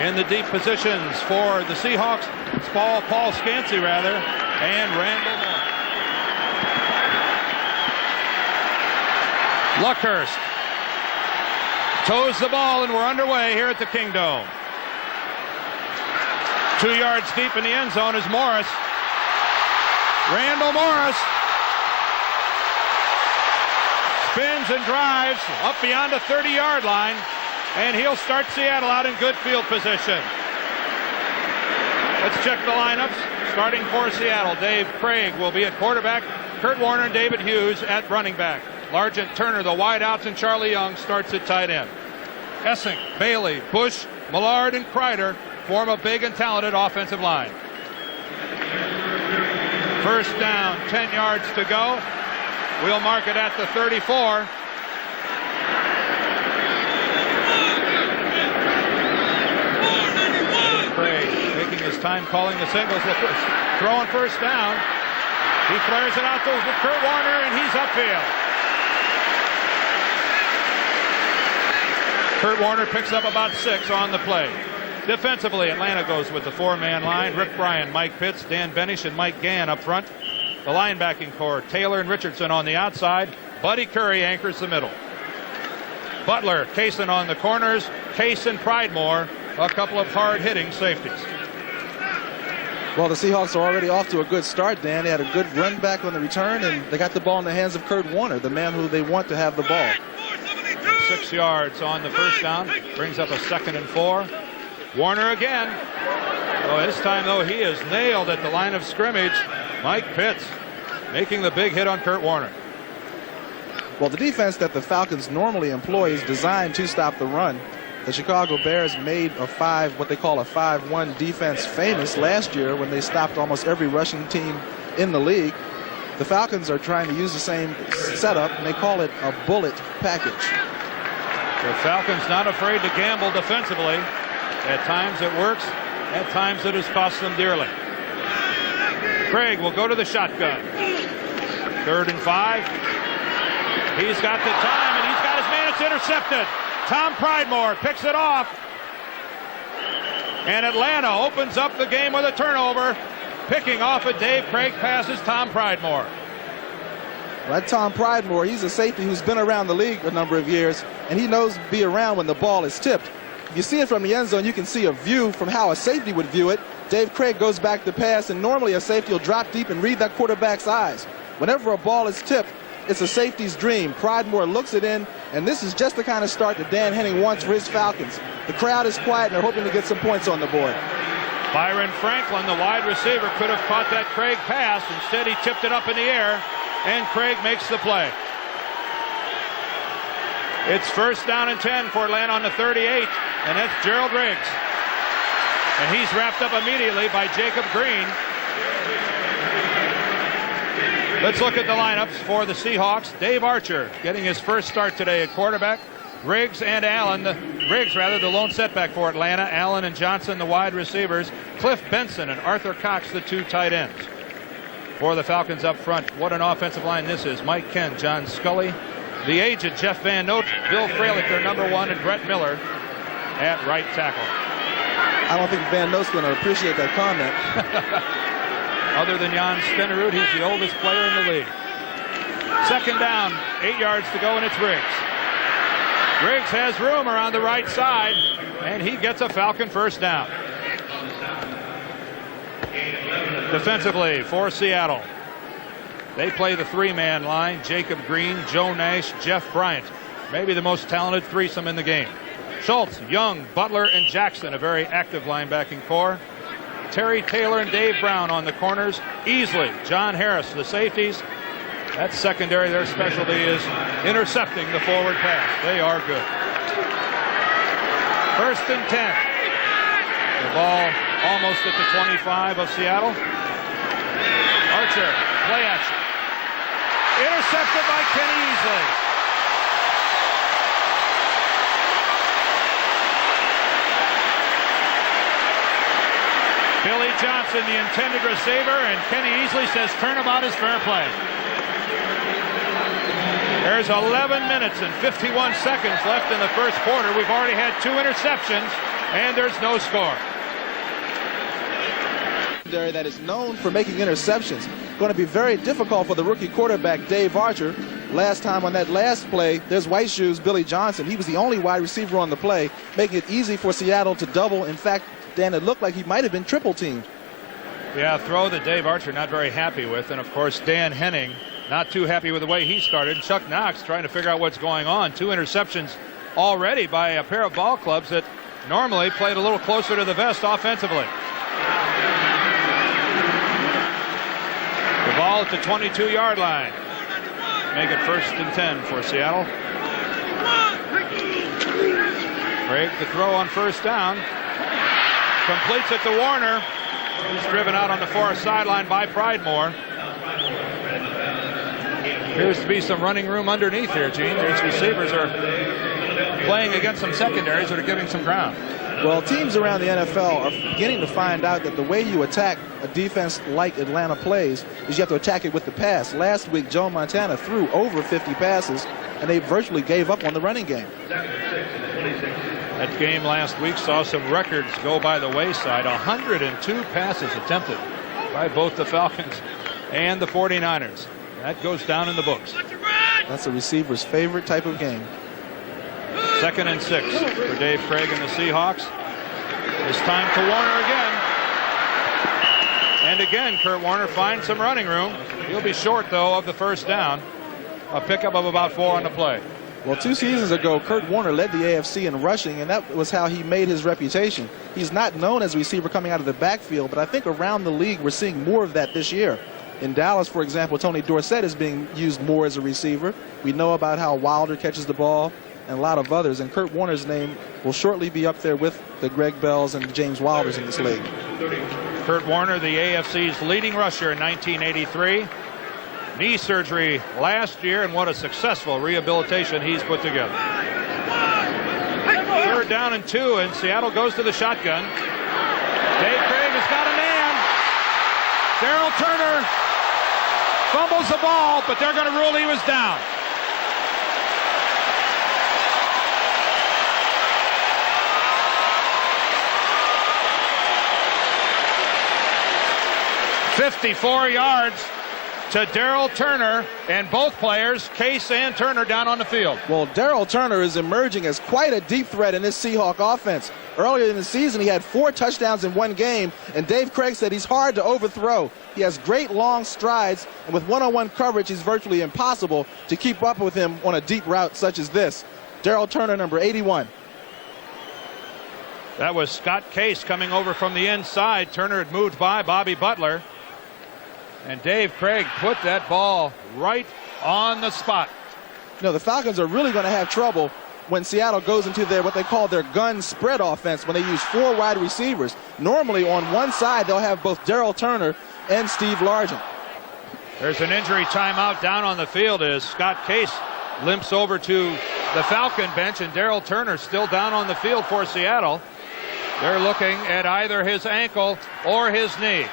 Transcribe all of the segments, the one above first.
In the deep positions for the Seahawks, it's Paul Scansey rather, and Randall Moore. Luckhurst toes the ball, and we're underway here at the Kingdome. 2 yards deep in the end zone is Morris. Randall Morris spins and drives up beyond the 30-yard line, and he'll start Seattle out in good field position. Let's check the lineups. Starting for Seattle, Dave Craig will be at quarterback. Kurt Warner and David Hughes at running back. Largent, Turner, the wideouts, and Charlie Young starts at tight end. Essink, Bailey, Bush, Millard, and Kreider form a big and talented offensive line. First down, 10 yards to go. We'll mark it at the 34. Craig taking his time calling the singles. Throwing first down. He flares it out to Kurt Warner, and he's upfield. Kurt Warner picks up about 6 on the play. Defensively, Atlanta goes with the 4-man line. Rick Bryan, Mike Pitts, Dan Benish, and Mike Gann up front. The linebacking core, Taylor and Richardson on the outside. Buddy Curry anchors the middle. Butler, Kaysen on the corners. Case and Pridemore, a couple of hard-hitting safeties. Well, the Seahawks are already off to a good start, Dan. They had a good run back on the return, and they got the ball in the hands of Kurt Warner, the man who they want to have the ball. 6 yards on the first down. Brings up a 2nd and 4. Warner again. Oh, this time, though, he is nailed at the line of scrimmage. Mike Pitts making the big hit on Kurt Warner. Well, the defense that the Falcons normally employ is designed to stop the run. The Chicago Bears made what they call a 5-1 defense famous last year when they stopped almost every rushing team in the league. The Falcons are trying to use the same setup, and they call it a bullet package. The Falcons not afraid to gamble defensively. At times it works. At times it has cost them dearly. Craig will go to the shotgun. 3rd and 5. He's got the time, and he's got his man. It's intercepted. Tom Pridemore picks it off. And Atlanta opens up the game with a turnover. Picking off a Dave Craig pass is Tom Pridemore. That Tom Pridemore, he's a safety who's been around the league a number of years, and he knows to be around when the ball is tipped. If you see it from the end zone, you can see a view from how a safety would view it. Dave Craig goes back to pass, and normally a safety will drop deep and read that quarterback's eyes. Whenever a ball is tipped, it's a safety's dream. Pridemore looks it in, and this is just the kind of start that Dan Henning wants for his Falcons. The crowd is quiet, and they're hoping to get some points on the board. Byron Franklin, the wide receiver, could have caught that Craig pass. Instead, he tipped it up in the air, and Craig makes the play. It's first down and 10 for Atlanta on the 38, and that's Gerald Riggs. And he's wrapped up immediately by Jacob Green. Let's look at the lineups for the Seahawks. Dave Archer getting his first start today at quarterback. Riggs and Allen, the lone setback for Atlanta. Allen and Johnson, the wide receivers. Cliff Benson and Arthur Cox, the 2 tight ends. For the Falcons up front, what an offensive line this is. Mike Kent, John Scully, the aged Jeff Van Note, Bill Fralick, their number 1, and Brett Miller at right tackle. I don't think Van Note's going to appreciate that comment. Other than Jan Stenerud, he's the oldest player in the league. 2nd down, 8 yards to go, and it's Riggs. Riggs has room around the right side, and he gets a Falcon first down. Defensively for Seattle, they play the 3-man line. Jacob Green, Joe Nash, Jeff Bryant. Maybe the most talented threesome in the game. Schultz, Young, Butler, and Jackson, a very active linebacking core. Terry Taylor and Dave Brown on the corners. Easley, John Harris, the safeties. That secondary, their specialty is intercepting the forward pass. They are good. 1st and 10. The ball almost at the 25 of Seattle. Archer, play action. Intercepted by Kenny Easley. Billy Johnson, the intended receiver, and Kenny Easley says turnabout is fair play. There's 11 minutes and 51 seconds left in the first quarter. We've already had 2 interceptions And there's no score. That is known for making interceptions. Going to be very difficult for the rookie quarterback, Dave Archer. Last time on that last play, there's White Shoes, Billy Johnson. He was the only wide receiver on the play, making it easy for Seattle to double. In fact, Dan, it looked like he might have been triple teamed. Yeah, throw that Dave Archer not very happy with. And, of course, Dan Henning not too happy with the way he started. Chuck Knox trying to figure out what's going on. 2 interceptions already by a pair of ball clubs that normally played a little closer to the vest offensively. The ball at the 22-yard line. Make it 1st and 10 for Seattle. Craig the throw on 1st down. Completes it to Warner. He's driven out on the far sideline by Pridemore. Appears to be some running room underneath here, Gene. These receivers are playing against some secondaries that are giving some ground. Well, teams around the NFL are beginning to find out that the way you attack a defense like Atlanta plays is you have to attack it with the pass. Last week, Joe Montana threw over 50 passes, and they virtually gave up on the running game. That game last week saw some records go by the wayside. 102 passes attempted by both the Falcons and the 49ers. That goes down in the books. That's a receiver's favorite type of game. 2nd and 6 for Dave Craig and the Seahawks. This time to Warner again. And again, Kurt Warner finds some running room. He'll be short, though, of the 1st down. A pickup of about 4 on the play. Well, 2 seasons ago, Kurt Warner led the AFC in rushing, and that was how he made his reputation. He's not known as a receiver coming out of the backfield, but I think around the league we're seeing more of that this year. In Dallas, for example, Tony Dorsett is being used more as a receiver. We know about how Wilder catches the ball and a lot of others, and Kurt Warner's name will shortly be up there with the Greg Bells and the James Wilders in this league. Kurt Warner, the AFC's leading rusher in 1983. Knee surgery last year, and what a successful rehabilitation he's put together. 3rd down and 2, and Seattle goes to the shotgun. Dave Craig has got a man. Darryl Turner fumbles the ball, but they're going to rule he was down. "54 yards to Darryl Turner," and both players, Case and Turner, down on the field. Well, Darryl Turner is emerging as quite a deep threat in this Seahawk offense. Earlier in the season, he had 4 touchdowns in 1 game, and Dave Craig said he's hard to overthrow. He has great long strides, and with one-on-one coverage, it's virtually impossible to keep up with him on a deep route such as this. Darryl Turner, number 81. That was Scott Case coming over from the inside. Turner had moved by Bobby Butler. And Dave Craig put that ball right on the spot. You know, the Falcons are really going to have trouble when Seattle goes into their what they call their gun spread offense, when they use 4 wide receivers. Normally on one side they'll have both Darryl Turner and Steve Largent. There's an injury timeout down on the field as Scott Case limps over to the Falcon bench, and Darryl Turner still down on the field for Seattle. They're looking at either his ankle or his knee.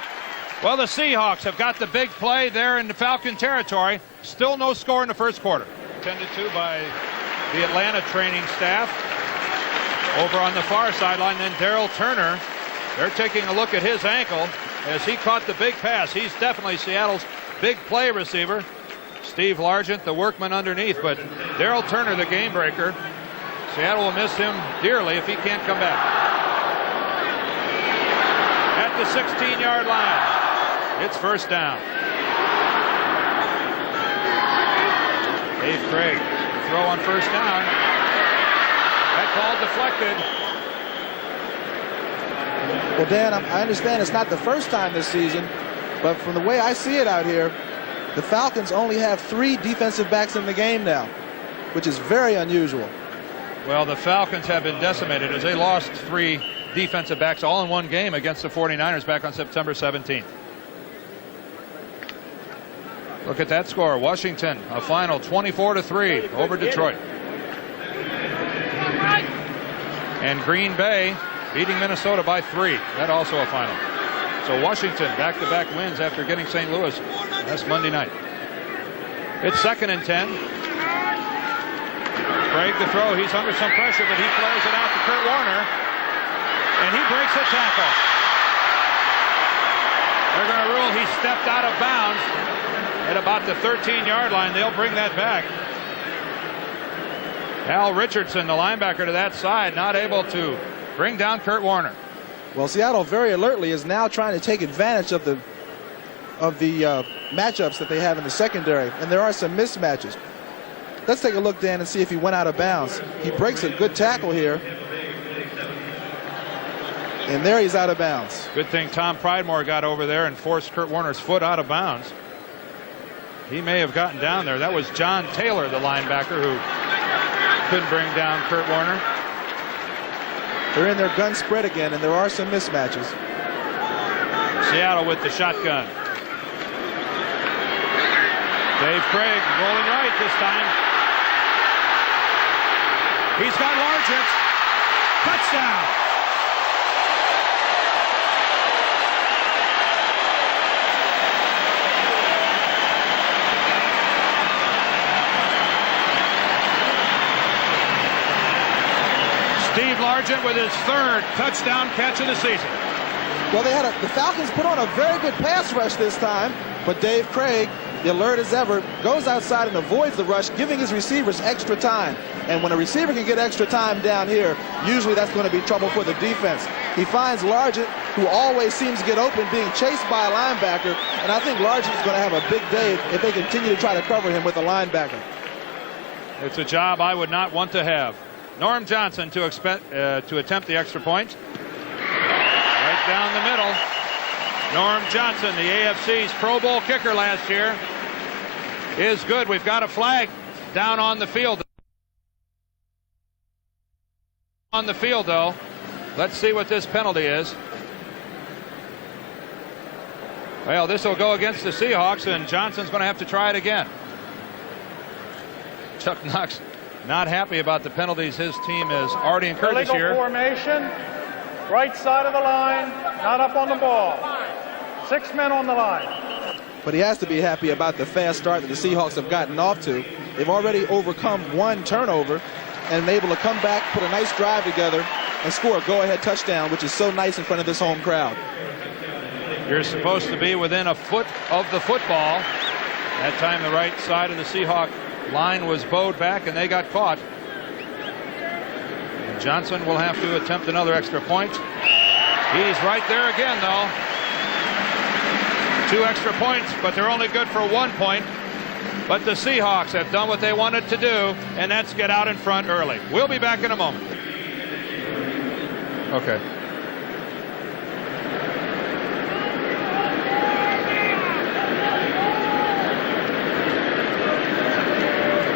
Well, the Seahawks have got the big play there in the Falcon territory. Still no score in the 1st quarter. Attended to by the Atlanta training staff. Over on the far sideline, then Darryl Turner. They're taking a look at his ankle as he caught the big pass. He's definitely Seattle's big play receiver. Steve Largent, the workman underneath, but Darryl Turner, the game breaker. Seattle will miss him dearly if he can't come back. At the 16-yard line. It's 1st down. Dave Craig, throw on 1st down. That ball deflected. Well, Dan, I understand it's not the first time this season, but from the way I see it out here, the Falcons only have 3 defensive backs in the game now, which is very unusual. Well, the Falcons have been decimated as they lost 3 defensive backs all in 1 game against the 49ers back on September 17th. Look at that score. Washington, a final 24-3 over Detroit. And Green Bay beating Minnesota by 3. That also a final. So Washington back-to-back wins after getting St. Louis. That's Monday night. It's 2nd and 10. Craig the throw. He's under some pressure, but he flares it out to Kurt Warner. and he breaks a tackle. They're going to rule he stepped out of bounds at about the 13-yard line. They'll bring that back. Al Richardson, the linebacker to that side, not able to bring down Kurt Warner. Well, Seattle very alertly is now trying to take advantage of the matchups that they have in the secondary, and there are some mismatches. Let's take a look, Dan, and see if he went out of bounds. He breaks a good tackle here, and there he's out of bounds. Good thing Tom Pridemore got over there and forced Kurt Warner's foot out of bounds. He may have gotten down there. That was John Taylor, the linebacker, who couldn't bring down Kurt Warner. They're in their gun spread again, and there are some mismatches. Seattle with the shotgun. Dave Craig rolling right this time. He's got Largent. Touchdown. Steve Largent with his third touchdown catch of the season. Well, the Falcons put on a very good pass rush this time, but Dave Craig, the alert as ever, goes outside and avoids the rush, giving his receivers extra time. And when a receiver can get extra time down here, usually that's going to be trouble for the defense. He finds Largent, who always seems to get open, being chased by a linebacker, and I think Largent is going to have a big day if they continue to try to cover him with a linebacker. It's a job I would not want to have. Norm Johnson to attempt the extra point. Right down the middle. Norm Johnson, the AFC's Pro Bowl kicker last year, is good. We've got a flag down on the field. On the field, though. Let's see what this penalty is. Well, this will go against the Seahawks, and Johnson's going to have to try it again. Chuck Knox not happy about the penalties his team has already incurred this year. Illegal formation, right side of the line, not up on the ball. 6 men on the line. But he has to be happy about the fast start that the Seahawks have gotten off to. They've already overcome one turnover and able to come back, put a nice drive together, and score a go-ahead touchdown, which is so nice in front of this home crowd. You're supposed to be within a foot of the football. That time the right side of the Seahawk line was bowed back, and they got caught. And Johnson will have to attempt another extra point. He's right there again, though. 2 extra points, but they're only good for 1 point. But the Seahawks have done what they wanted to do, and that's get out in front early. We'll be back in a moment. Okay.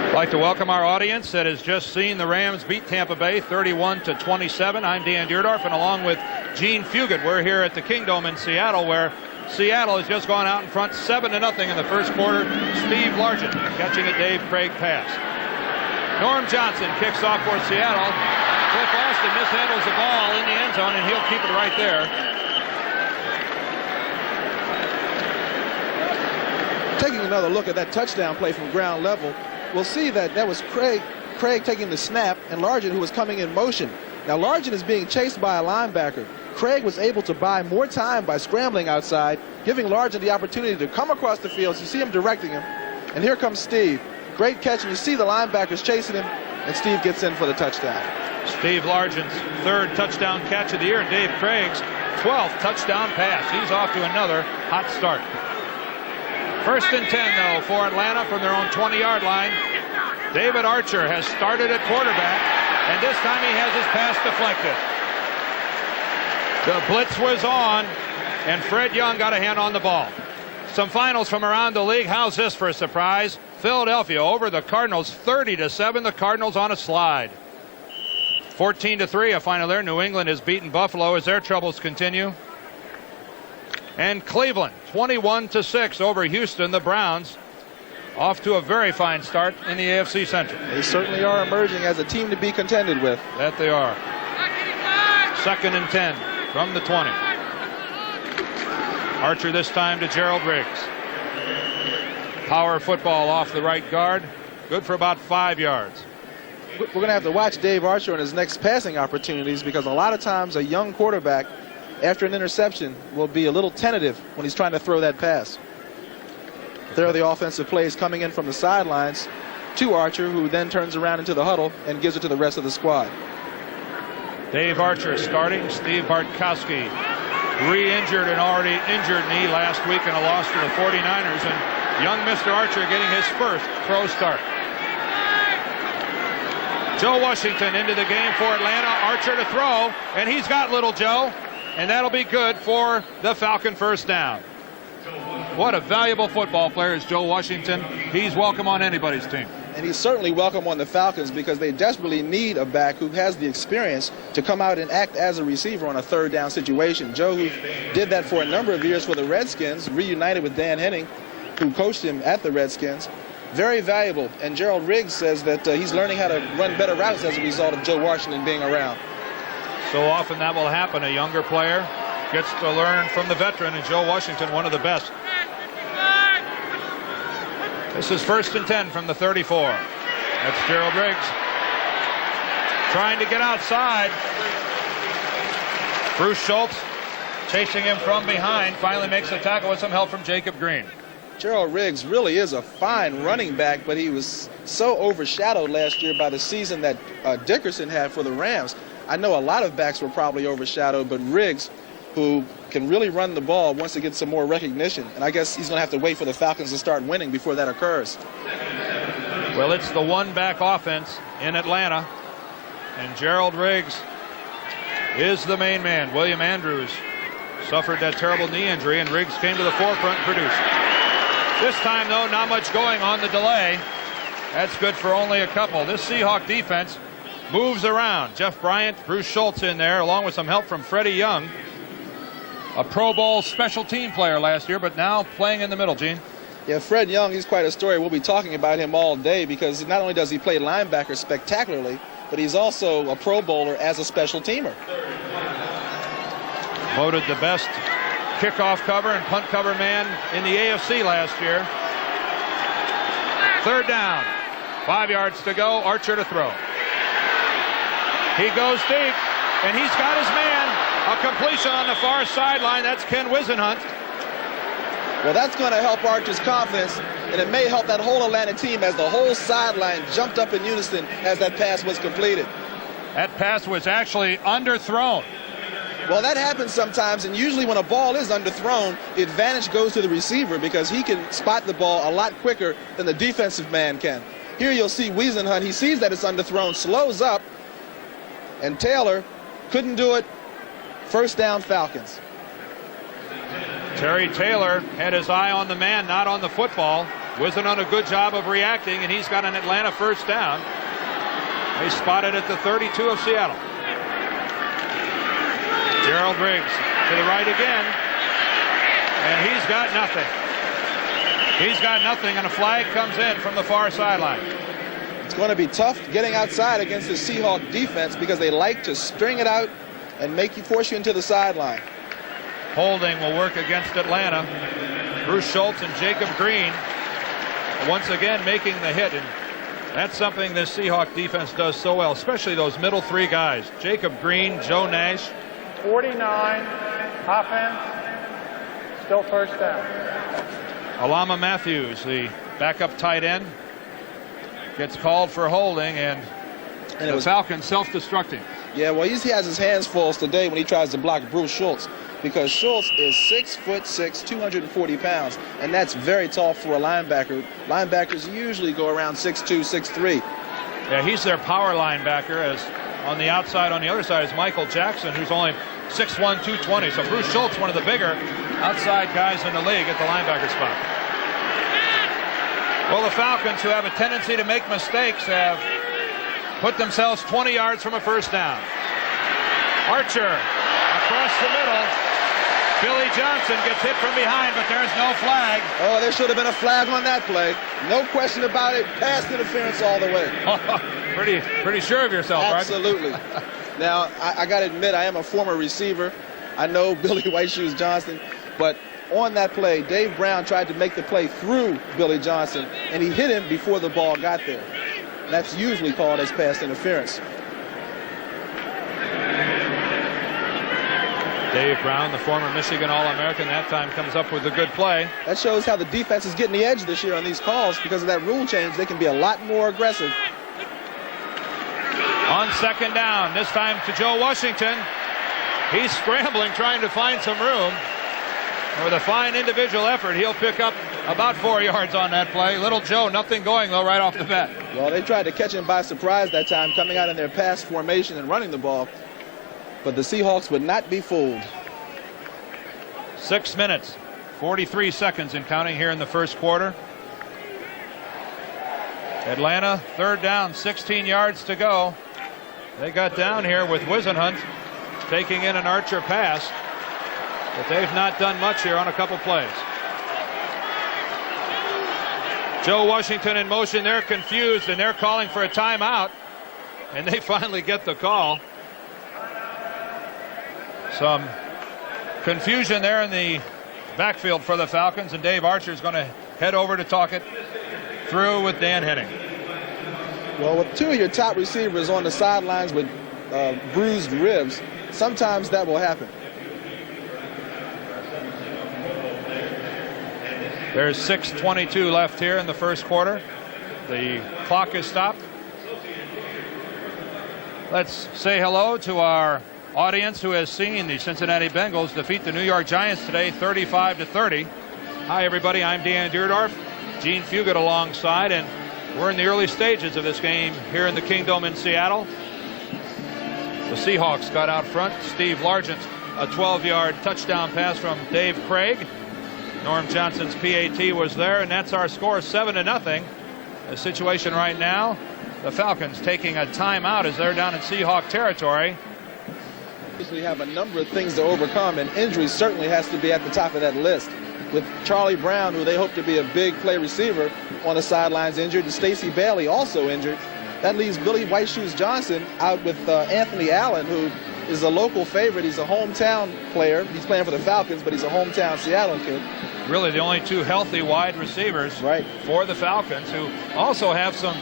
I'd like to welcome our audience that has just seen the Rams beat Tampa Bay 31-27. I'm Dan Deerdorf, and along with Gene Fugit, we're here at the Kingdome in Seattle, where Seattle has just gone out in front 7-0 in the first quarter. Steve Largent catching a Dave Craig pass. Norm Johnson kicks off for Seattle. Cliff Austin mishandles the ball in the end zone, and he'll keep it right there. Taking another look at that touchdown play from ground level, we'll see that was Craig taking the snap, and Largent, who was coming in motion. Now Largent is being chased by a linebacker. Craig was able to buy more time by scrambling outside, giving Largent the opportunity to come across the field. So you see him directing him, and here comes Steve. Great catch, and you see the linebackers chasing him, and Steve gets in for the touchdown. Steve Largent's third touchdown catch of the year, and Dave Craig's 12th touchdown pass. He's off to another hot start. 1st and 10, though, for Atlanta from their own 20-yard line. David Archer has started at quarterback, and this time he has his pass deflected. The blitz was on, and Fred Young got a hand on the ball. Some finals from around the league. How's this for a surprise? Philadelphia over the Cardinals 30-7. The Cardinals on a slide. 14-3, a final there. New England has beaten Buffalo as their troubles continue. And Cleveland 21-6 over Houston. The Browns off to a very fine start in the AFC Central. They certainly are emerging as a team to be contended with. That they are. 2nd and 10 from the 20. Archer this time to Gerald Riggs. Power football off the right guard. Good for about 5 yards. we're going to have to watch Dave Archer on his next passing opportunities, because a lot of times a young quarterback, after an interception, will be a little tentative when he's trying to throw that pass. There are the offensive plays coming in from the sidelines to Archer, who then turns around into the huddle and gives it to the rest of the squad. Dave Archer starting. Steve Bartkowski, re-injured an already injured knee last week in a loss to the 49ers, and young Mr. Archer getting his first pro start. Joe Washington into the game for Atlanta. Archer to throw, and he's got little Joe, and that'll be good for the Falcon first down. What a valuable football player is Joe Washington. He's welcome on anybody's team. And he's certainly welcome on the Falcons, because they desperately need a back who has the experience to come out and act as a receiver on a third down situation. Joe, who did that for a number of years for the Redskins, reunited with Dan Henning, who coached him at the Redskins. Very valuable. And Gerald Riggs says that he's learning how to run better routes as a result of Joe Washington being around. So often that will happen. A younger player gets to learn from the veteran, and Joe Washington, one of the best. This is 1st and 10 from the 34. That's Gerald Riggs trying to get outside. Bruce Schultz chasing him from behind, finally makes the tackle with some help from Jacob Green. Gerald Riggs really is a fine running back, but he was so overshadowed last year by the season that Dickerson had for the Rams. I know a lot of backs were probably overshadowed, but Riggs, who can really run the ball, wants to get some more recognition. And I guess he's going to have to wait for the Falcons to start winning before that occurs. Well, it's the one-back offense in Atlanta, and Gerald Riggs is the main man. William Andrews suffered that terrible knee injury, and Riggs came to the forefront and produced. This time, though, not much going on the delay. That's good for only a couple. This Seahawk defense moves around. Jeff Bryant, Bruce Schultz in there, along with some help from Freddie Young, a Pro Bowl special team player last year, but now playing in the middle, Gene. Yeah, Fred Young, he's quite a story. We'll be talking about him all day, because not only does he play linebacker spectacularly, but he's also a Pro Bowler as a special teamer. Voted the best kickoff cover and punt cover man in the AFC last year. 3rd down, 5 yards to go. Archer to throw. He goes deep, and he's got his man. A completion on the far sideline. That's Ken Wisenhunt. Well, that's going to help Archer's confidence, and it may help that whole Atlanta team as the whole sideline jumped up in unison as that pass was completed. That pass was actually underthrown. Well, that happens sometimes, and usually when a ball is underthrown, the advantage goes to the receiver, because he can spot the ball a lot quicker than the defensive man can. Here you'll see Wisenhunt. He sees that it's underthrown, slows up, and Taylor couldn't do it. 1st down, Falcons. Terry Taylor had his eye on the man, not on the football. Wisenhunt a good job of reacting, and he's got an Atlanta 1st down. They spotted at the 32 of Seattle. Gerald Riggs to the right again, and he's got nothing. He's got nothing, and a flag comes in from the far sideline. It's going to be tough getting outside against the Seahawk defense, because they like to string it out and force you into the sideline. Holding will work against Atlanta. Bruce Schultz and Jacob Green once again making the hit, and that's something this Seahawk defense does so well, especially those middle 3 guys. Jacob Green, Joe Nash. 49, offense, still 1st down. Alama Matthews, the backup tight end, gets called for holding, and the Falcons self-destructing. Yeah, well, he has his hands full today when he tries to block Bruce Schultz, because Schultz is 6'6", 240 pounds, and that's very tall for a linebacker. Linebackers usually go around 6'2", 6'3". Yeah, he's their power linebacker, as on the outside, on the other side, is Michael Jackson, who's only 6'1", 220. So Bruce Schultz, one of the bigger outside guys in the league at the linebacker spot. Well, the Falcons, who have a tendency to make mistakes, have put themselves 20 yards from a 1st down. Archer across the middle. Billy Johnson gets hit from behind, but there's no flag. Oh, there should have been a flag on that play. No question about it. Pass interference all the way. Pretty sure of yourself, right? Absolutely. Now, I got to admit, I am a former receiver. I know Billy White Shoes Johnson, but on that play, Dave Brown tried to make the play through Billy Johnson, and he hit him before the ball got there. That's usually called as pass interference. Dave Brown, the former Michigan All-American, that time comes up with a good play. That shows how the defense is getting the edge this year on these calls. Because of that rule change, they can be a lot more aggressive. On second down, this time to Joe Washington. He's scrambling, trying to find some room. With a fine individual effort, he'll pick up about 4 yards on that play. Little Joe, nothing going, though, right off the bat. Well, they tried to catch him by surprise that time, coming out in their pass formation and running the ball. But the Seahawks would not be fooled. 6 minutes, 43 seconds and counting here in the first quarter. Atlanta, third down, 16 yards to go. They got down here with Wisenhunt taking in an Archer pass. But they've not done much here on a couple plays. Joe Washington in motion. They're confused and they're calling for a timeout. And they finally get the call. Some confusion there in the backfield for the Falcons. And Dave Archer is going to head over to talk it through with Dan Henning. Well, with two of your top receivers on the sidelines with bruised ribs, sometimes that will happen. There's 6:22 left here in the first quarter. The clock is stopped. Let's say hello to our audience who has seen the Cincinnati Bengals defeat the New York Giants today 35-30. Hi everybody, I'm Dan Deerdorf, Gene Fugit alongside, and we're in the early stages of this game here in the Kingdome in Seattle. The Seahawks got out front. Steve Largent, a 12-yard touchdown pass from Dave Craig. Norm Johnson's PAT was there, and that's our score, 7-0. The situation right now, the Falcons taking a timeout as they're down in Seahawk territory. We have a number of things to overcome, and injury certainly has to be at the top of that list. With Charlie Brown, who they hope to be a big play receiver, on the sidelines injured, and Stacey Bailey also injured. That leaves Billy White Shoes Johnson out with Anthony Allen, who is a local favorite. He's a hometown player. He's playing for the Falcons, but he's a hometown Seattle kid. Really the only two healthy wide receivers for the Falcons, who also have some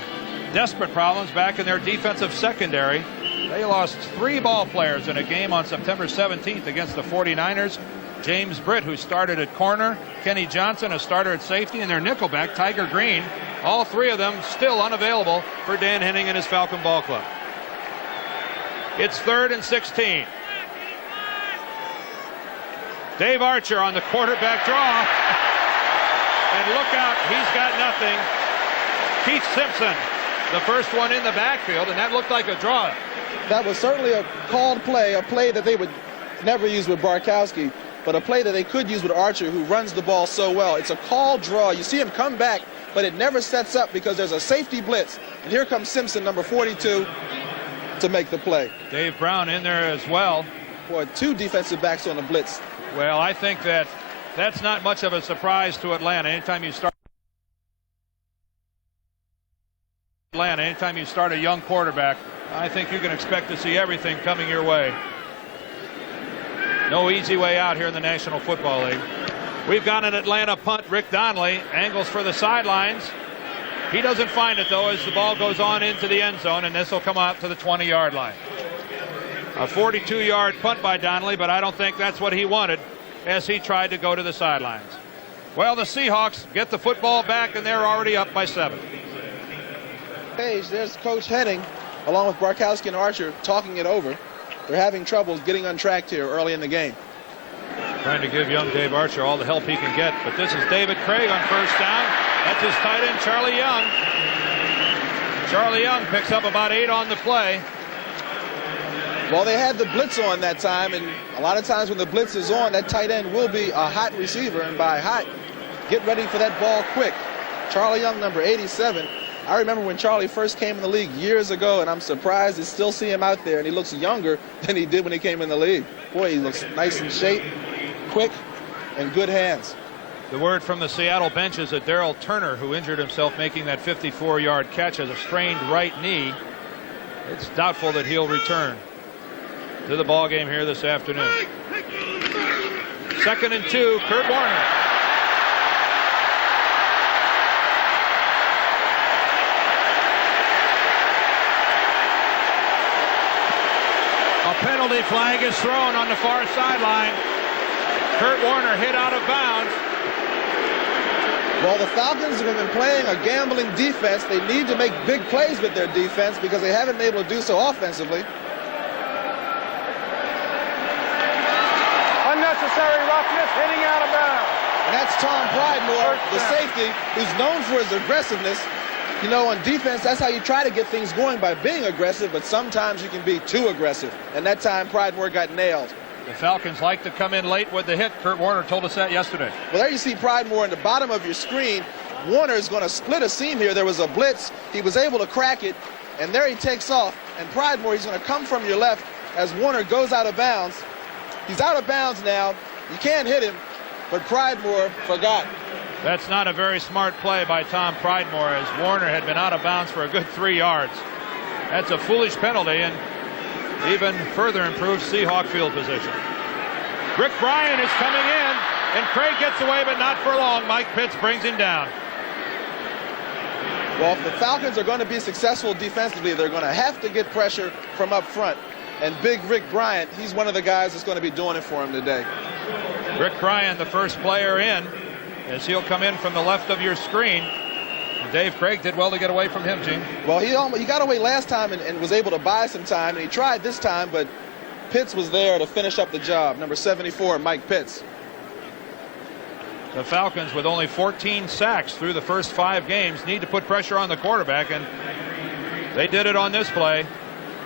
desperate problems back in their defensive secondary. They lost 3 ball players in a game on September 17th against the 49ers. James Britt, who started at corner, Kenny Johnson, a starter at safety, and their nickelback, Tiger Green. All 3 of them still unavailable for Dan Henning and his Falcon Ball Club. It's 3rd and 16. Dave Archer on the quarterback draw. And look out, he's got nothing. Keith Simpson, the first one in the backfield, and that looked like a draw. That was certainly a called play, a play that they would never use with Barkowski, but a play that they could use with Archer, who runs the ball so well. It's a called draw. You see him come back, but it never sets up because there's a safety blitz. And here comes Simpson, number 42, to make the play. Dave Brown in there as well. Boy, 2 defensive backs on the blitz. Well, I think that's not much of a surprise to Atlanta. Anytime you start a young quarterback, I think you can expect to see everything coming your way. No easy way out here in the National Football League. We've got an Atlanta punt. Rick Donnelly angles for the sidelines. He doesn't find it, though, as the ball goes on into the end zone, and this will come out to the 20-yard line. A 42-yard punt by Donnelly, but I don't think that's what he wanted as he tried to go to the sidelines. Well, the Seahawks get the football back, and they're already up by 7. Page, there's Coach Henning, along with Barkowski and Archer, talking it over. They're having trouble getting untracked here early in the game. Trying to give young Dave Archer all the help he can get, but this is David Craig on first down. That's his tight end, Charlie Young. Charlie Young picks up about 8 on the play. Well, they had the blitz on that time, and a lot of times when the blitz is on, that tight end will be a hot receiver, and by hot, get ready for that ball quick. Charlie Young, number 87. I remember when Charlie first came in the league years ago, and I'm surprised to still see him out there, and he looks younger than he did when he came in the league. Boy, he looks nice in shape, quick, and good hands. The word from the Seattle bench is that Darrell Turner, who injured himself making that 54-yard catch, has a strained right knee. It's doubtful that he'll return to the ball game here this afternoon. 2nd and 2, Kurt Warner. penalty flag is thrown on the far sideline. Kurt Warner hit out of bounds. Well, the Falcons have been playing a gambling defense. They need to make big plays with their defense because they haven't been able to do so offensively. Unnecessary roughness, hitting out of bounds. And that's Tom Pridemore, the safety, who's known for his aggressiveness. You know, on defense, that's how you try to get things going, by being aggressive, but sometimes you can be too aggressive. And that time, Pridemore got nailed. The Falcons like to come in late with the hit. Kurt Warner told us that yesterday. Well, there you see Pridemore in the bottom of your screen. Warner is going to split a seam here. There was a blitz. He was able to crack it, and there he takes off. And Pridemore, he's going to come from your left as Warner goes out of bounds. He's out of bounds now. You can't hit him, but Pridemore forgot. That's not a very smart play by Tom Pridemore, as Warner had been out of bounds for a good 3 yards. That's a foolish penalty and even further improves Seahawk field position. Rick Bryan is coming in, and Craig gets away, but not for long. Mike Pitts brings him down. Well, if the Falcons are going to be successful defensively, they're going to have to get pressure from up front. And big Rick Bryant, he's one of the guys that's going to be doing it for him today. Rick Bryan, the first player in, as he'll come in from the left of your screen. And Dave Craig did well to get away from him, Gene. Well, he got away last time and was able to buy some time, and he tried this time, but Pitts was there to finish up the job. Number 74, Mike Pitts. The Falcons, with only 14 sacks through the first 5 games, need to put pressure on the quarterback, and they did it on this play.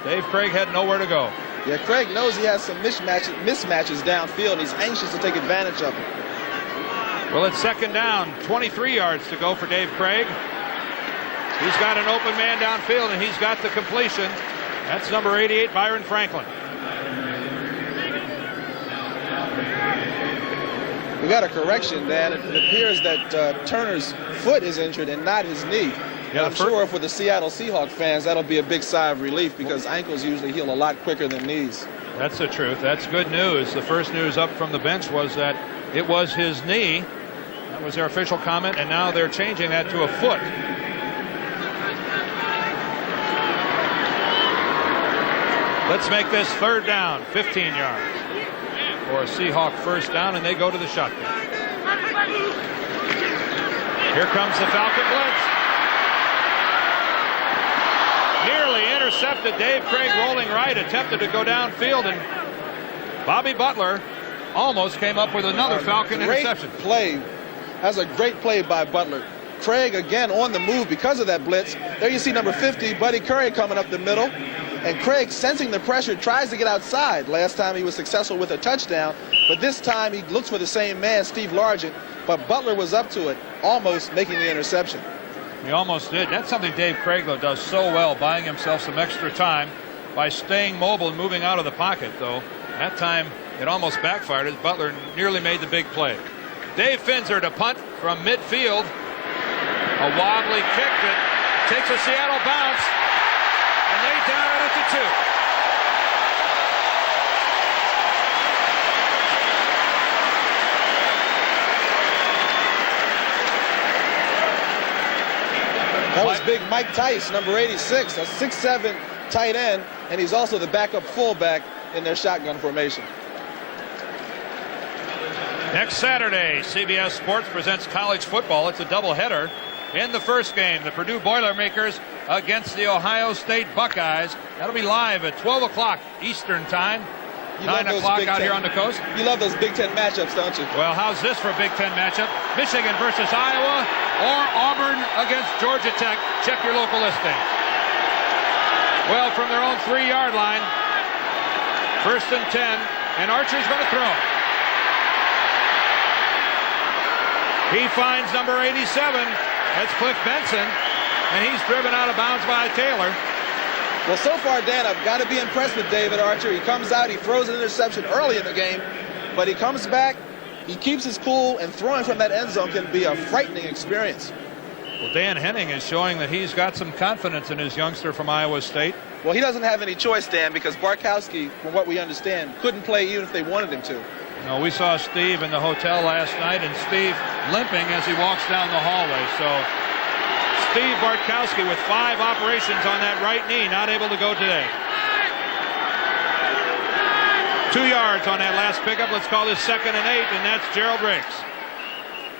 Dave Craig had nowhere to go. Yeah, Craig knows he has some mismatches downfield, and he's anxious to take advantage of them. Well, it's second down, 23 yards to go for Dave Craig. He's got an open man downfield, and he's got the completion. That's number 88, Byron Franklin. We got a correction, Dan. It appears that Turner's foot is injured and not his knee. Yeah, I'm sure for the Seattle Seahawks fans, that'll be a big sigh of relief because ankles usually heal a lot quicker than knees. That's the truth. That's good news. The first news up from the bench was that it was his knee. That was their official comment, and now they're changing that to a foot. Let's make this third down, 15 yards. For a Seahawk first down, and they go to the shotgun. Here comes the Falcon blitz. Nearly intercepted. Dave Craig rolling right, attempted to go downfield, and Bobby Butler almost came up with another Falcon interception. Great play. That's a great play by Butler. Craig again on the move because of that blitz. There you see number 50, Buddy Curry, coming up the middle. And Craig, sensing the pressure, tries to get outside. Last time he was successful with a touchdown, but this time he looks for the same man, Steve Largent, but Butler was up to it, almost making the interception. He almost did. That's something Dave Craig, though, does so well, buying himself some extra time by staying mobile and moving out of the pocket, though. That time it almost backfired as Butler nearly made the big play. Dave Finzer to punt from midfield. A wobbly kick that takes a Seattle bounce, and they down it at the 2. That was big Mike Tice, number 86, a 6'7" tight end, and he's also the backup fullback in their shotgun formation. Next Saturday, CBS Sports presents college football. It's a doubleheader. In the first game, the Purdue Boilermakers against the Ohio State Buckeyes. That'll be live at 12 o'clock Eastern time. 9 o'clock out here on the coast. You love those Big Ten matchups, don't you? Well, how's this for a Big Ten matchup? Michigan versus Iowa or Auburn against Georgia Tech. Check your local listing. Well, from their own 3-yard line, 1st and 10, and Archer's going to throw. He finds number 87. That's Cliff Benson, and he's driven out of bounds by Taylor. Well, so far, Dan, I've got to be impressed with David Archer. He comes out, he throws an interception early in the game, but he comes back, he keeps his cool, and throwing from that end zone can be a frightening experience. Well, Dan Henning is showing that he's got some confidence in his youngster from Iowa State. Well, he doesn't have any choice, Dan, because Barkowski, from what we understand, couldn't play even if they wanted him to. No, we saw Steve in the hotel last night, and Steve limping as he walks down the hallway. So Steve Bartkowski with 5 operations on that right knee, not able to go today. 2 yards on that last pickup. Let's call this 2nd and 8, and that's Gerald Riggs.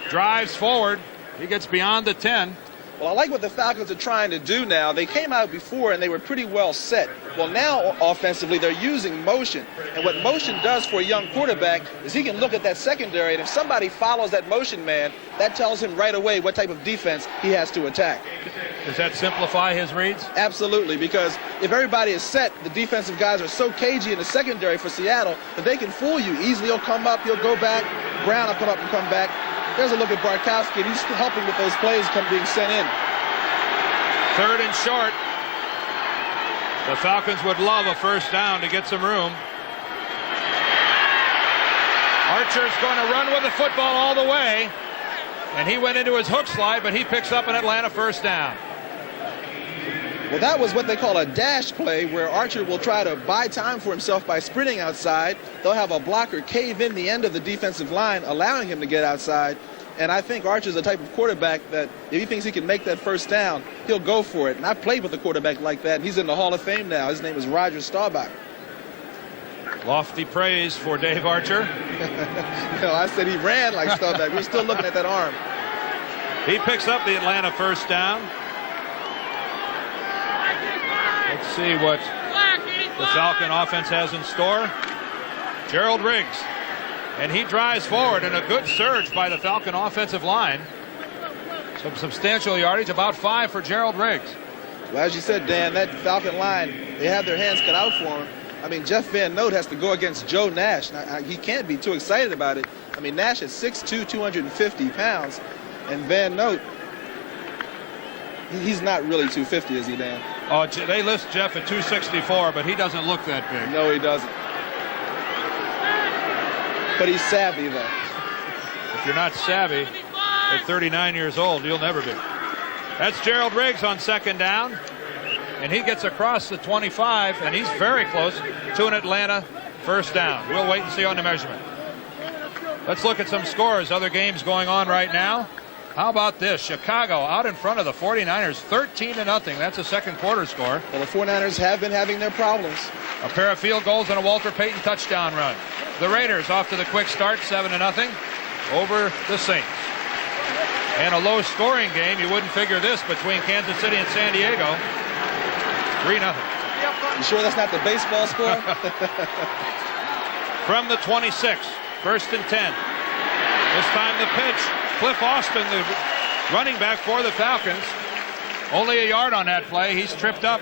Drives forward. He gets beyond the 10. Well, I like what the Falcons are trying to do now. They came out before and they were pretty well set. Well, now offensively they're using motion. And what motion does for a young quarterback is he can look at that secondary, and if somebody follows that motion man, that tells him right away what type of defense he has to attack. Does that simplify his reads? Absolutely, because if everybody is set, the defensive guys are so cagey in the secondary for Seattle that they can fool you. Easily he'll come up, he'll go back. Brown will come up and come back. There's a look at Barkowski, and he's helping with those plays being sent in. 3rd and short. The Falcons would love a first down to get some room. Archer's going to run with the football all the way. And he went into his hook slide, but he picks up an Atlanta first down. Well, that was what they call a dash play, where Archer will try to buy time for himself by sprinting outside. They'll have a blocker cave in the end of the defensive line, allowing him to get outside. And I think Archer's the type of quarterback that if he thinks he can make that first down, he'll go for it. And I played with a quarterback like that, and he's in the Hall of Fame now. His name is Roger Staubach. Lofty praise for Dave Archer. No, I said he ran like Staubach. We're still looking at that arm. He picks up the Atlanta first down. Let's see what the Falcon offense has in store. Gerald Riggs. And he drives forward, and a good surge by the Falcon offensive line. Some substantial yardage, about 5 for Gerald Riggs. Well, as you said, Dan, that Falcon line, they have their hands cut out for him. I mean, Jeff Van Note has to go against Joe Nash. Now, he can't be too excited about it. I mean, Nash is 6'2", 250 pounds, and Van Note, he's not really 250, is he, Dan? Oh, they list Jeff at 264, but he doesn't look that big. No, he doesn't. But he's savvy, though. If you're not savvy at 39 years old, you'll never be. That's Gerald Riggs on 2nd down. And he gets across the 25, and he's very close to an Atlanta first down. We'll wait and see on the measurement. Let's look at some scores. Other games going on right now. How about this? Chicago out in front of the 49ers, 13-0. That's a second quarter score. Well, the 49ers have been having their problems. A pair of field goals and a Walter Payton touchdown run. The Raiders off to the quick start, 7-0 over the Saints. And a low-scoring game. You wouldn't figure this between Kansas City and San Diego. 3-0. You sure that's not the baseball score? From the 26, 1st and 10. This time the pitch. Cliff Austin, the running back for the Falcons. Only a yard on that play. He's tripped up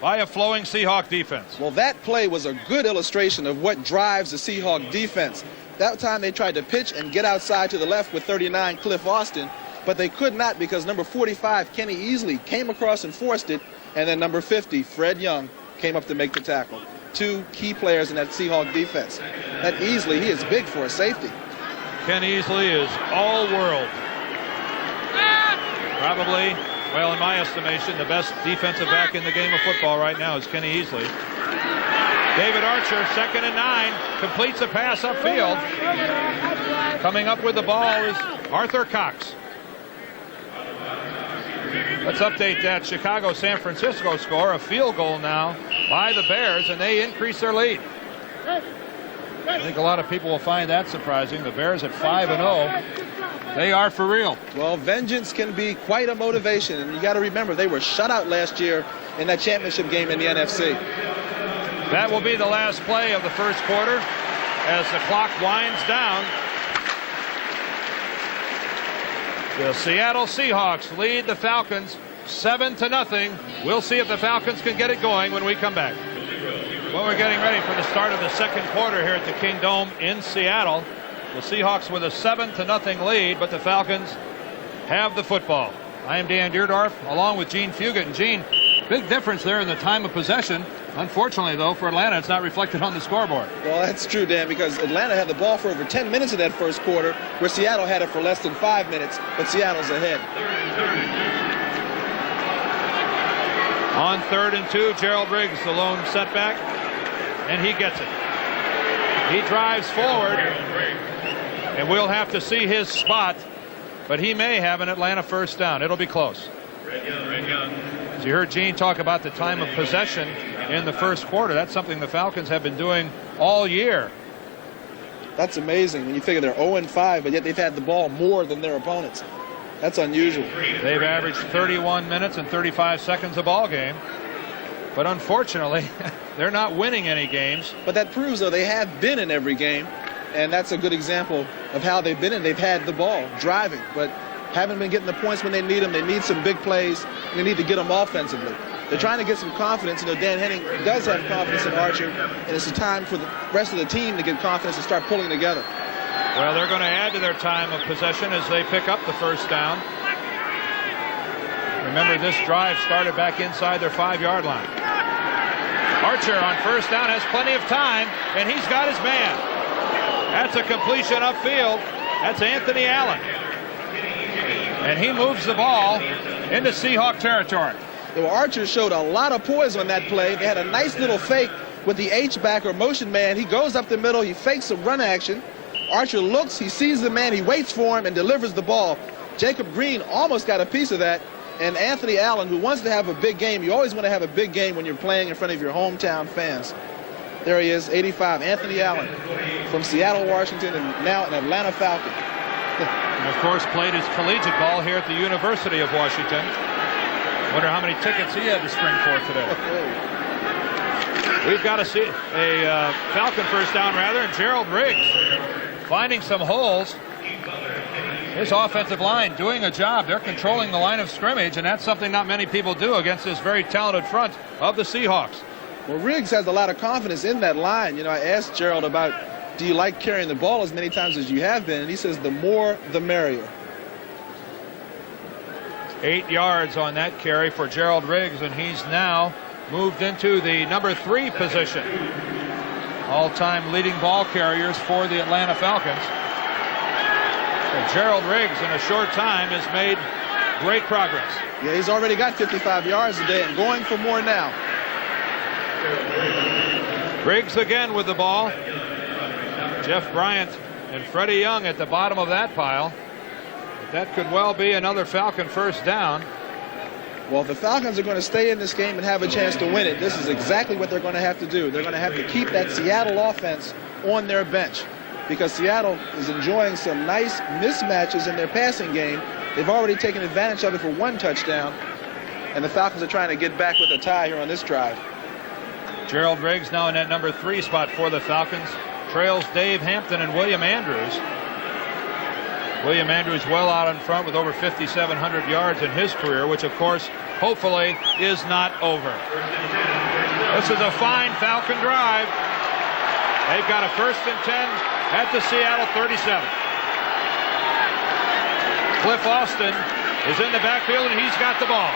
by a flowing Seahawk defense. Well, that play was a good illustration of what drives the Seahawk defense. That time they tried to pitch and get outside to the left with 39, Cliff Austin, but they could not because number 45, Kenny Easley, came across and forced it, and then number 50, Fred Young, came up to make the tackle. 2 key players in that Seahawk defense. That Easley, he is big for a safety. Ken Easley is all world. Probably, well, in my estimation, the best defensive back in the game of football right now is Kenny Easley. David Archer, 2nd and 9, completes a pass upfield. Coming up with the ball is Arthur Cox. Let's update that Chicago-San Francisco score. A field goal now by the Bears, and they increase their lead. I think a lot of people will find that surprising. The Bears at 5-0. They are for real. Well, vengeance can be quite a motivation, and you got to remember they were shut out last year in that championship game in the NFC. That will be the last play of the first quarter as the clock winds down. The Seattle Seahawks lead the Falcons 7-0. We'll see if the Falcons can get it going when we come back. Well, we're getting ready for the start of the second quarter here at the King Dome in Seattle. The Seahawks with a 7-0 lead, but the Falcons have the football. I am Dan Deerdorf along with Gene Fugit. And Gene, big difference there in the time of possession. Unfortunately, though, for Atlanta, it's not reflected on the scoreboard. Well, that's true, Dan, because Atlanta had the ball for over 10 minutes in that first quarter, where Seattle had it for less than 5 minutes, but Seattle's ahead. On 3rd and 2, Gerald Riggs, the lone setback, and he gets it. He drives forward, and we'll have to see his spot, but he may have an Atlanta first down. It'll be close. As you heard Gene talk about the time of possession in the first quarter. That's something the Falcons have been doing all year. That's amazing when you figure they're 0-5, but yet they've had the ball more than their opponents. That's unusual. They've averaged 31 minutes and 35 seconds a ball game. But unfortunately, they're not winning any games. But that proves, though, they have been in every game. And that's a good example of how they've been in. They've had the ball, driving, but haven't been getting the points when they need them. They need some big plays. And they need to get them offensively. They're trying to get some confidence. You know, Dan Henning does have confidence in Archer, and it's a time for the rest of the team to get confidence and start pulling together. Well, they're going to add to their time of possession as they pick up the first down. Remember, this drive started back inside their 5-yard line. Archer on first down has plenty of time, and he's got his man. That's a completion upfield. That's Anthony Allen. And he moves the ball into Seahawk territory. Well, Archer showed a lot of poise on that play. They had a nice little fake with the H-back or motion man. He goes up the middle. He fakes some run action. Archer looks. He sees the man. He waits for him and delivers the ball. Jacob Green almost got a piece of that. And Anthony Allen, who wants to have a big game. You always want to have a big game when you're playing in front of your hometown fans. There he is, 85, Anthony Allen from Seattle, Washington, and now an Atlanta Falcon. And of course, played his collegiate ball here at the University of Washington. Wonder how many tickets he had to spring for today. We've got a Falcon first down, rather, and Gerald Riggs finding some holes. His offensive line doing a job. They're controlling the line of scrimmage, and that's something not many people do against this very talented front of the Seahawks. Well, Riggs has a lot of confidence in that line. You know, I asked Gerald about, do you like carrying the ball as many times as you have been? And he says the more, the merrier. 8 yards on that carry for Gerald Riggs, and he's now moved into the number 3 position. All-time leading ball carriers for the Atlanta Falcons. So Gerald Riggs in a short time has made great progress. Yeah, he's already got 55 yards today and going for more now. Riggs again with the ball. Jeff Bryant and Freddie Young at the bottom of that pile. That could well be another Falcon first down. Well, if the Falcons are going to stay in this game and have a chance to win it, this is exactly what they're going to have to do. They're going to have to keep that Seattle offense on their bench because Seattle is enjoying some nice mismatches in their passing game. They've already taken advantage of it for 1 touchdown, and the Falcons are trying to get back with a tie here on this drive. Gerald Riggs now in that number 3 spot for the Falcons. Trails Dave Hampton and William Andrews. William Andrews well out in front with over 5,700 yards in his career, which of course, hopefully, is not over. This is a fine Falcon drive. They've got a 1st and 10 at the Seattle 37. Cliff Austin is in the backfield and he's got the ball.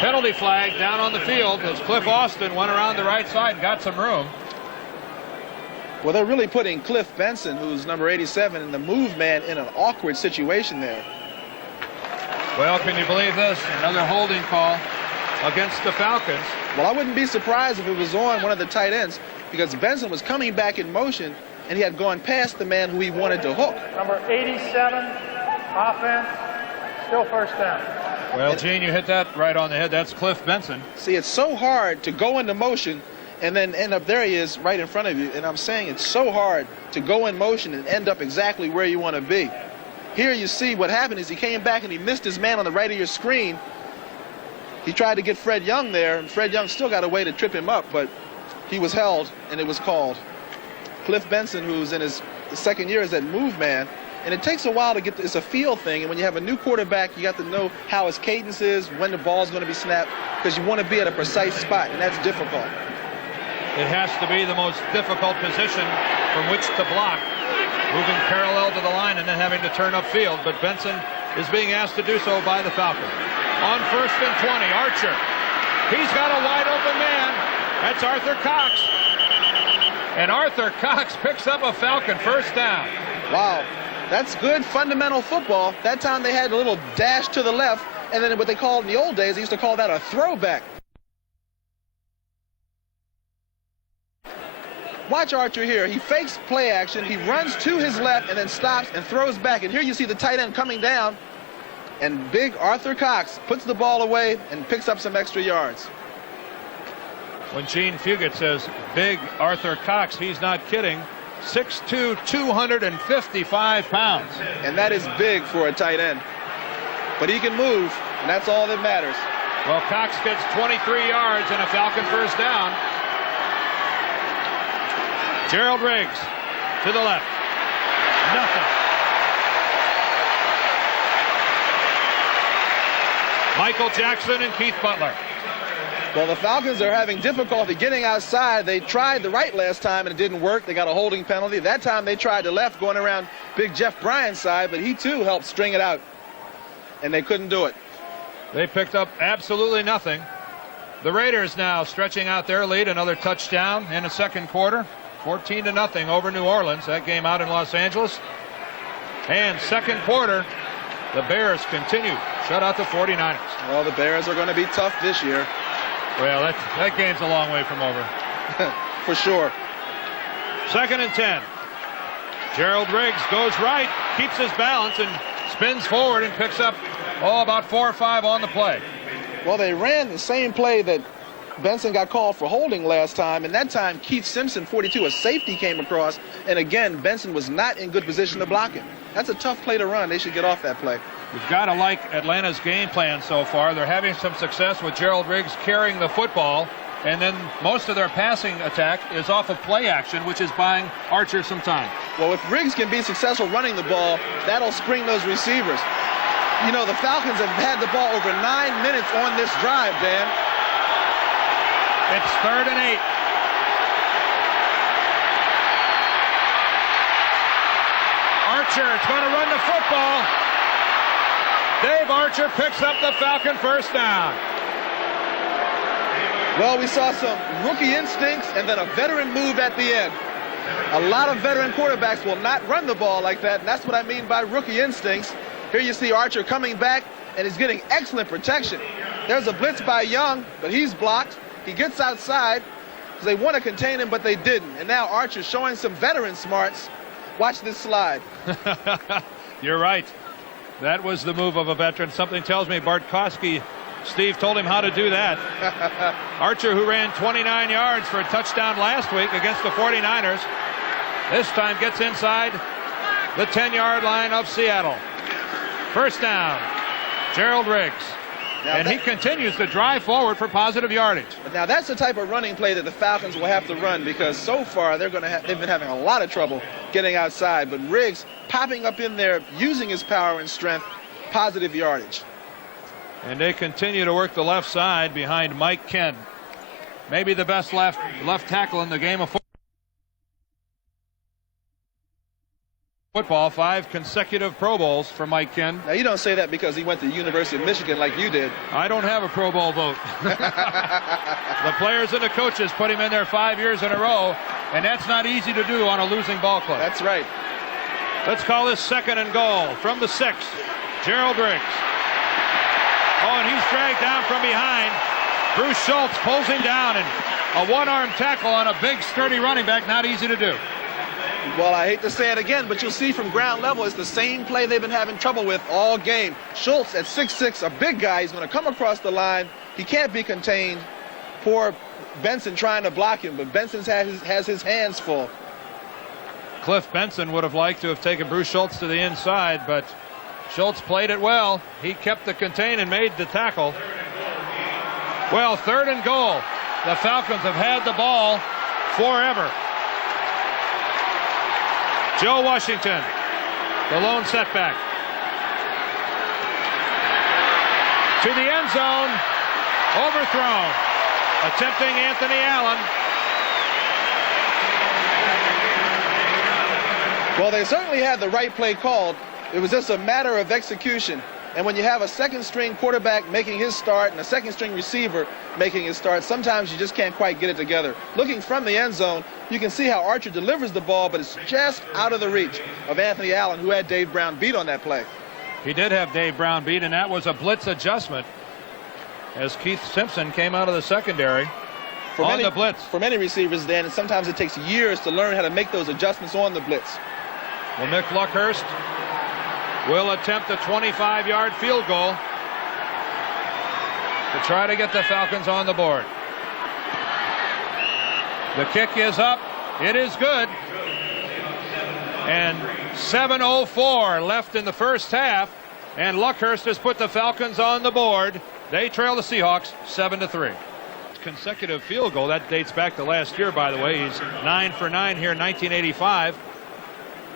Penalty flag down on the field as Cliff Austin went around the right side and got some room. Well, they're really putting Cliff Benson, who's number 87, and the move man in an awkward situation there. Well, can you believe this? Another holding call against the Falcons. Well, I wouldn't be surprised if it was on one of the tight ends because Benson was coming back in motion and he had gone past the man who he wanted to hook. Number 87, offense, still first down. Well, Gene, you hit that right on the head. That's Cliff Benson. See, it's so hard to go into motion and then end up, there he is right in front of you. And I'm saying it's so hard to go in motion and end up exactly where you want to be. Here you see what happened is he came back and he missed his man on the right of your screen. He tried to get Fred Young there, and Fred Young still got a way to trip him up, but he was held and it was called. Cliff Benson, who's in his 2nd year as that move man, and it takes a while to get, it's a feel thing, and when you have a new quarterback, you got to know how his cadence is, when the ball's going to be snapped, because you want to be at a precise spot, and that's difficult. It has to be the most difficult position from which to block, moving parallel to the line and then having to turn upfield. But Benson is being asked to do so by the Falcons. On 1st and 20, Archer. He's got a wide open man. That's Arthur Cox. And Arthur Cox picks up a Falcon first down. Wow, that's good fundamental football. That time they had a little dash to the left, and then what they called in the old days, they used to call that a throwback. Watch Archer here. He fakes play action. He runs to his left and then stops and throws back. And here you see the tight end coming down. And big Arthur Cox puts the ball away and picks up some extra yards. When Gene Fugit says big Arthur Cox, he's not kidding. 6'2", 255 pounds. And that is big for a tight end. But he can move, and that's all that matters. Well, Cox gets 23 yards and a Falcon first down. Gerald Riggs to the left. Nothing. Michael Jackson and Keith Butler. Well, the Falcons are having difficulty getting outside. They tried the right last time, and it didn't work. They got a holding penalty. That time they tried the left, going around big Jeff Bryant's side, but he, too, helped string it out. And they couldn't do it. They picked up absolutely nothing. The Raiders now stretching out their lead. Another touchdown in the second quarter. 14-0 over New Orleans. That game out in Los Angeles. And second quarter, the Bears continue. Shut out the 49ers. Well, the Bears are going to be tough this year. Well, that game's a long way from over. For sure. 2nd and 10. Gerald Riggs goes right, keeps his balance, and spins forward and picks up, about 4 or 5 on the play. Well, they ran the same play that Benson got called for holding last time, and that time Keith Simpson, 42, a safety, came across, and again, Benson was not in good position to block him. That's a tough play to run. They should get off that play. You've got to like Atlanta's game plan so far. They're having some success with Gerald Riggs carrying the football, and then most of their passing attack is off of play action, which is buying Archer some time. Well, if Riggs can be successful running the ball, that'll spring those receivers. You know, the Falcons have had the ball over 9 minutes on this drive, Dan. It's 3rd and 8. Archer is going to run the football. Dave Archer picks up the Falcon first down. Well, we saw some rookie instincts and then a veteran move at the end. A lot of veteran quarterbacks will not run the ball like that, and that's what I mean by rookie instincts. Here you see Archer coming back, and he's getting excellent protection. There's a blitz by Young, but he's blocked. He gets outside because they want to contain him, but they didn't. And now Archer's showing some veteran smarts. Watch this slide. You're right. That was the move of a veteran. Something tells me Bartkowski, Steve, told him how to do that. Archer, who ran 29 yards for a touchdown last week against the 49ers, this time gets inside the 10-yard line of Seattle. First down, Gerald Riggs. Now and he continues to drive forward for positive yardage. Now that's the type of running play that the Falcons will have to run, because so far they've been having a lot of trouble getting outside. But Riggs popping up in there, using his power and strength, positive yardage. And they continue to work the left side behind Mike Ken. Maybe the best left tackle in the game of football. 5 consecutive Pro Bowls for Mike Ken. Now, you don't say that because he went to the University of Michigan like you did. I don't have a Pro Bowl vote. The players and the coaches put him in there 5 years in a row, and that's not easy to do on a losing ball club. That's right. Let's call this 2nd and goal from the 6. Gerald Riggs. Oh, and he's dragged down from behind. Bruce Schultz pulls him down, and a one-arm tackle on a big, sturdy running back, not easy to do. Well, I hate to say it again, but you'll see from ground level it's the same play they've been having trouble with all game. Schultz at 6'6", a big guy, he's going to come across the line. He can't be contained. Poor Benson trying to block him, but Benson has his hands full. Cliff Benson would have liked to have taken Bruce Schultz to the inside, but Schultz played it well. He kept the contain and made the tackle. Well, 3rd and goal. The Falcons have had the ball forever. Joe Washington, the lone setback. To the end zone, overthrown. Attempting Anthony Allen. Well, they certainly had the right play called. It was just a matter of execution. And when you have a second-string quarterback making his start and a second-string receiver making his start, sometimes you just can't quite get it together. Looking from the end zone, you can see how Archer delivers the ball, but it's just out of the reach of Anthony Allen, who had Dave Brown beat on that play. He did have Dave Brown beat, and that was a blitz adjustment as Keith Simpson came out of the secondary on the blitz. For many receivers, Dan, and sometimes it takes years to learn how to make those adjustments on the blitz. Well, Nick Luckhurst will attempt a 25-yard field goal to try to get the Falcons on the board. The kick is up. It is good. And 7:04 left in the first half. And Luckhurst has put the Falcons on the board. They trail the Seahawks 7-3. Consecutive field goal. That dates back to last year, by the way. He's 9 for 9 here in 1985.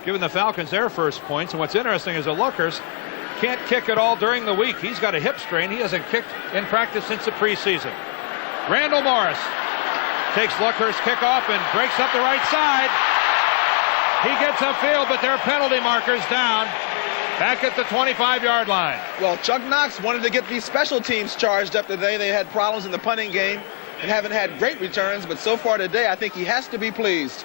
Giving the Falcons their first points. And what's interesting is that Luckhurst can't kick at all during the week. He's got a hip strain. He hasn't kicked in practice since the preseason. Randall Morris takes Luckhurst's kickoff and breaks up the right side. He gets upfield, but their penalty marker's down. Back at the 25-yard line. Well, Chuck Knox wanted to get these special teams charged up today. They had problems in the punting game and haven't had great returns, but so far today, I think he has to be pleased.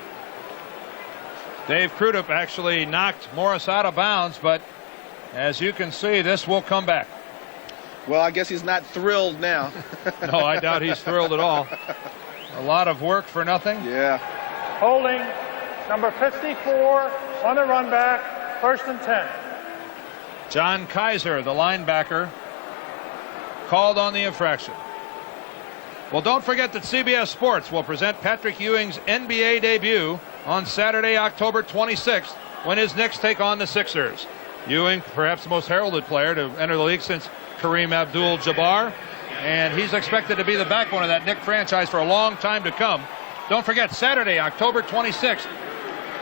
Dave Crudup actually knocked Morris out of bounds, but as you can see, this will come back. Well, I guess he's not thrilled now. No, I doubt he's thrilled at all. A lot of work for nothing. Yeah. Holding number 54 on the run back, 1st and 10. John Kaiser, the linebacker, called on the infraction. Well, don't forget that CBS Sports will present Patrick Ewing's NBA debut on Saturday, October 26th, when his Knicks take on the Sixers. Ewing, perhaps the most heralded player to enter the league since Kareem Abdul-Jabbar, and he's expected to be the backbone of that Knick franchise for a long time to come. Don't forget, Saturday, October 26th,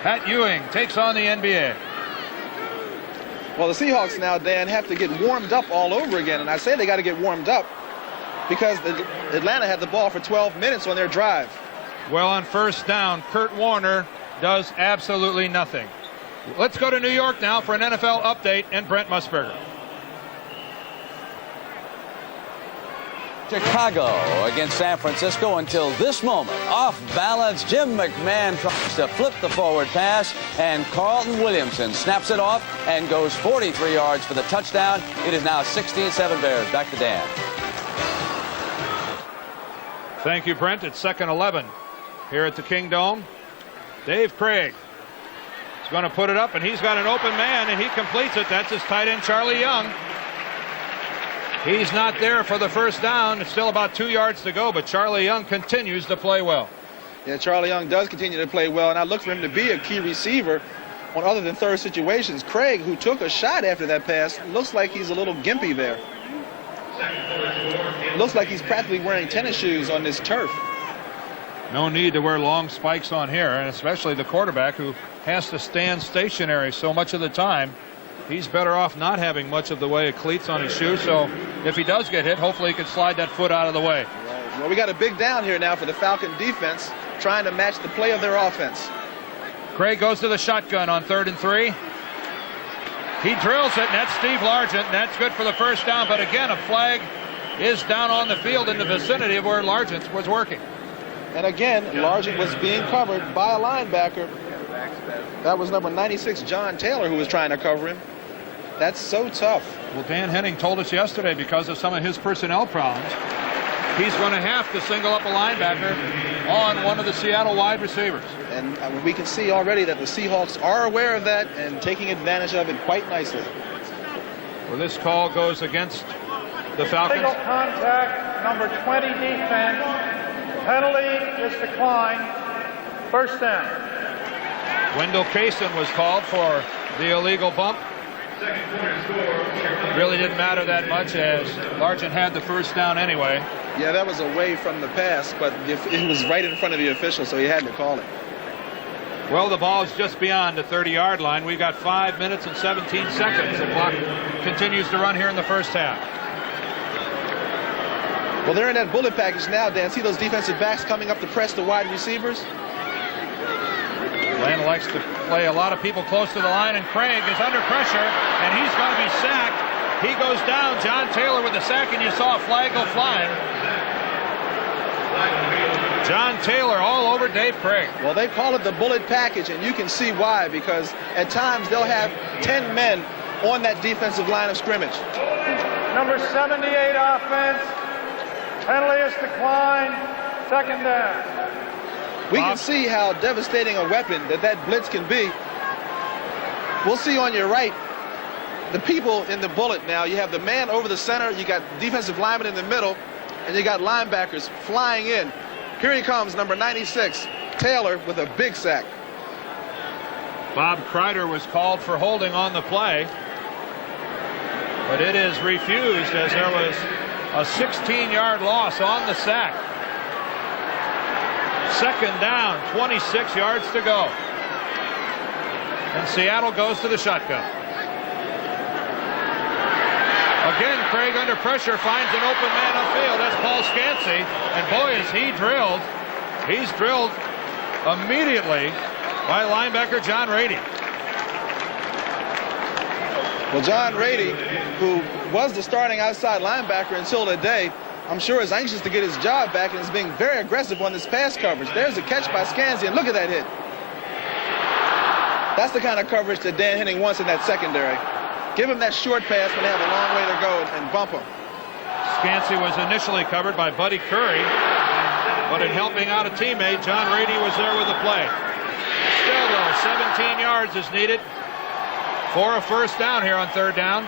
Pat Ewing takes on the NBA. Well, the Seahawks now, Dan, have to get warmed up all over again, and I say they got to get warmed up because Atlanta had the ball for 12 minutes on their drive. Well, on first down, Kurt Warner does absolutely nothing. Let's go to New York now for an NFL update and Brent Musburger. Chicago against San Francisco until this moment. Off balance, Jim McMahon tries to flip the forward pass, and Carlton Williamson snaps it off and goes 43 yards for the touchdown. It is now 16-7 Bears. Back to Dan. Thank you, Brent. It's 2nd 11 here at the Kingdome. Dave Craig is going to put it up, and he's got an open man, and he completes it. That's his tight end, Charlie Young. He's not there for the first down. It's still about 2 yards to go, but Charlie Young continues to play well. Yeah, Charlie Young does continue to play well, and I look for him to be a key receiver on other than third situations. Craig, who took a shot after that pass, looks like he's a little gimpy there. Looks like he's practically wearing tennis shoes on this turf. No need to wear long spikes on here, and especially the quarterback who has to stand stationary so much of the time. He's better off not having much of the way of cleats on his shoes, so if he does get hit, hopefully he can slide that foot out of the way. Well, we got a big down here now for the Falcon defense, trying to match the play of their offense. Craig goes to the shotgun on 3rd and 3. He drills it, and that's Steve Largent, and that's good for the first down, but again, a flag is down on the field in the vicinity of where Largent was working. And again, Largent was being covered by a linebacker. That was number 96, John Taylor, who was trying to cover him. That's so tough. Well, Dan Henning told us yesterday, because of some of his personnel problems, he's going to have to single up a linebacker on one of the Seattle wide receivers. And we can see already that the Seahawks are aware of that and taking advantage of it quite nicely. Well, this call goes against the Falcons. Single contact, number 20 defense. Penalty is declined. First down. Wendell Kaysen was called for the illegal bump. Really didn't matter that much as Largent had the first down anyway. Yeah, that was away from the pass, but it was right in front of the official, so he had to call it. Well, the ball is just beyond the 30-yard line. We've got 5 minutes and 17 seconds. The clock continues to run here in the first half. Well, they're in that bullet package now, Dan. See those defensive backs coming up to press the wide receivers? Atlanta likes to play a lot of people close to the line, and Craig is under pressure, and he's going to be sacked. He goes down. John Taylor with the sack, and you saw a flag go flying. John Taylor all over Dave Craig. Well, they call it the bullet package, and you can see why, because at times they'll have 10 men on that defensive line of scrimmage. Number 78 offense. Penalty is declined. Second down. We can see how devastating a weapon that blitz can be. We'll see on your right the people in the bullet now. You have the man over the center, you got defensive linemen in the middle, and you got linebackers flying in. Here he comes, number 96, Taylor with a big sack. Bob Kreider was called for holding on the play, but it is refused as there was a 16-yard loss on the sack. Second down, 26 yards to go. And Seattle goes to the shotgun. Again, Craig under pressure finds an open man upfield. That's Paul Scansey. And boy, is he drilled. He's drilled immediately by linebacker John Rady. Well, John Rady, who was the starting outside linebacker until today, I'm sure is anxious to get his job back and is being very aggressive on this pass coverage. There's a catch by Scansey, and look at that hit. That's the kind of coverage that Dan Henning wants in that secondary. Give him that short pass when they have a long way to go and bump him. Scansey was initially covered by Buddy Curry, but in helping out a teammate, John Rady was there with the play. Still, though, 17 yards is needed for a first down here on third down.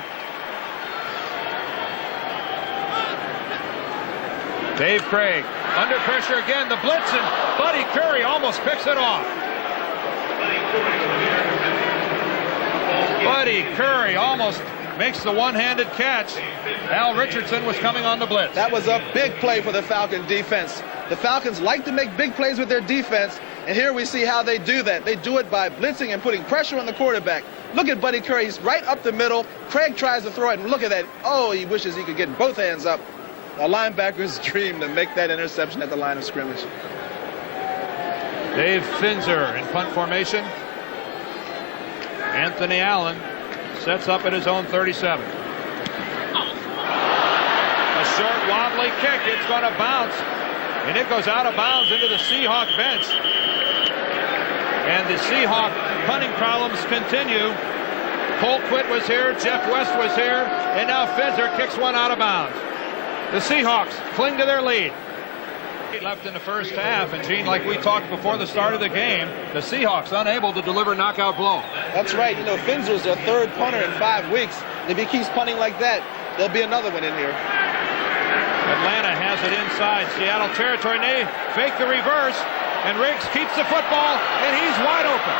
Dave Craig under pressure again. The blitz, and Buddy Curry almost picks it off. Buddy Curry almost makes the one-handed catch. Al Richardson was coming on the blitz. That was a big play for the Falcon defense. The Falcons like to make big plays with their defense, and here we see how they do that. They do it by blitzing and putting pressure on the quarterback. Look at Buddy Curry. He's right up the middle. Craig tries to throw it, and look at that. Oh, he wishes he could get both hands up. A linebacker's dream to make that interception at the line of scrimmage. Dave Finzer in punt formation. Anthony Allen sets up at his own 37. A short wobbly kick. It's going to bounce, and it goes out of bounds into the Seahawk bench. And the Seahawk punting problems continue. Colquitt was here, Jeff West was here, and now Finzer kicks one out of bounds. The Seahawks cling to their lead. Left in the first half, and Gene, like we talked before the start of the game, the Seahawks unable to deliver knockout blow. That's right. You know, Finzer's their third punter in 5 weeks. If he keeps punting like that, there'll be another one in here. Atlanta has it inside Seattle territory. And they fake the reverse, and Riggs keeps the football, and he's wide open.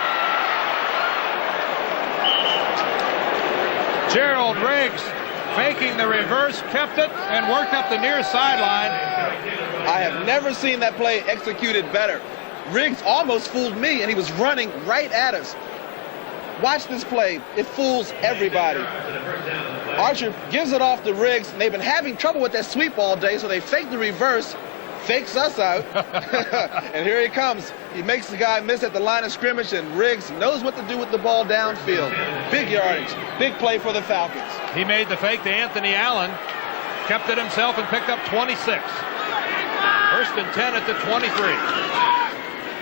Gerald Riggs faking the reverse, kept it, and worked up the near sideline. I have never seen that play executed better. Riggs almost fooled me, and he was running right at us. Watch this play. It fools everybody. Archer gives it off to Riggs, and they've been having trouble with that sweep all day, so they fake the reverse, fakes us out, and here he comes. He makes the guy miss at the line of scrimmage, and Riggs knows what to do with the ball downfield. Big yardage, big play for the Falcons. He made the fake to Anthony Allen, kept it himself, and picked up 26. First and 10 at the 23.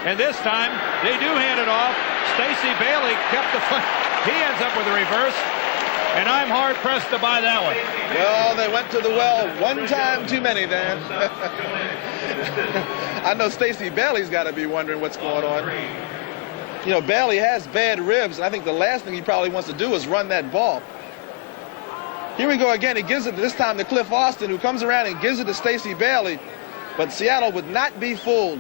And this time, they do hand it off. Stacey Bailey kept the foot. He ends up with a reverse, and I'm hard-pressed to buy that one. Well, they went to the well one time too many, Dan. I know Stacey Bailey's got to be wondering what's going on. You know, Bailey has bad ribs, and I think the last thing he probably wants to do is run that ball. Here we go again. He gives it this time to Cliff Austin, who comes around and gives it to Stacey Bailey. But Seattle would not be fooled.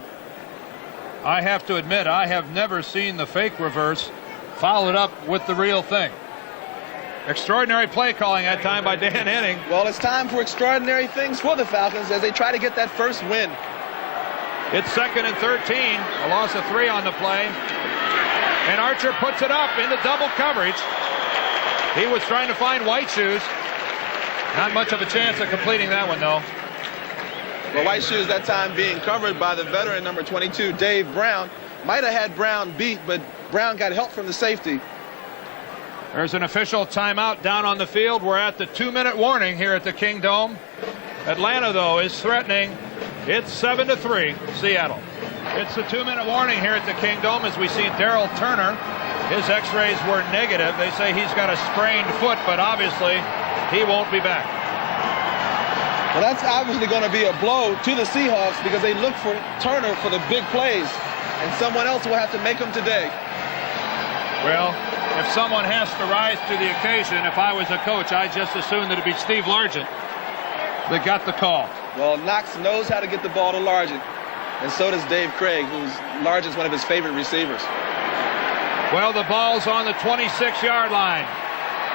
I have to admit, I have never seen the fake reverse followed up with the real thing. Extraordinary play calling that time by Dan Henning. Well, it's time for extraordinary things for the Falcons as they try to get that first win. It's second and 13. A loss of 3 on the play. And Archer puts it up into double coverage. He was trying to find White Shoes. Not much of a chance of completing that one, though. Well, White Shoes that time being covered by the veteran number 22, Dave Brown. Might have had Brown beat, but Brown got help from the safety. There's an official timeout down on the field. We're at the 2-minute warning here at the King Dome. Atlanta, though, is threatening. It's 7-3, Seattle. It's the 2-minute warning here at the King Dome as we see Darrell Turner. His x-rays were negative. They say he's got a sprained foot, but obviously he won't be back. Well, that's obviously going to be a blow to the Seahawks because they look for Turner for the big plays, and someone else will have to make them today. Well, if someone has to rise to the occasion, if I was a coach, I'd just assume that it'd be Steve Largent that got the call. Well, Knox knows how to get the ball to Largent. and so does Dave Craig, who's large as one of his favorite receivers. Well, the ball's on the 26-yard line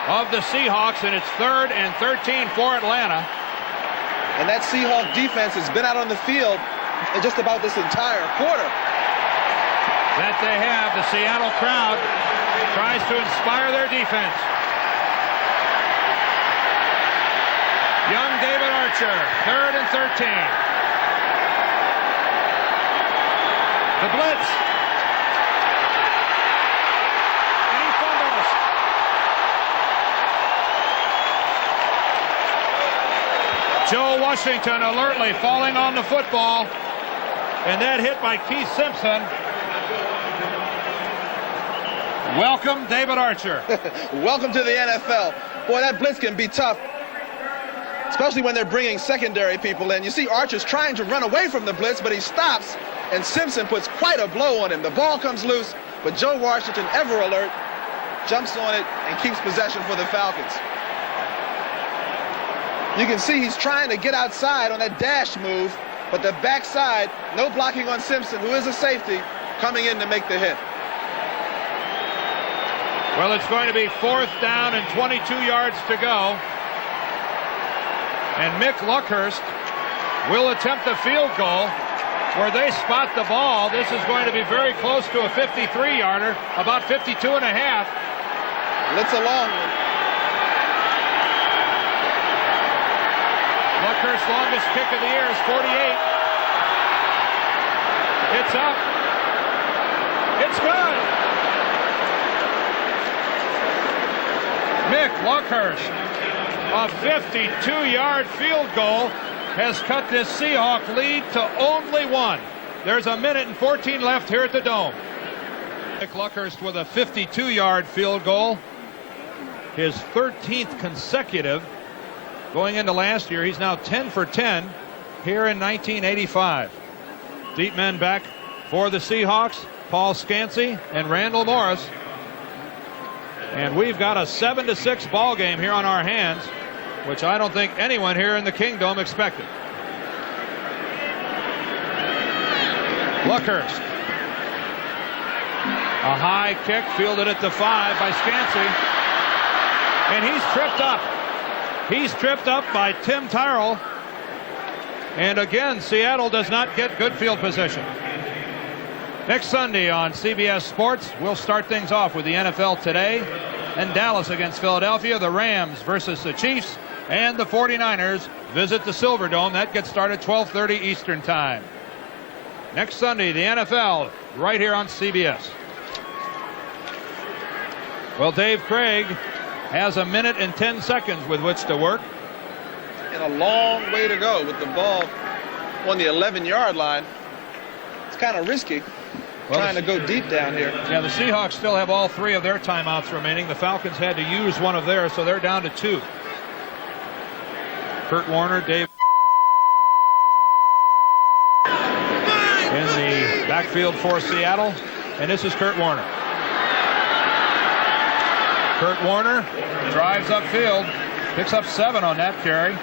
of the Seahawks, and it's 3rd and 13 for Atlanta. And that Seahawk defense has been out on the field just about this entire quarter. That they have. The Seattle crowd tries to inspire their defense. Young David Archer, 3rd and 13. The blitz. And he fumbles. Joe Washington alertly falling on the football. And that hit by Keith Simpson. Welcome, David Archer. Welcome to the NFL. Boy, that blitz can be tough, especially when they're bringing secondary people in. You see Archer's trying to run away from the blitz, but he stops, and Simpson puts quite a blow on him. The ball comes loose, but Joe Washington, ever alert, jumps on it and keeps possession for the Falcons. You can see he's trying to get outside on that dash move, but the backside, no blocking on Simpson, who is a safety, coming in to make the hit. Well, it's going to be 4th down and 22 yards to go. And Mick Luckhurst will attempt a field goal where they spot the ball. This is going to be very close to a 53-yarder, about 52 and a half. It's a long one. Luckhurst's longest kick of the year is 48. It's up. It's good. Mick Luckhurst, a 52-yard field goal, has cut this Seahawk lead to only 1. There's a minute and 14 left here at the Dome. Mick Luckhurst with a 52-yard field goal, his 13th consecutive. Going into last year, he's now 10 for 10 here in 1985. Deep men back for the Seahawks, Paul Scansey and Randall Morris. And we've got a 7-6 ball game here on our hands, which I don't think anyone here in the Kingdom expected. Luckhurst. A high kick fielded at the 5 by Scansey. And he's tripped up. He's tripped up by Tim Tyrrell. And again, Seattle does not get good field position. Next Sunday on CBS Sports, we'll start things off with the NFL Today and Dallas against Philadelphia, the Rams versus the Chiefs, and the 49ers visit the Silverdome. That gets started 12:30 Eastern Time. Next Sunday, the NFL right here on CBS. Well, Dave Craig has a minute and 10 seconds with which to work. And a long way to go with the ball on the 11-yard line. It's kind of risky. Well, trying to go deep down here. Yeah, the Seahawks still have all 3 of their timeouts remaining. The Falcons had to use one of theirs, so they're down to 2. Kurt Warner, Dave in the backfield for Seattle, and this is Kurt Warner. Kurt Warner drives upfield, picks up 7 on that carry.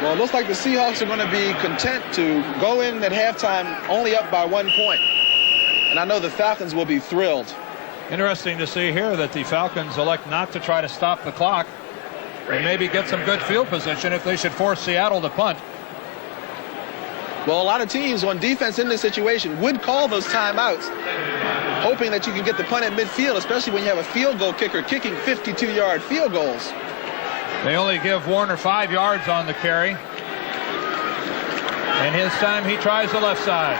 Well, it looks like the Seahawks are going to be content to go in at halftime only up by 1 point. And I know the Falcons will be thrilled. Interesting to see here that the Falcons elect not to try to stop the clock and maybe get some good field position if they should force Seattle to punt. Well, a lot of teams on defense in this situation would call those timeouts, hoping that you can get the punt at midfield, especially when you have a field goal kicker kicking 52-yard field goals. They only give Warner 5 yards on the carry. And his time he tries the left side.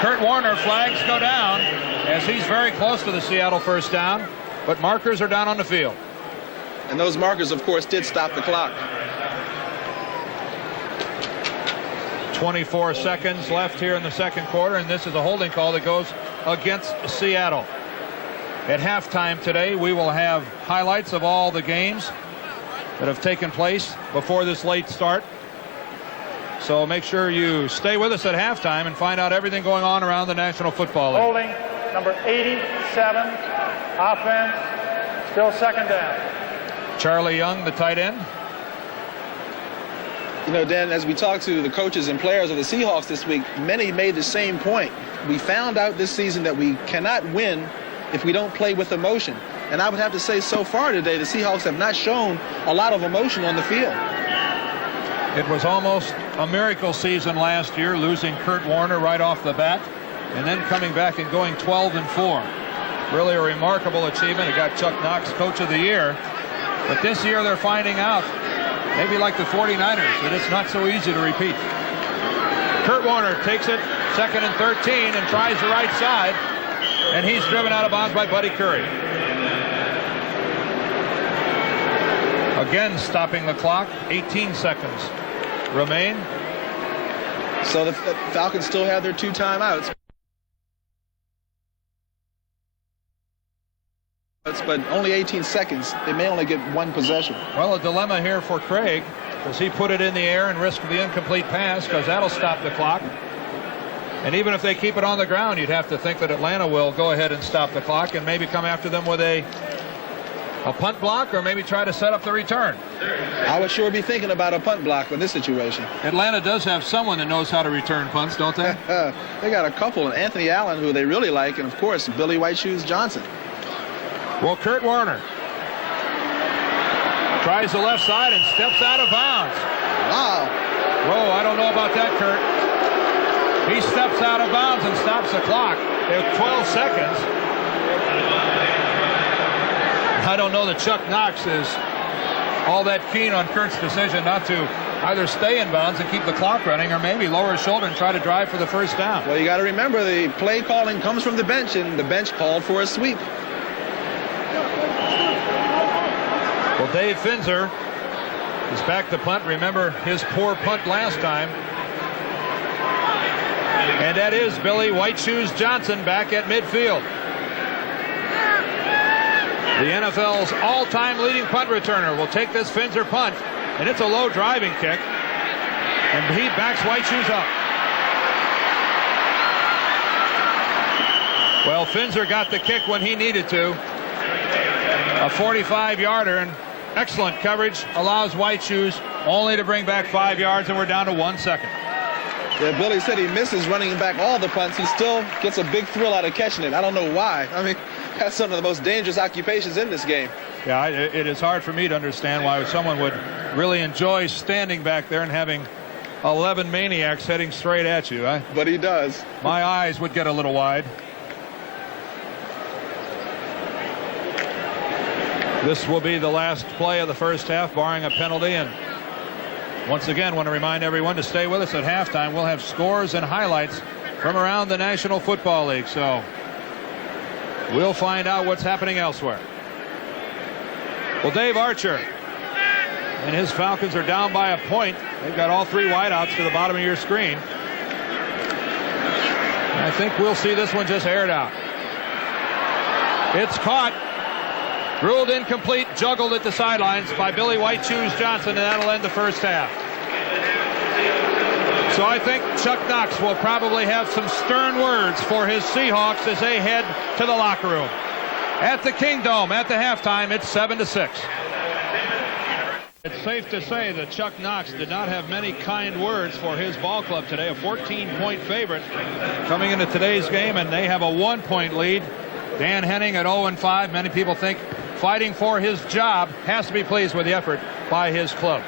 Kurt Warner, flags go down as he's very close to the Seattle first down, but markers are down on the field. And those markers, of course, did stop the clock. 24 seconds left here in the second quarter, and this is a holding call that goes against Seattle. At halftime today, we will have highlights of all the games that have taken place before this late start. So make sure you stay with us at halftime and find out everything going on around the National Football League. Holding number 87, offense, still second down. Charlie Young, the tight end. You know, Dan, as we talked to the coaches and players of the Seahawks this week, many made the same point. We found out this season that we cannot win if we don't play with emotion. And I would have to say so far today, the Seahawks have not shown a lot of emotion on the field. It was almost a miracle season last year, losing Kurt Warner right off the bat, and then coming back and going 12-4. Really a remarkable achievement. It got Chuck Knox Coach of the Year. But this year they're finding out, maybe like the 49ers, that it's not so easy to repeat. Kurt Warner takes it 2nd and 13 and tries the right side, and he's driven out of bounds by Buddy Curry. Again stopping the clock. 18 seconds remain. So the Falcons still have their 2 timeouts. But only 18 seconds. They may only get 1 possession. Well, a dilemma here for Craig. Does he put it in the air and risk the incomplete pass, because that'll stop the clock? And even if they keep it on the ground, you'd have to think that Atlanta will go ahead and stop the clock and maybe come after them with a punt block, or maybe try to set up the return. I would sure be thinking about a punt block in this situation. Atlanta does have someone that knows how to return punts, don't they? They got a couple. Anthony Allen, who they really like, and of course Billy White Shoes Johnson. Well, Kurt Warner tries the left side and steps out of bounds. Wow. Whoa, I don't know about that, Kurt. He steps out of bounds and stops the clock. They have 12 seconds. I don't know that Chuck Knox is all that keen on Kurt's decision not to either stay in bounds and keep the clock running, or maybe lower his shoulder and try to drive for the first down. Well, you got to remember the play calling comes from the bench, and the bench called for a sweep. Well, Dave Finzer is back to punt. Remember his poor punt last time. And that is Billy White Shoes Johnson back at midfield. The NFL's all-time leading punt returner will take this Finzer punt, and it's a low driving kick, and he backs White Shoes up. Well, Finzer got the kick when he needed to. A 45-yarder, and excellent coverage allows White Shoes only to bring back 5 yards, and we're down to 1 second. Yeah, Billy said he misses running back all the punts. He still gets a big thrill out of catching it. I don't know why. I mean, that's some of the most dangerous occupations in this game. Yeah, it is hard for me to understand why someone would really enjoy standing back there and having 11 maniacs heading straight at you. But he does. My eyes would get a little wide. This will be the last play of the first half, barring a penalty. And once again, want to remind everyone to stay with us at halftime. We'll have scores and highlights from around the National Football League. So we'll find out what's happening elsewhere. Well, Dave Archer and his Falcons are down by a point. They've got all 3 wideouts to the bottom of your screen. And I think we'll see this one just aired out. It's caught. Ruled incomplete, juggled at the sidelines by Billy White Shoes Johnson, and that'll end the first half. So I think Chuck Knox will probably have some stern words for his Seahawks as they head to the locker room. At the Kingdome, at the halftime, it's 7-6. It's safe to say that Chuck Knox did not have many kind words for his ball club today. A 14-point favorite coming into today's game, and they have a 1-point lead. Dan Henning at 0-5. Many people think fighting for his job has to be pleased with the effort by his club.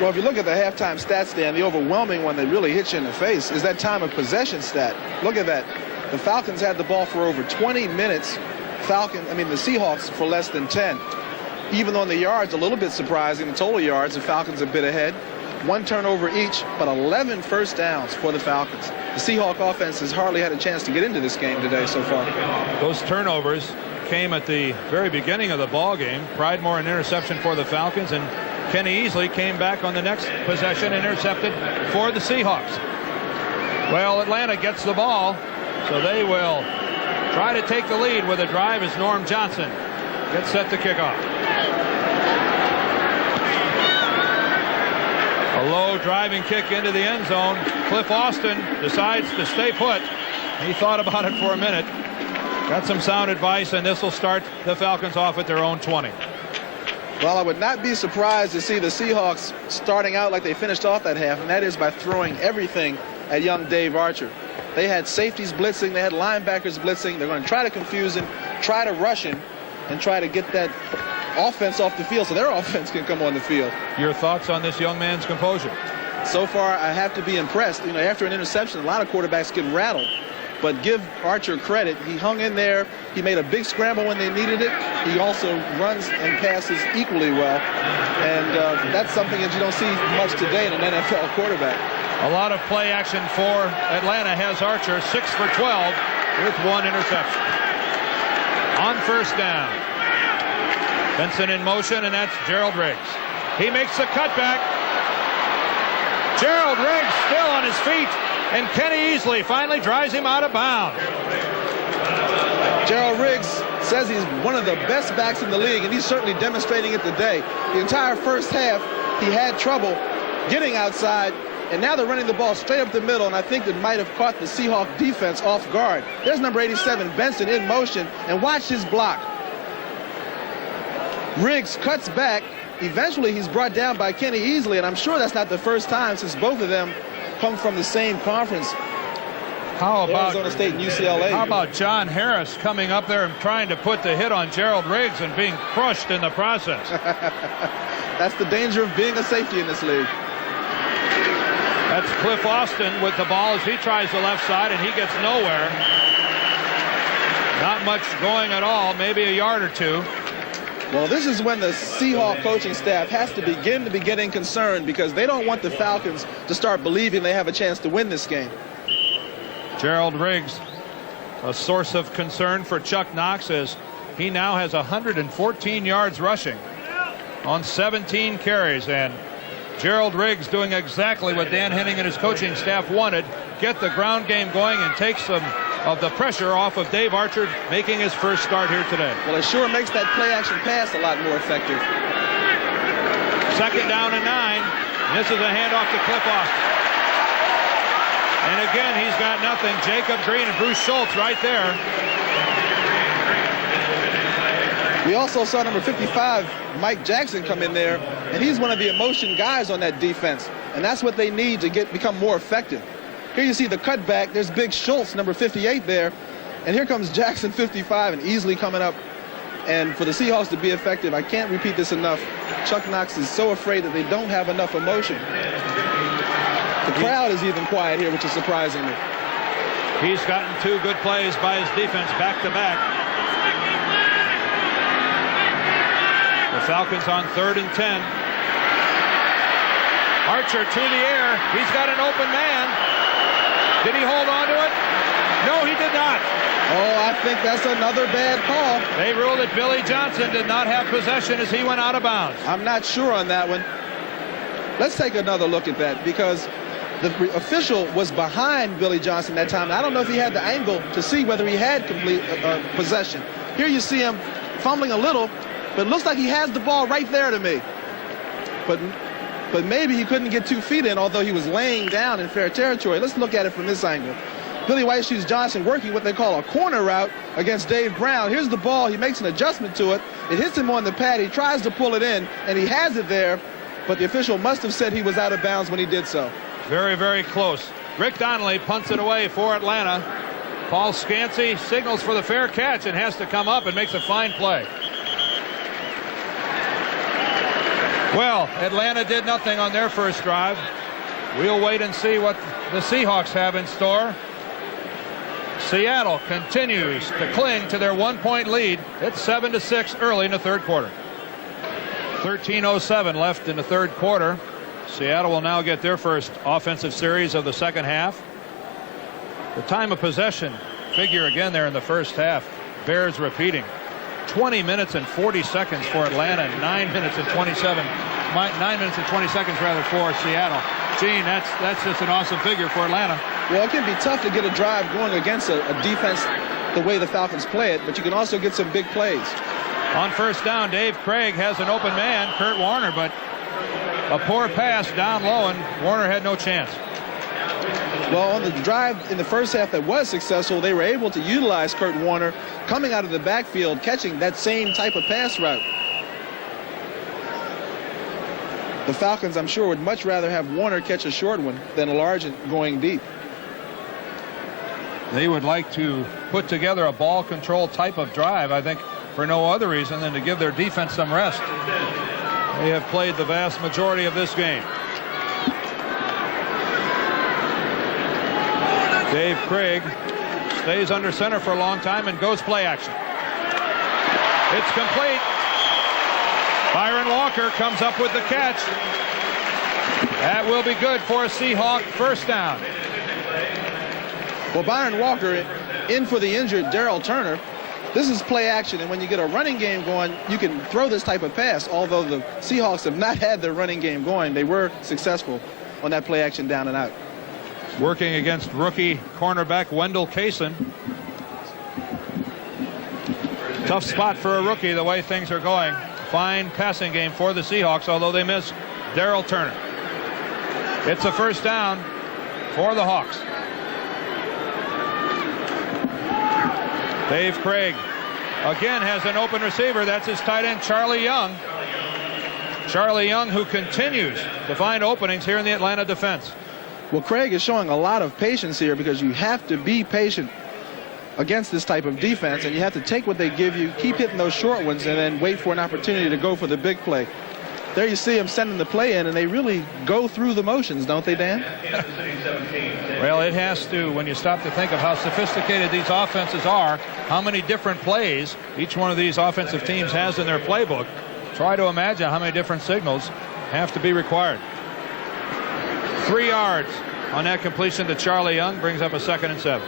Well, if you look at the halftime stats, Dan, the overwhelming one that really hits you in the face is that time of possession stat. Look at that. The Falcons had the ball for over 20 minutes. The Seahawks for less than 10. Even though in the yards, a little bit surprising, the total yards, the Falcons a bit ahead. 1 turnover each, but 11 first downs for the Falcons. The Seahawk offense has hardly had a chance to get into this game today so far. Those turnovers came at the very beginning of the ball game. Pridemore an interception for the Falcons, and Kenny Easley came back on the next possession, intercepted for the Seahawks. Well, Atlanta gets the ball, so they will try to take the lead with a drive as Norm Johnson gets set to kick off. A low driving kick into the end zone. Cliff Austin decides to stay put. He thought about it for a minute. Got some sound advice, and this will start the Falcons off at their own 20. Well, I would not be surprised to see the Seahawks starting out like they finished off that half, and that is by throwing everything at young Dave Archer. They had safeties blitzing, they had linebackers blitzing. They're going to try to confuse him, try to rush him, and try to get that offense off the field so their offense can come on the field. Your thoughts on this young man's composure? So far, I have to be impressed. You know, after an interception, a lot of quarterbacks get rattled. But give Archer credit. He hung in there. He made a big scramble when they needed it. He also runs and passes equally well. And that's something that you don't see much today in an NFL quarterback. A lot of play action for Atlanta has Archer 6 for 12 with 1 interception. On first down. Benson in motion, and that's Gerald Riggs. He makes the cutback. Gerald Riggs still on his feet, and Kenny Easley finally drives him out of bounds. Gerald Riggs says he's one of the best backs in the league, and he's certainly demonstrating it today. The entire first half, he had trouble getting outside, and now they're running the ball straight up the middle, and I think that might have caught the Seahawk defense off guard. There's number 87, Benson, in motion, and watch his block. Riggs cuts back. Eventually, he's brought down by Kenny Easley, and I'm sure that's not the first time since both of them come from the same conference. How about Arizona State and UCLA? How about John Harris coming up there and trying to put the hit on Gerald Riggs and being crushed in the process? That's the danger of being a safety in this league. That's Cliff Austin with the ball as he tries the left side, and he gets nowhere. Not much going at all, maybe a yard or two. Well, this is when the Seahawks coaching staff has to begin getting concerned, because they don't want the Falcons to start believing they have a chance to win this game. Gerald Riggs, a source of concern for Chuck Knox, as he now has 114 yards rushing on 17 carries. And Gerald Riggs doing exactly what Dan Henning and his coaching staff wanted, get the ground game going and take some of the pressure off of Dave Archer, making his first start here today. Well, it sure makes that play-action pass a lot more effective. Second down and 9. This is a handoff to Cliff Austin. And again, he's got nothing. Jacob Green and Bruce Schultz right there. We also saw number 55, Mike Jackson, come in there, and he's one of the emotion guys on that defense, and that's what they need to become more effective. Here you see the cutback. There's Big Schultz, number 58 there, and here comes Jackson, 55, and Easley coming up. And for the Seahawks to be effective, I can't repeat this enough, Chuck Knox is so afraid that they don't have enough emotion. The crowd is even quiet here, which is surprising me. He's gotten 2 good plays by his defense back-to-back. The Falcons on 3rd and 10. Archer to the air. He's got an open man. Did he hold on to it? No, he did not. Oh, I think that's another bad call. They ruled that Billy Johnson did not have possession as he went out of bounds. I'm not sure on that one. Let's take another look at that, because the official was behind Billy Johnson that time. I don't know if he had the angle to see whether he had complete possession. Here you see him fumbling a little, but it looks like he has the ball right there to me. But maybe he couldn't get 2 feet in, although he was laying down in fair territory. Let's look at it from this angle. Billy White Shoes Johnson working what they call a corner route against Dave Brown. Here's the ball. He makes an adjustment to it. It hits him on the pad. He tries to pull it in, and he has it there, but the official must have said he was out of bounds when he did so. Very, very close. Rick Donnelly punts it away for Atlanta. Paul Scansey signals for the fair catch and has to come up and makes a fine play. Well, Atlanta did nothing on their first drive. We'll wait and see what the Seahawks have in store. Seattle continues to cling to their 1-point lead. It's 7-6 early in the third quarter. 13:07 left in the third quarter. Seattle will now get their first offensive series of the second half. The time of possession figure again there in the first half bears repeating. 20 minutes and 40 seconds for Atlanta, 9 minutes and 20 seconds rather for Seattle. Gene, that's just an awesome figure for Atlanta. Well, it can be tough to get a drive going against a defense the way the Falcons play it, but you can also get some big plays. On first down, Dave Craig has an open man, Kurt Warner, but a poor pass down low, and Warner had no chance. Well, on the drive in the first half that was successful, they were able to utilize Kurt Warner coming out of the backfield, catching that same type of pass route. The Falcons, I'm sure, would much rather have Warner catch a short one than Largent going deep. They would like to put together a ball control type of drive, I think, for no other reason than to give their defense some rest. They have played the vast majority of this game. Dave Craig stays under center for a long time and goes play action. It's complete. Byron Walker comes up with the catch. That will be good for a Seahawk first down. Well, Byron Walker in for the injured Darrell Turner. This is play action, and when you get a running game going, you can throw this type of pass. Although the Seahawks have not had their running game going, they were successful on that play action down and out. Working against rookie cornerback Wendell Kaysen. Tough spot for a rookie the way things are going. Fine passing game for the Seahawks, although they miss Darrell Turner. It's a first down for the Hawks. Dave Craig again has an open receiver. That's his tight end, Charlie Young. Charlie Young, who continues to find openings here in the Atlanta defense. Well, Craig is showing a lot of patience here because you have to be patient against this type of defense, and you have to take what they give you, keep hitting those short ones, and then wait for an opportunity to go for the big play. There you see him sending the play in, and they really go through the motions, don't they, Dan? Well, it has to, when you stop to think of how sophisticated these offenses are, how many different plays each one of these offensive teams has in their playbook. Try to imagine how many different signals have to be required. 3 yards on that completion to Charlie Young, brings up a 2nd and 7.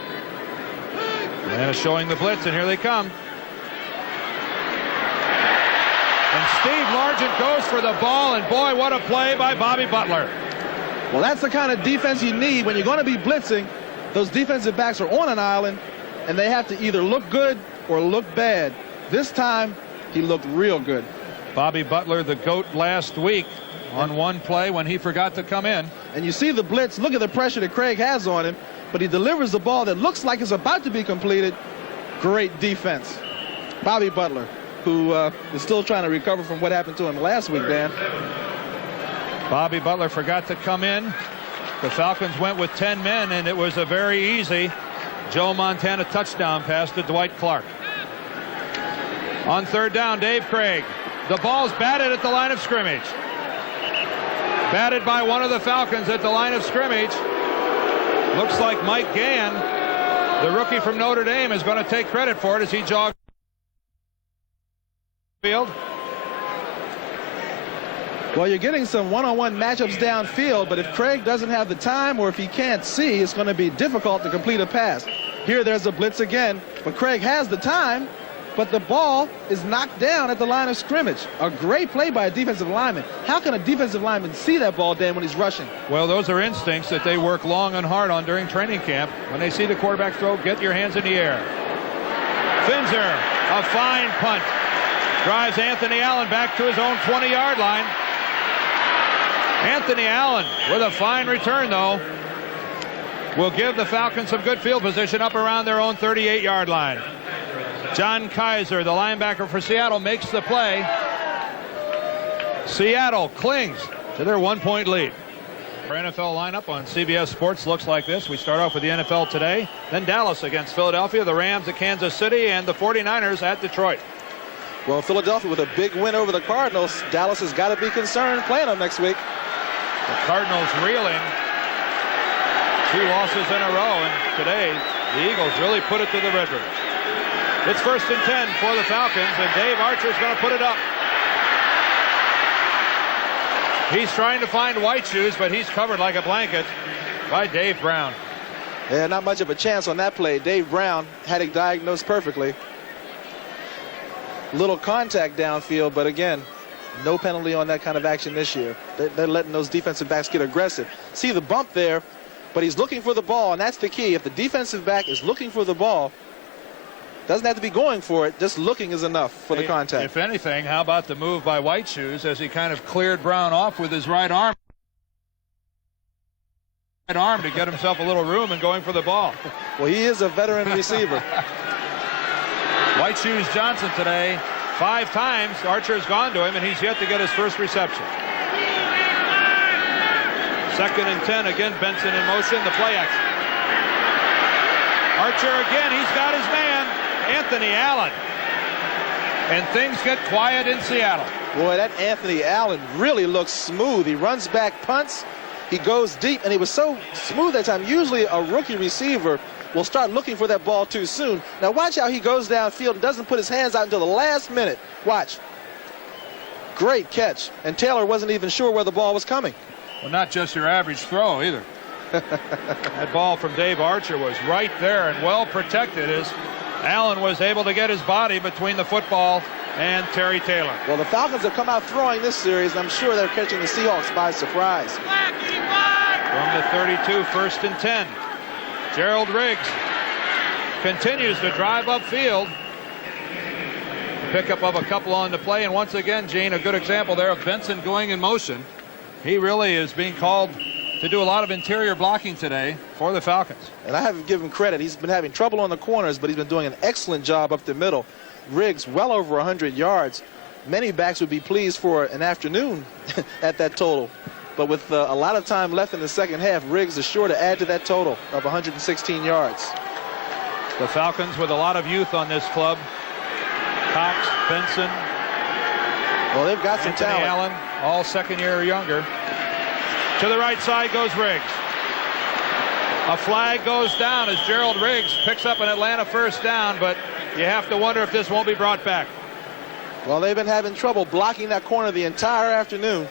And showing the blitz, and here they come. And Steve Largent goes for the ball, and boy, what a play by Bobby Butler. Well, that's the kind of defense you need when you're going to be blitzing. Those defensive backs are on an island, and they have to either look good or look bad. This time, he looked real good. Bobby Butler, the GOAT last week, on one play when he forgot to come in. And you see the blitz. Look at the pressure that Craig has on him, but he delivers the ball that looks like it's about to be completed. Great defense. Bobby Butler, who is still trying to recover from what happened to him last week, Dan. Bobby Butler forgot to come in. The Falcons went with 10 men, and it was a very easy Joe Montana touchdown pass to Dwight Clark. On 3rd down, Dave Craig. The ball's batted at the line of scrimmage. Batted by one of the Falcons at the line of scrimmage. Looks like Mike Gann, the rookie from Notre Dame, is going to take credit for it as he jogs field. Well, you're getting some one-on-one matchups downfield, but if Craig doesn't have the time or if he can't see, it's going to be difficult to complete a pass. Here, there's a blitz again, but Craig has the time, but the ball is knocked down at the line of scrimmage. A great play by a defensive lineman. How can a defensive lineman see that ball, Dan, when he's rushing? Well, those are instincts that they work long and hard on during training camp. When they see the quarterback throw, get your hands in the air. Finzer, a fine punt. Drives Anthony Allen back to his own 20-yard line. Anthony Allen with a fine return, though, will give the Falcons some good field position up around their own 38-yard line. John Kaiser, the linebacker for Seattle, makes the play. Seattle clings to their 1-point lead. Our NFL lineup on CBS Sports looks like this. We start off with the NFL today, then Dallas against Philadelphia, the Rams at Kansas City, and the 49ers at Detroit. Well, Philadelphia with a big win over the Cardinals. Dallas has got to be concerned playing them next week. The Cardinals reeling. 2 losses in a row, and today the Eagles really put it to the Redbirds. It's 1st and 10 for the Falcons, and Dave Archer's going to put it up. He's trying to find White Shoes, but he's covered like a blanket by Dave Brown. Yeah, not much of a chance on that play. Dave Brown had it diagnosed perfectly. Little contact downfield, but again, no penalty on that kind of action this year. They're letting those defensive backs get aggressive. See the bump there, but he's looking for the ball, and that's the key. If the defensive back is looking for the ball, doesn't have to be going for it, just looking is enough for the contact. If anything, how about the move by White Shoes as he kind of cleared Brown off with his right arm to get himself a little room and going for the ball. Well, he is a veteran receiver. White Shoes Johnson today, 5 times Archer's gone to him, and he's yet to get his first reception. 2nd and 10. Again, Benson in motion. The play action. Archer again. He's got his man, Anthony Allen. And things get quiet in Seattle. Boy, that Anthony Allen really looks smooth. He runs back, punts. He goes deep, and he was so smooth that time. Usually a rookie receiver will start looking for that ball too soon. Now watch how he goes downfield and doesn't put his hands out until the last minute. Watch. Great catch. And Taylor wasn't even sure where the ball was coming. Well, not just your average throw either. That ball from Dave Archer was right there and well protected as Allen was able to get his body between the football and Terry Taylor. Well, the Falcons have come out throwing this series, and I'm sure they're catching the Seahawks by surprise. From the 32, 1st and 10. Gerald Riggs continues to drive upfield. Pickup of a couple on the play, and once again, Gene, a good example there of Benson going in motion. He really is being called to do a lot of interior blocking today for the Falcons. And I have to give him credit. He's been having trouble on the corners, but he's been doing an excellent job up the middle. Riggs well over 100 yards. Many backs would be pleased for an afternoon at that total. But with a lot of time left in the second half, Riggs is sure to add to that total of 116 yards. The Falcons with a lot of youth on this club. Cox, Benson. Well, they've got some Anthony talent. Allen, all 2nd year or younger. To the right side goes Riggs. A flag goes down as Gerald Riggs picks up an Atlanta 1st down, but you have to wonder if this won't be brought back. Well, they've been having trouble blocking that corner the entire afternoon.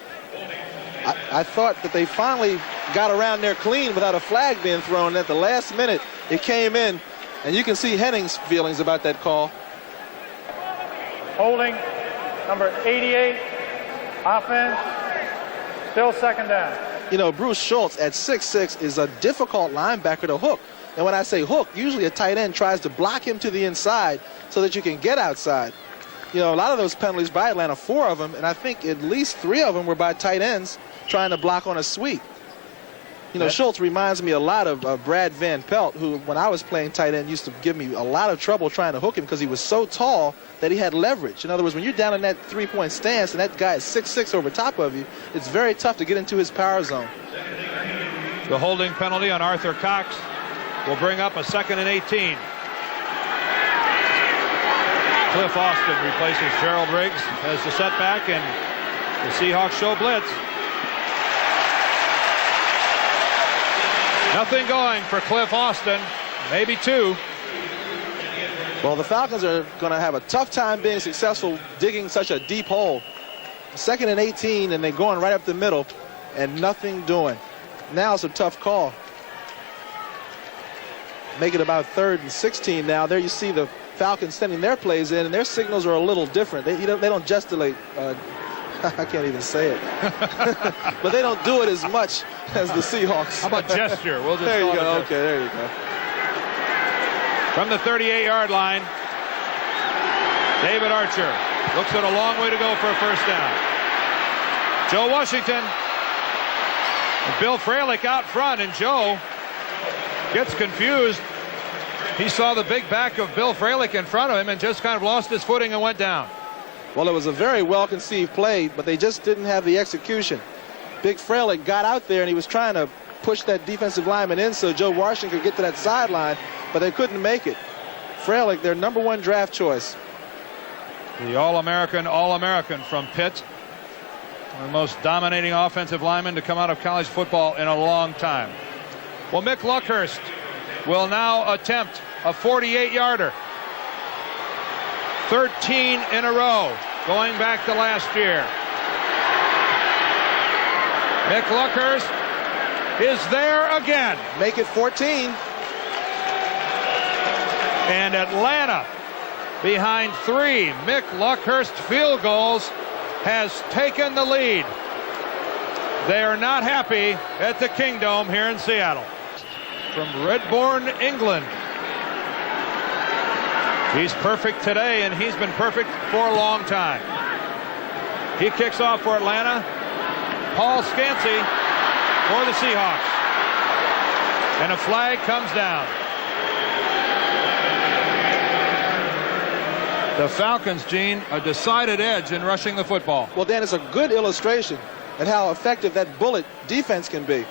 I thought that they finally got around there clean without a flag being thrown. At the last minute, it came in, and you can see Henning's feelings about that call. Holding, number 88, offense, still 2nd down. You know, Bruce Schultz at 6'6" is a difficult linebacker to hook. And when I say hook, usually a tight end tries to block him to the inside so that you can get outside. You know, a lot of those penalties by Atlanta, 4 of them, and I think at least 3 of them were by tight ends trying to block on a sweep. You know, Schultz reminds me a lot of Brad Van Pelt, who, when I was playing tight end, used to give me a lot of trouble trying to hook him because he was so tall that he had leverage. In other words, when you're down in that 3-point stance and that guy is 6'6" over top of you, it's very tough to get into his power zone. The holding penalty on Arthur Cox will bring up a 2nd and 18. Cliff Austin replaces Gerald Riggs as the setback, and the Seahawks show blitz. Nothing going for Cliff Austin, maybe 2. Well, the Falcons are going to have a tough time being successful digging such a deep hole. 2nd and 18, and they're going right up the middle, and nothing doing. Now it's a tough call. Make it about 3rd and 16 now. There you see the Falcons sending their plays in, and their signals are a little different. They don't gesticulate. I can't even say it. But they don't do it as much as the Seahawks. How about gesture? We'll just there you call go. it Okay, there you go. From the 38-yard line, David Archer looks at a long way to go for a 1st down. Joe Washington. And Bill Fralick out front, and Joe gets confused. He saw the big back of Bill Fralick in front of him and just kind of lost his footing and went down. Well, it was a very well-conceived play, but they just didn't have the execution. Big Fralick got out there, and he was trying to push that defensive lineman in so Joe Washington could get to that sideline, but they couldn't make it. Fralick, their #1 draft choice. The All-American from Pitt. One of the most dominating offensive linemen to come out of college football in a long time. Well, Mick Luckhurst will now attempt a 48-yarder. 13 in a row, going back to last year. Mick Luckhurst is there again. Make it 14. And Atlanta, behind 3 Mick Luckhurst field goals, has taken the lead. They are not happy at the Kingdome here in Seattle. From Redbourne, England. He's perfect today, and he's been perfect for a long time. He kicks off for Atlanta. Paul Scansey for the Seahawks. And a flag comes down. The Falcons, Gene, a decided edge in rushing the football. Well, Dan, it's a good illustration at how effective that bullet defense can be.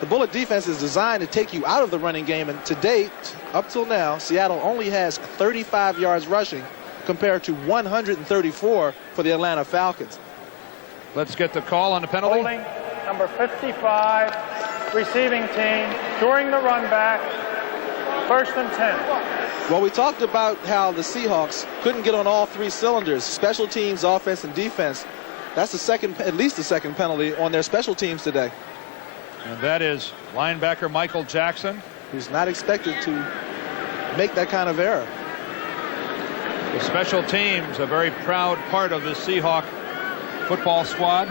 The bullet defense is designed to take you out of the running game, and to date, up till now, Seattle only has 35 yards rushing compared to 134 for the Atlanta Falcons. Let's get the call on the penalty. Holding number 55, receiving team during the run back, 1st and 10. Well, we talked about how the Seahawks couldn't get on all three cylinders, special teams, offense, and defense. That's the second, at least the second penalty on their special teams today. And that is linebacker Michael Jackson, who's not expected to make that kind of error. The special teams, a very proud part of the Seahawk football squad.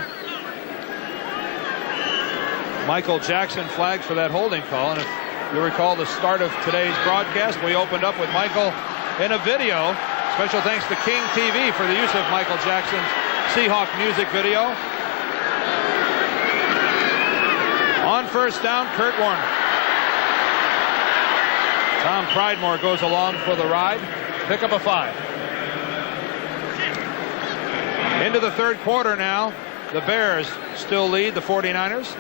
Michael Jackson flagged for that holding call, and if you recall the start of today's broadcast, we opened up with Michael in a video. Special thanks to King TV for the use of Michael Jackson's Seahawk music video. On 1st down, Kurt Warner. Tom Pridemore goes along for the ride. Pick up a 5. Into the 3rd quarter now. The Bears still lead the 49ers.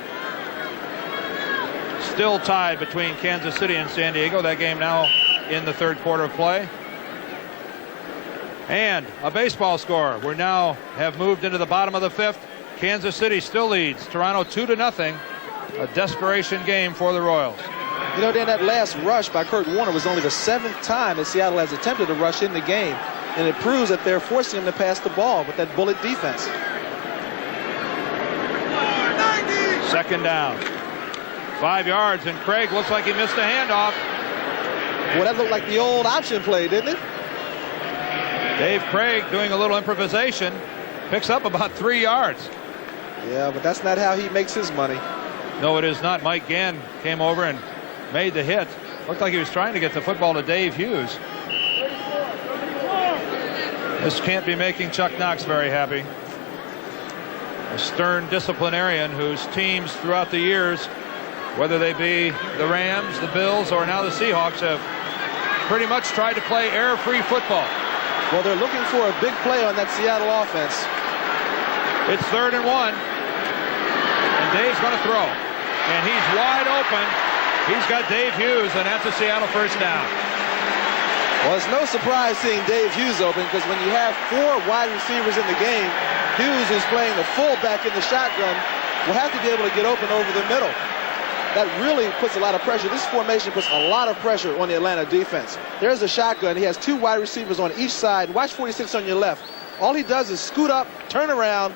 Still tied between Kansas City and San Diego. That game now in the 3rd quarter of play. And a baseball score. We now have moved into the bottom of the 5th. Kansas City still leads Toronto 2-0. A desperation game for the Royals. You know, Dan, that last rush by Kurt Warner was only the 7th time that Seattle has attempted to rush in the game. And it proves that they're forcing him to pass the ball with that bullet defense. 2nd down. 5 yards, and Craig looks like he missed a handoff. Well, that looked like the old option play, didn't it? Dave Craig doing a little improvisation. Picks up about 3 yards. Yeah, but that's not how he makes his money. No, it is not. Mike Gann came over and made the hit. Looked like he was trying to get the football to Dave Hughes. This can't be making Chuck Knox very happy. A stern disciplinarian whose teams throughout the years, whether they be the Rams, the Bills, or now the Seahawks, have pretty much tried to play error-free football. Well, they're looking for a big play on that Seattle offense. It's 3rd and 1. And Dave's going to throw. And he's wide open. He's got Dave Hughes, and that's a Seattle 1st down. Well, it's no surprise seeing Dave Hughes open, because when you have 4 wide receivers in the game, Hughes, who's playing the fullback in the shotgun, will have to be able to get open over the middle. That really puts a lot of pressure. This formation puts a lot of pressure on the Atlanta defense. There's a shotgun. He has 2 wide receivers on each side. Watch 46 on your left. All he does is scoot up, turn around,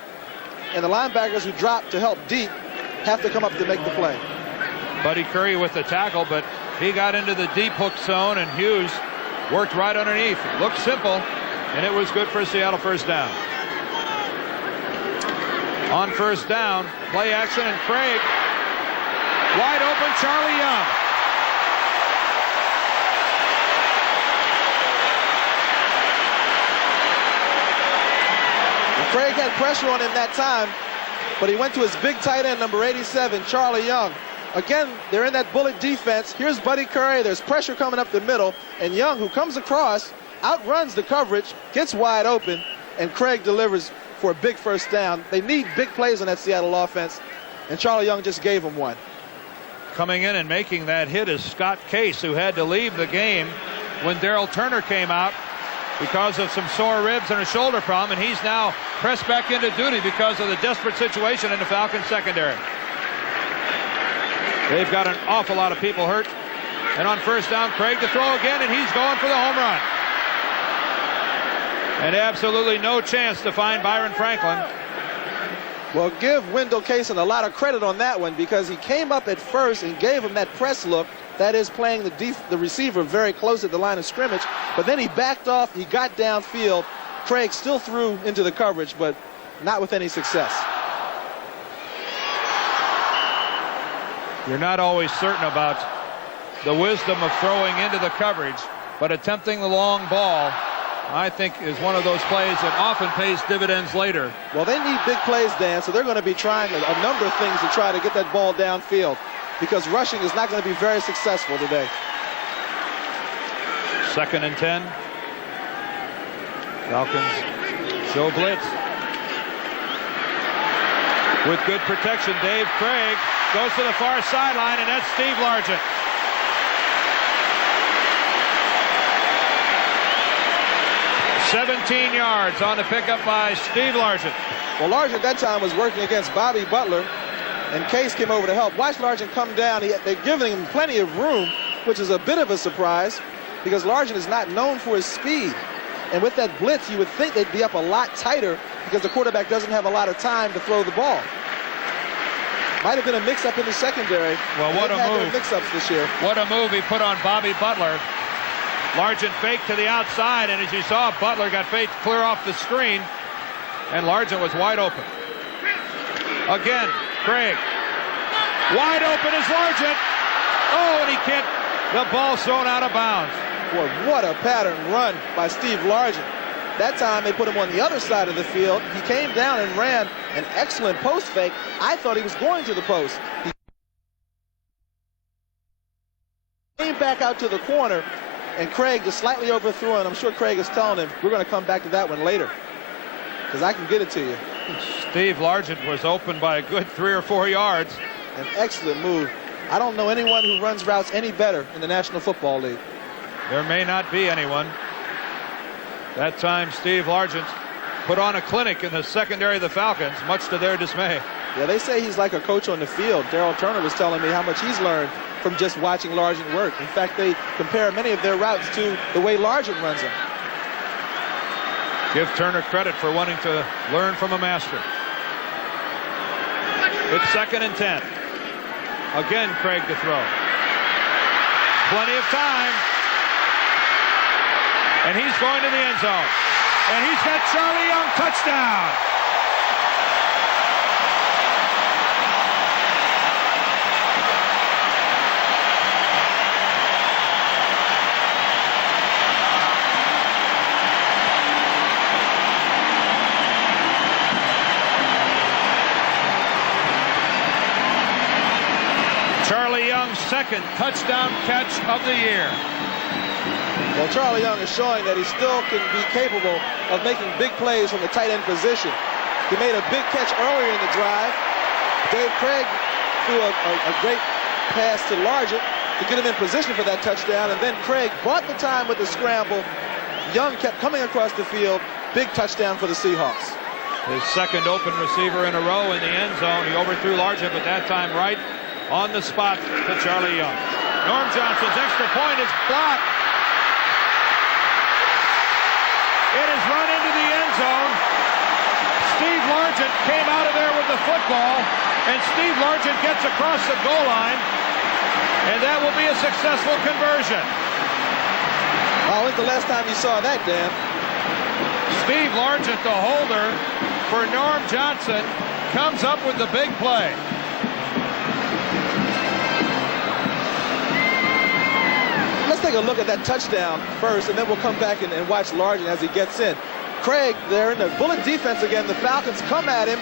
and the linebackers who drop to help deep have to come up to make the play. Buddy Curry with the tackle, but he got into the deep hook zone, and Hughes worked right underneath. It looked simple, and it was good for a Seattle 1st down. On 1st down, play action, and Craig wide open, Charlie Young. And Craig had pressure on him that time, but he went to his big tight end, number 87, Charlie Young. Again, they're in that bullet defense. Here's Buddy Curry. There's pressure coming up the middle, and Young, who comes across, outruns the coverage, gets wide open, and Craig delivers for a big 1st down. They need big plays on that Seattle offense, and Charlie Young just gave him one. Coming in and making that hit is Scott Case, who had to leave the game when Darrell Turner came out because of some sore ribs and a shoulder problem, and he's now pressed back into duty because of the desperate situation in the Falcons secondary. They've got an awful lot of people hurt. And on 1st down, Craig to throw again, and he's going for the home run. And absolutely no chance to find Byron Franklin. Well, give Wendell Cason a lot of credit on that one, because he came up at first and gave him that press look, that is playing the receiver very close at the line of scrimmage, but then he backed off, he got downfield. Craig still threw into the coverage, but not with any success. You're not always certain about the wisdom of throwing into the coverage, but attempting the long ball, I think, is one of those plays that often pays dividends later. Well, they need big plays, Dan, so they're going to be trying a number of things to try to get that ball downfield, because rushing is not going to be very successful today. 2nd and 10. Falcons show blitz. With good protection, Dave Craig goes to the far sideline, and that's Steve Largent. "17 yards on the pickup by Steve Largent." Well, Largent that time was working against Bobby Butler, and Case came over to help. Watch Largent come down. They're giving him plenty of room, which is a bit of a surprise because Largent is not known for his speed. And with that blitz, you would think they'd be up a lot tighter because the quarterback doesn't have a lot of time to throw the ball. Might have been a mix-up in the secondary. Well, what a move. Mix-ups this year. What a move he put on Bobby Butler. Largent faked to the outside, and as you saw, Butler got faked clear off the screen, and Largent was wide open. Again, Craig. Wide open is Largent. Oh, and he can't. The ball's thrown out of bounds. Boy, what a pattern run by Steve Largent. That time they put him on the other side of the field. He came down and ran an excellent post fake. I thought he was going to the post. He came back out to the corner, and Craig just slightly overthrew, and I'm sure Craig is telling him, we're going to come back to that one later because I can get it to you. Steve Largent was open by a good 3 or 4 yards. An excellent move. I don't know anyone who runs routes any better in the National Football League. There may not be anyone. That time, Steve Largent put on a clinic in the secondary of the Falcons, much to their dismay. Yeah, they say he's like a coach on the field. Daryl Turner was telling me how much he's learned from just watching Largent work. In fact, they compare many of their routes to the way Largent runs them. Give Turner credit for wanting to learn from a master. It's 2nd and 10. Again, Craig to throw. Plenty of time. And he's going to the end zone. And he's got Charlie Young, touchdown. Charlie Young's 2nd touchdown catch of the year. Well, Charlie Young is showing that he still can be capable of making big plays from the tight end position. He made a big catch earlier in the drive. Dave Craig threw a great pass to Largent to get him in position for that touchdown, and then Craig bought the time with the scramble. Young kept coming across the field. Big touchdown for the Seahawks. His 2nd open receiver in a row in the end zone. He overthrew Largent, but that time right on the spot to Charlie Young. Norm Johnson's extra point is blocked. It is run into the end zone. Steve Largent came out of there with the football, and Steve Largent gets across the goal line, and that will be a successful conversion. Oh, when's the last time you saw that, Dan? Steve Largent, the holder for Norm Johnson, comes up with the big play. Let's take a look at that touchdown first, and then we'll come back and watch Largent as he gets in. Craig, they're in the bullet defense again. The Falcons come at him.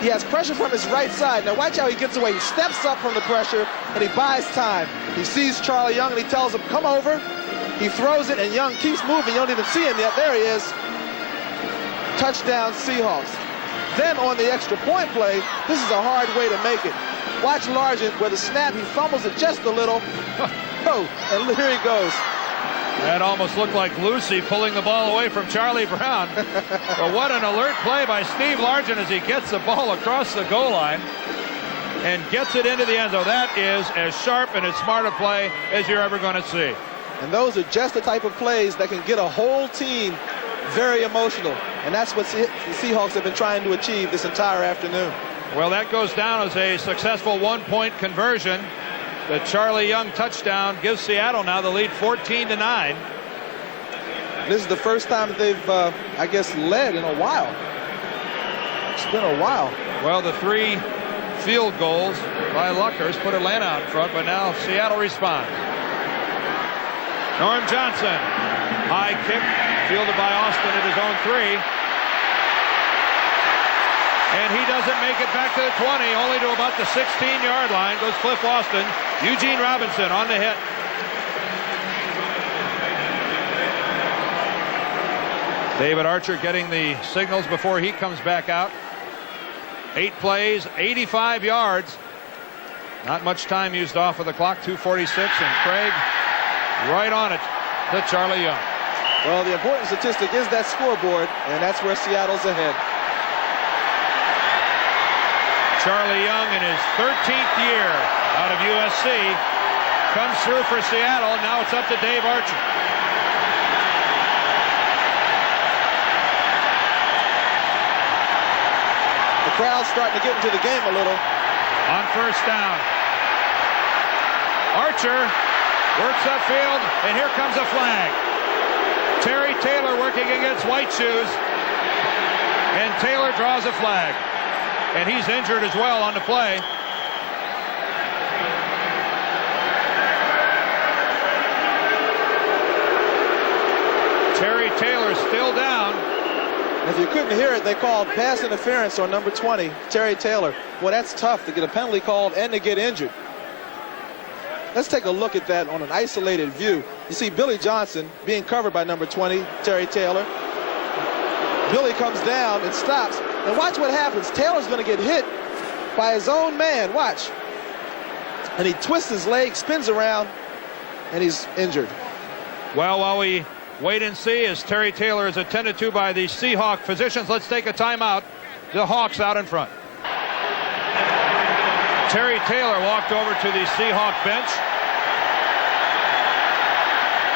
He has pressure from his right side. Now watch how he gets away. He steps up from the pressure, and he buys time. He sees Charlie Young, and he tells him, come over. He throws it, and Young keeps moving. You don't even see him yet. There he is. Touchdown, Seahawks. Then on the extra point play, this is a hard way to make it. Watch Largent, where the snap, he fumbles it just a little. Oh, and here he goes. That almost looked like Lucy pulling the ball away from Charlie Brown. But what an alert play by Steve Largent as he gets the ball across the goal line and gets it into the end zone. That is as sharp and as smart a play as you're ever going to see. And those are just the type of plays that can get a whole team very emotional. And that's what the Seahawks have been trying to achieve this entire afternoon. Well, that goes down as a successful one-point conversion. The Charlie Young touchdown gives Seattle now the lead 14-9. This is the first time that they've, I guess, led in a while. It's been a while. Well, the 3 field goals by Luckers put Atlanta out in front, but now Seattle responds. Norm Johnson, high kick, fielded by Austin at his own 3. And he doesn't make it back to the 20, only to about the 16-yard line goes Cliff Austin. Eugene Robinson on the hit. David Archer getting the signals before he comes back out. 8 plays, 85 yards. Not much time used off of the clock, 2:46, and Craig right on it to Charlie Young. Well, the important statistic is that scoreboard, and that's where Seattle's ahead. Charlie Young, in his 13th year out of USC, comes through for Seattle. Now it's up to Dave Archer. The crowd's starting to get into the game a little. On first down, Archer works upfield, and here comes a flag. Terry Taylor working against White Shoes, and Taylor draws a flag. And he's injured as well on the play. Terry Taylor still down. If you couldn't hear it, they called pass interference on number 20, Terry Taylor. Well, that's tough to get a penalty called and to get injured. Let's take a look at that on an isolated view. You see Billy Johnson being covered by number 20, Terry Taylor. Billy comes down and stops. And watch what happens. Taylor's going to get hit by his own man. Watch. And he twists his leg, spins around, and he's injured. Well, while we wait and see as Terry Taylor is attended to by the Seahawk physicians, let's take a timeout. The Hawks out in front. Terry Taylor walked over to the Seahawk bench.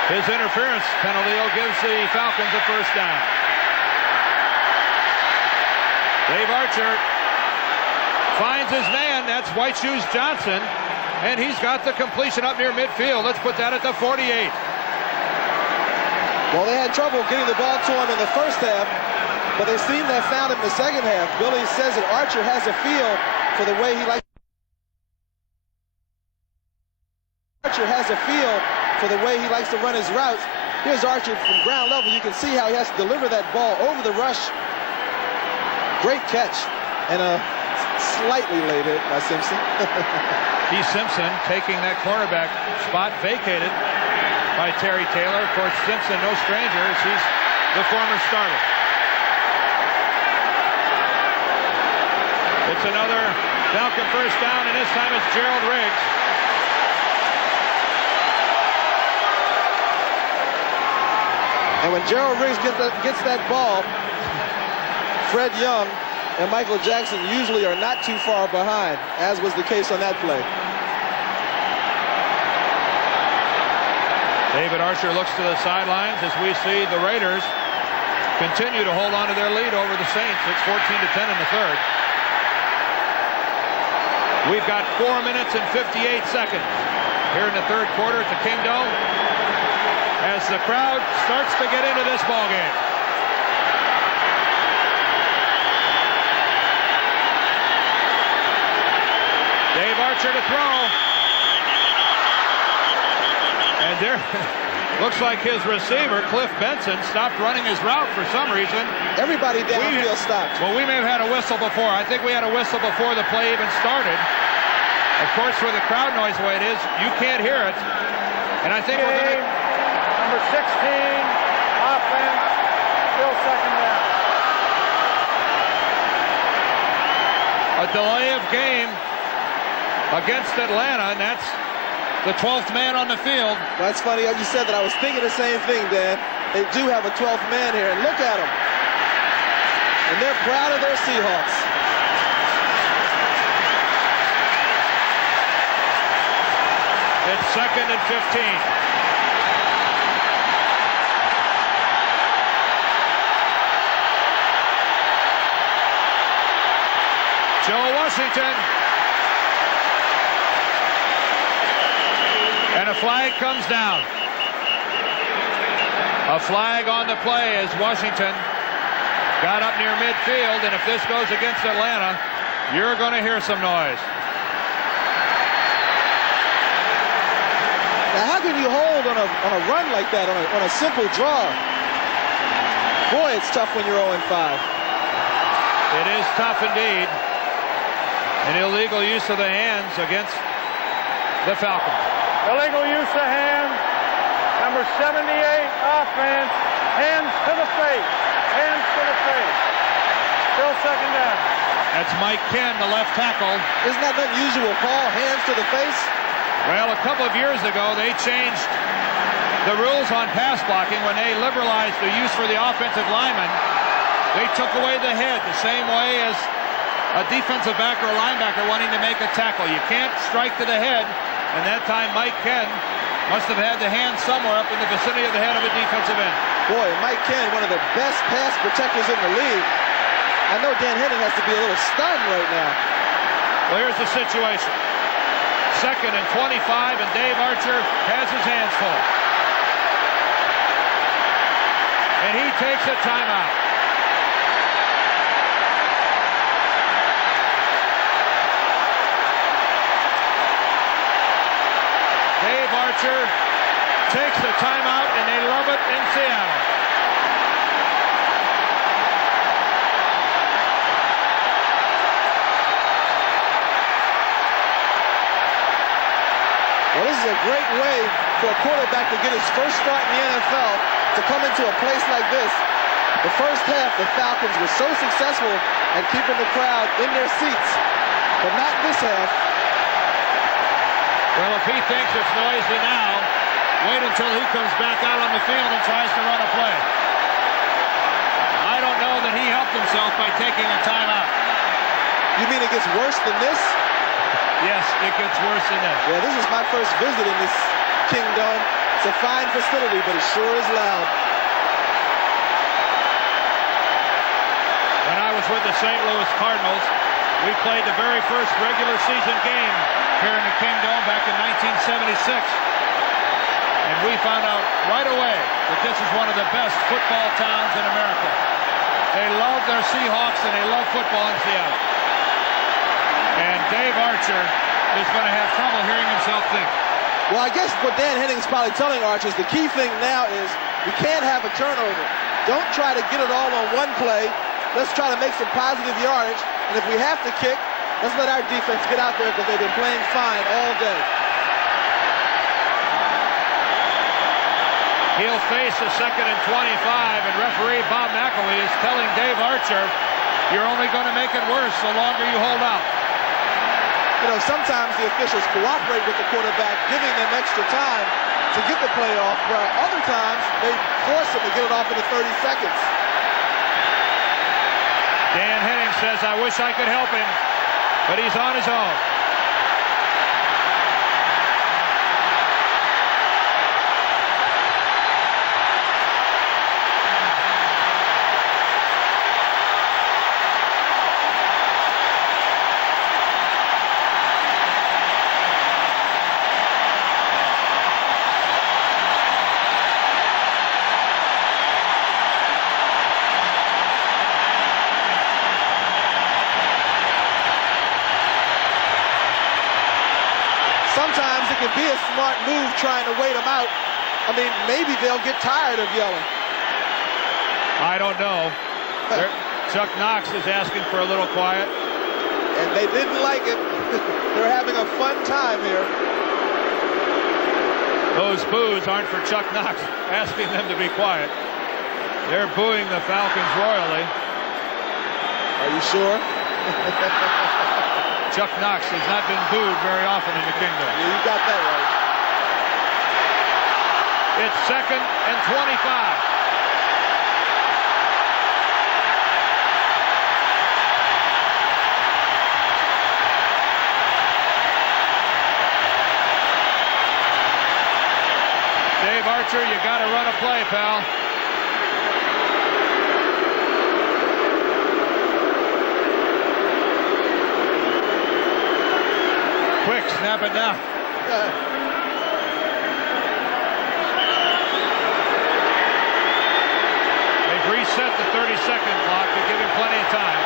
His interference penalty gives the Falcons a first down. Dave Archer finds his man. That's White Shoes Johnson. And he's got the completion up near midfield. Let's put that at the 48. Well, they had trouble getting the ball to him in the first half, but they seem to have found him in the second half. Billy says that Archer has a feel for the way he likes. Archer has a feel for the way he likes to run his routes. Here's Archer from ground level. You can see how he has to deliver that ball over the rush. Great catch, and slightly late hit by Simpson. Keith Simpson taking that cornerback spot vacated by Terry Taylor. Of course, Simpson, no stranger, as he's the former starter. It's another Falcon first down, and this time it's Gerald Riggs. And when Gerald Riggs gets that ball, Fred Young and Michael Jackson usually are not too far behind, as was the case on that play. David Archer looks to the sidelines as we see the Raiders continue to hold on to their lead over the Saints. It's 14-10 in the third. We've got 4 minutes and 58 seconds here in the third quarter at the Kingdome as the crowd starts to get into this ballgame. Dave Archer to throw. And there looks like his receiver, Cliff Benson, stopped running his route for some reason. Everybody downfield stopped. Well, we may have had a whistle before. I think we had a whistle before the play even started. Of course, with the crowd noise the way it is, you can't hear it. And I think we're going to... Number 16, offense, still second down. A delay of game against Atlanta, and that's the 12th man on the field. That's funny you said that. I was thinking the same thing, Dan. They do have a 12th man here, and look at them. And they're proud of their Seahawks. It's 2nd and 15. Joe Washington. And a flag comes down. A flag on the play as Washington got up near midfield, and if this goes against Atlanta, you're going to hear some noise. Now, how can you hold on a run like that, on a simple draw? Boy, it's tough when you're 0-5. It is tough indeed. An illegal use of the hands against the Falcons. Illegal use of hands. Number 78, offense. Hands to the face. Hands to the face. Still second down. That's Mike Ken, the left tackle. Isn't that an unusual call? Hands to the face? Well, a couple of years ago, they changed the rules on pass blocking when they liberalized the use for the offensive lineman. They took away the head the same way as a defensive back or a linebacker wanting to make a tackle. You can't strike to the head, and that time Mike Ken must have had the hand somewhere up in the vicinity of the head of a defensive end. Boy, Mike Ken, one of the best pass protectors in the league. I know Dan Henning has to be a little stunned right now. Well, here's the situation. 2nd and 25, and Dave Archer has his hands full. And he takes a timeout. Dave Archer takes the timeout, and they love it in Seattle. Well, this is a great way for a quarterback to get his first start in the NFL, to come into a place like this. The first half, the Falcons were so successful at keeping the crowd in their seats, but not this half. Well, if he thinks it's noisy now, wait until he comes back out on the field and tries to run a play. I don't know that he helped himself by taking a timeout. You mean it gets worse than this? Yes, it gets worse than this. Well, this is my first visit in this Kingdom. It's a fine facility, but it sure is loud. When I was with the St. Louis Cardinals, we played the very first regular season game here in the Kingdom back in 1976. And we found out right away that this is one of the best football towns in America. They love their Seahawks and they love football in Seattle. And Dave Archer is going to have trouble hearing himself think. Well, I guess what Dan Henning's probably telling Archer is the key thing now is you can't have a turnover. Don't try to get it all on one play. Let's try to make some positive yardage. And if we have to kick, let's let our defense get out there because they've been playing fine all day. He'll face a 2nd and 25, and referee Bob McElwee is telling Dave Archer, you're only going to make it worse the longer you hold out. You know, sometimes the officials cooperate with the quarterback, giving them extra time to get the play off, while other times they force him to get it off in the 30 seconds. Dan Henning says, I wish I could help him, but he's on his own. Sometimes it can be a smart move trying to wait them out. I mean, maybe they'll get tired of yelling. I don't know. Chuck Knox is asking for a little quiet. And they didn't like it. They're having a fun time here. Those boos aren't for Chuck Knox asking them to be quiet. They're booing the Falcons royally. Are you sure? Chuck Knox has not been booed very often in the Kingdom. Yeah, you got that right. It's 2nd and 25. Dave Archer, you got to run a play, pal. Quick, snap it now. They've reset the 30-second clock to give him plenty of time.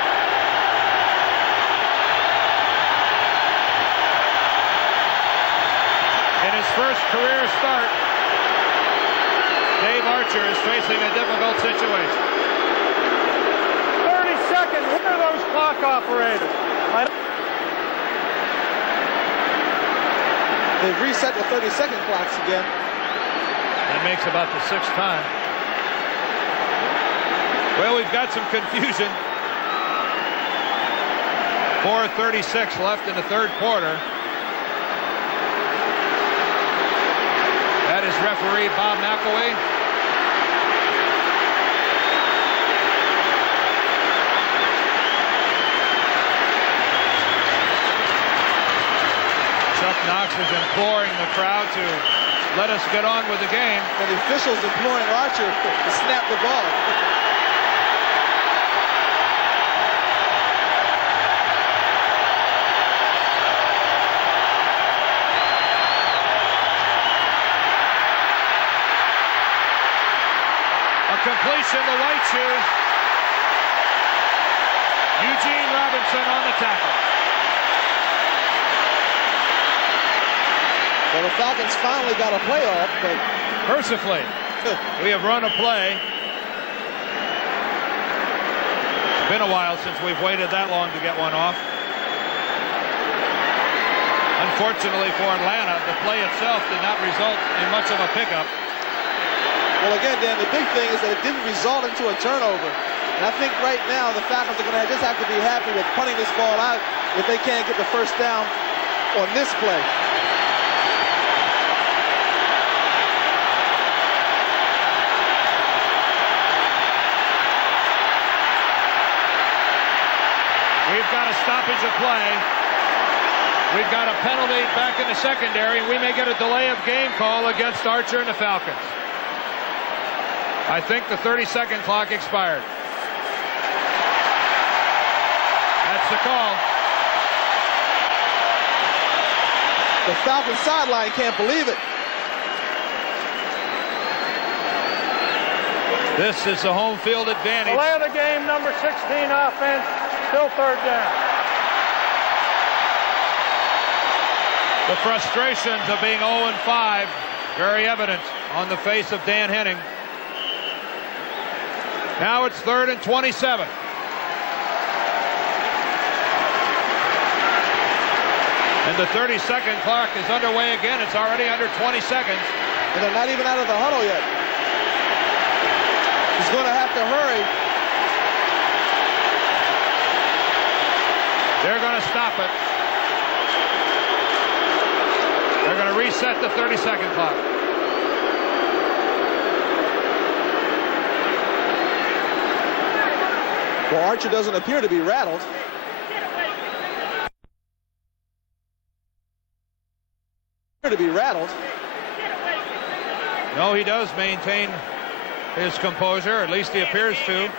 In his first career start, Dave Archer is facing a difficult situation. 30 seconds. Where are those clock operators? They've reset the 30-second clocks again. That makes about the 6th time. Well, we've got some confusion. 4:36 left in the third quarter. That is referee Bob McElwee. Chuck Knox is imploring the crowd to let us get on with the game. And the officials imploring Archer to snap the ball. A completion to White Shoes. Eugene Robinson on the tackle. Well, the Falcons finally got a playoff, but Mercifully, we have run a play. It's been a while since we've waited that long to get one off. Unfortunately for Atlanta, the play itself did not result in much of a pickup. well, again, Dan, the big thing is that it didn't result into a turnover. And I think right now the Falcons are going to just have to be happy with punting this ball out if they can't get the first down on this play. We've got a stoppage of play. We've got a penalty back in the secondary, and we may get a delay of game call against Archer and the Falcons. I think the 30-second clock expired. That's the call. The Falcons sideline can't believe it. This is the home field advantage. Delay of the game, number 16 offense, still third down. The frustrations of being 0-5, very evident on the face of Dan Henning. Now it's 3rd and 27. And the 30-second clock is underway again. It's already under 20 seconds. And they're not even out of the huddle yet. He's going to have to hurry. They're going to stop it. They're going to reset the 30-second clock. Well, Archer doesn't appear to be rattled. No, he does maintain his composure, at least he appears to.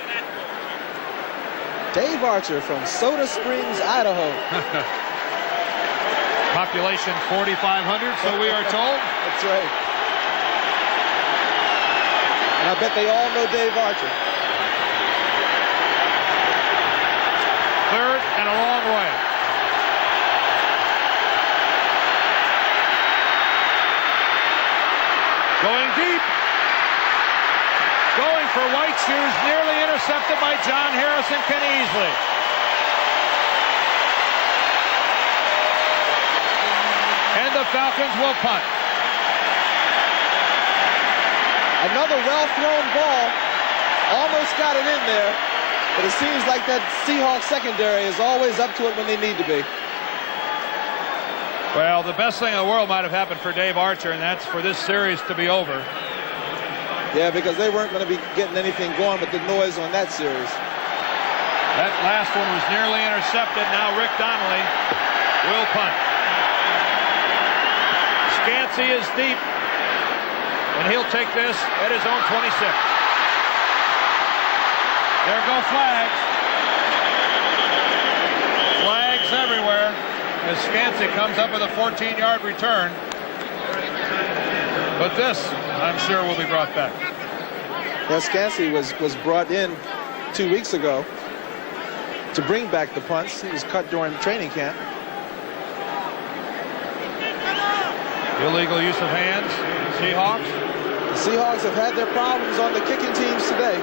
Dave Archer from Soda Springs, Idaho. Population 4,500, so we are told. That's right. And I bet they all know Dave Archer. 3rd and a long way. Going deep. Going for White Shoes, nearly intercepted by John Harris and Kenny Easley. And the Falcons will punt. Another well-thrown ball. Almost got it in there. But it seems like that Seahawks secondary is always up to it when they need to be. Well, the best thing in the world might have happened for Dave Archer, and that's for this series to be over. Yeah, because they weren't going to be getting anything going with the noise on that series. That last one was nearly intercepted. Now Rick Donnelly will punt. Scansey is deep, and he'll take this at his own 26. There go flags. Flags everywhere as Scansey comes up with a 14-yard return. But this, I'm sure, will be brought back. Yeah, Scansey was brought in 2 weeks ago to bring back the punts. He was cut during training camp. Illegal use of hands, Seahawks. The Seahawks have had their problems on the kicking teams today.